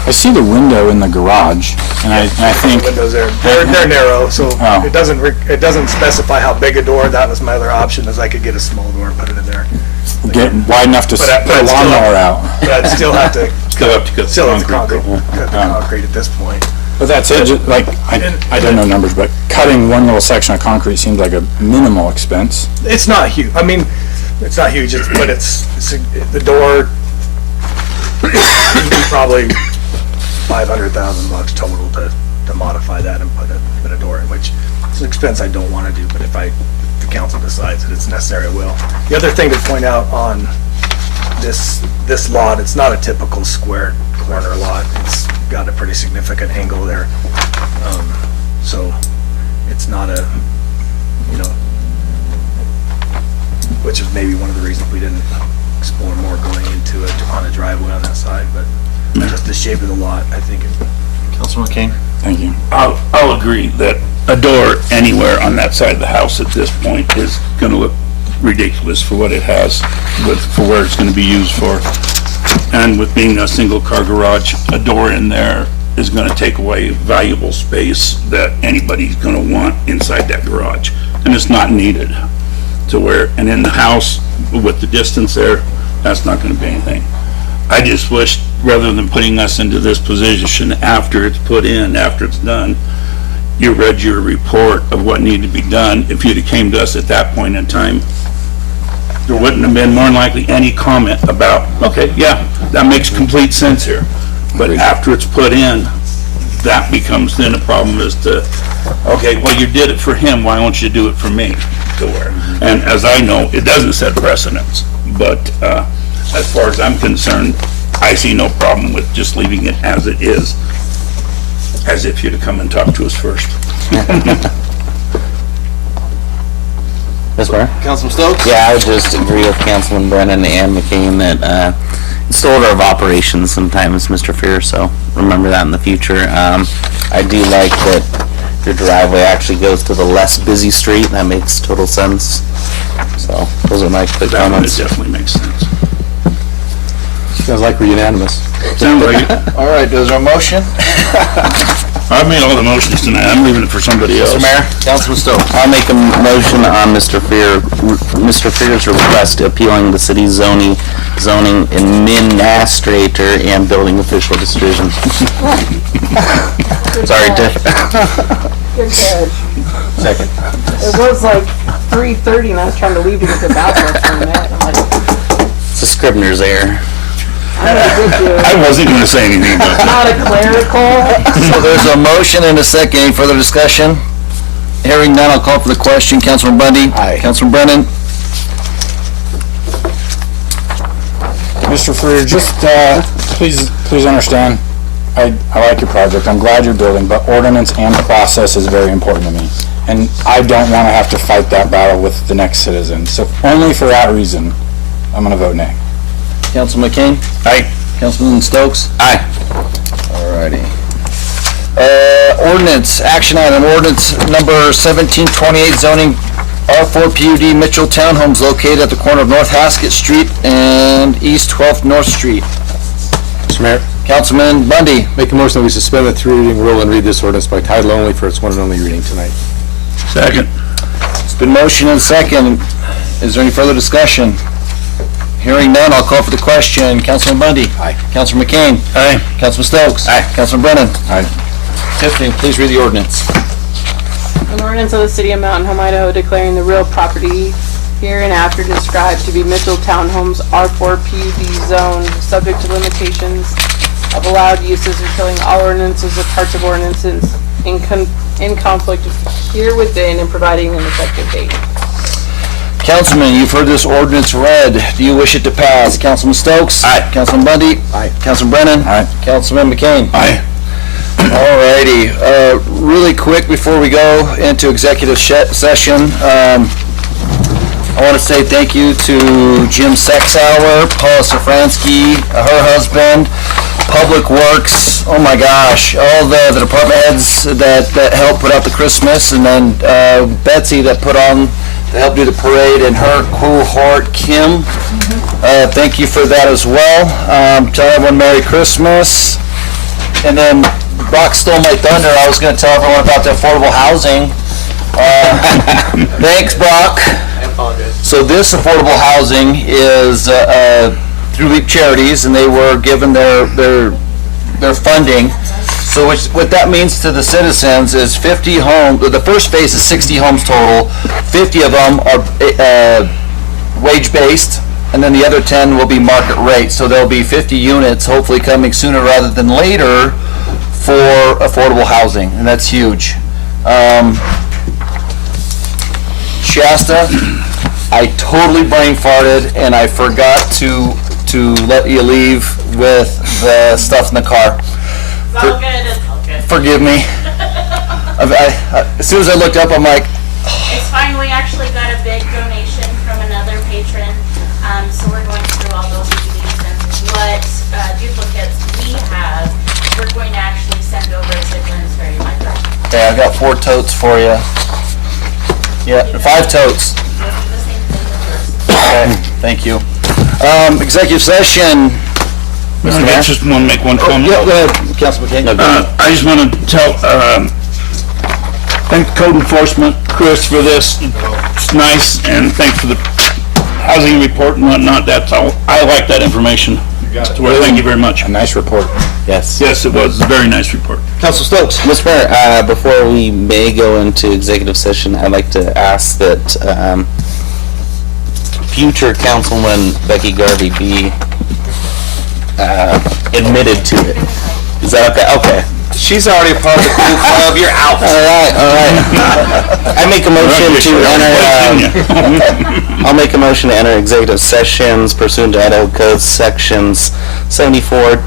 I see the window in the garage, and I think The windows there, they're narrow, so it doesn't specify how big a door. That was my other option, is I could get a small door and put it in there. get wide enough to put a lawnmower out. But I'd still have to cut the concrete. concrete at this point. But that's it, I don't know numbers, but cutting one little section of concrete seems like a minimal expense. It's not huge. I mean, it's not huge, but it's the door, probably $500,000 total to modify that and put a door in, which is an expense I don't want to do, but if the council decides that it's necessary, I will. The other thing to point out on this lot, it's not a typical square corner lot. It's got at a pretty significant angle there. So it's not a, you know, which is maybe one of the reasons we didn't explore more going into it on a driveway on that side, but just the shape of the lot, I think. Councilman McCain? Thank you. I'll agree that a door anywhere on that side of the house at this point is gonna look ridiculous for what it has, for where it's gonna be used for. And with being a single car garage, a door in there is gonna take away valuable space that anybody's gonna want inside that garage. And it's not needed to where, and in the house, with the distance there, that's not gonna be anything. I just wish, rather than putting us into this position after it's put in, after it's done, you read your report of what needed to be done. If you'd have came to us at that point in time, there wouldn't have been more than likely any comment about, okay, yeah, that makes complete sense here. But after it's put in, that becomes then a problem as to, okay, well, you did it for him, why don't you do it for me? To where, and as I know, it doesn't set precedence, but as far as I'm concerned, I see no problem with just leaving it as it is, as if you'd have come and talked to us first. Ms. Mayor? Councilman Stokes? Yeah, I would just agree with Councilman Brennan and McCain that it's the order of operations sometimes, Mr. Fear, so remember that in the future. I do like that your driveway actually goes to the less busy street. That makes total sense. So those are my quick That one, it comments. definitely makes sense. Sounds like we're unanimous. Sounds like it. All right, is there a motion? I've made all the motions tonight, I'm leaving it for somebody else. Mr. Mayor? Councilman Stokes? I'll make a motion on Mr. Fear's request appealing the city's zoning administrator and building official decision. Sorry, Dick. Good catch. Second. It was like 3:30 and I was trying to leave to get to the bathroom for a minute. I'm like, It's a Scribner's error. I'm gonna get you. I wasn't gonna say anything about that. Not a clerical. So there's a motion and a second. Any further discussion? Hearing none, I'll call for the question. Councilman Bundy? Aye. Councilman Brennan? Mr. Freer, just, please understand, I like your project, I'm glad you're building, but ordinance and process is very important to me. And I don't want to have to fight that battle with the next citizen, so only for that reason, I'm gonna vote nay. Councilman McCain? Aye. Councilman Stokes? Aye. Alrighty. Ordinance, action item, ordinance number 1728, zoning R4 PUD Mitchell Townhomes located at the corner of North Haskett Street and East 12th North Street. Mr. Mayor, Councilman Bundy? make a motion that we suspend the three reading rule and read this ordinance by title only for its one and only reading tonight. Second. It's been motion and second. Is there any further discussion? Hearing none, I'll call for the question. Councilman Bundy? Aye. Councilman McCain? Aye. Councilman Stokes? Aye. Councilman Brennan? Aye. Tiffany, please read the ordinance. An ordinance of the City of Mountain Home, Idaho declaring the real property hereinafter described to be Mitchell Townhomes R4 PUD zone, subject to limitations of allowed uses, repealing all ordinances or parts of ordinances in conflict here within and providing an effective date. Councilman, you've heard this ordinance read. Do you wish it to pass? Councilman Stokes? Aye. Councilman Bundy? Aye. Councilman Brennan? Aye. Councilman McCain? Aye. Alrighty, really quick before we go into executive session, I want to say thank you to Jim Sexauer, Paula Safransky, her husband, Public Works, oh my gosh, all the department heads that helped put out the Christmas, and then Betsy that helped do the parade, and her cohort, Kim. Thank you for that as well. Tell everyone Merry Christmas. And then Brock stole my thunder. I was going to tell everyone about the affordable housing. Thanks, Brock. I apologize. So this affordable housing is through Leap Charities, and they were given their funding. So what that means to the citizens is 50 homes. The first phase is 60 homes total. 50 of them are wage-based, and then the other 10 will be market rate. So there'll be 50 units, hopefully coming sooner rather than later, for affordable housing, and that's huge. Shasta, I totally brain farted, and I forgot to let you leave with the stuff in the car. all good, it's all good. Forgive me. As soon as I looked up, I'm like, It's fine, we actually got a big donation from another patron, so we're going through all those DVDs and what duplicates we have, we're going to actually send over to Glenn's Ferry Library. okay, I got 4 totes for you. Yeah, 5 totes. The same thing with yours. Okay, thank you. Executive session. Mr. I Mayor? just want to make one comment. Yeah, go ahead, Councilman King. I just want to thank code enforcement, Chris, for this. It's nice, and thanks for the housing report and whatnot. That's all. I like that information. So thank you very much. A nice report. Yes. Yes, it was a very nice report. Council Stokes. Mr. Mayor, before we may go into executive session, I'd like to ask that future Councilman Becky Garvey be admitted to it. Is that okay? Okay. She's already a part of the cool club, you're out. All right. I make a motion to enter, I'll make a motion to enter executive sessions pursuant to Idaho Code Sections 74,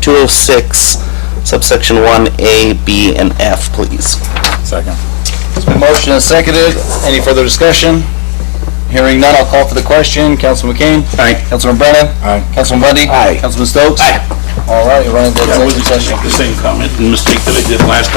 206, subsection 1A, B, and F, please. Second. It's been motioned and seconded. Any further discussion? Hearing none, I'll call for the question. Councilman McCain? Aye. Councilman Brennan? Aye. Councilman Bundy? Aye. Councilman Stokes? Aye. All right, you're running the I executive wasn't going to session. make the same comment and mistake that I did last time.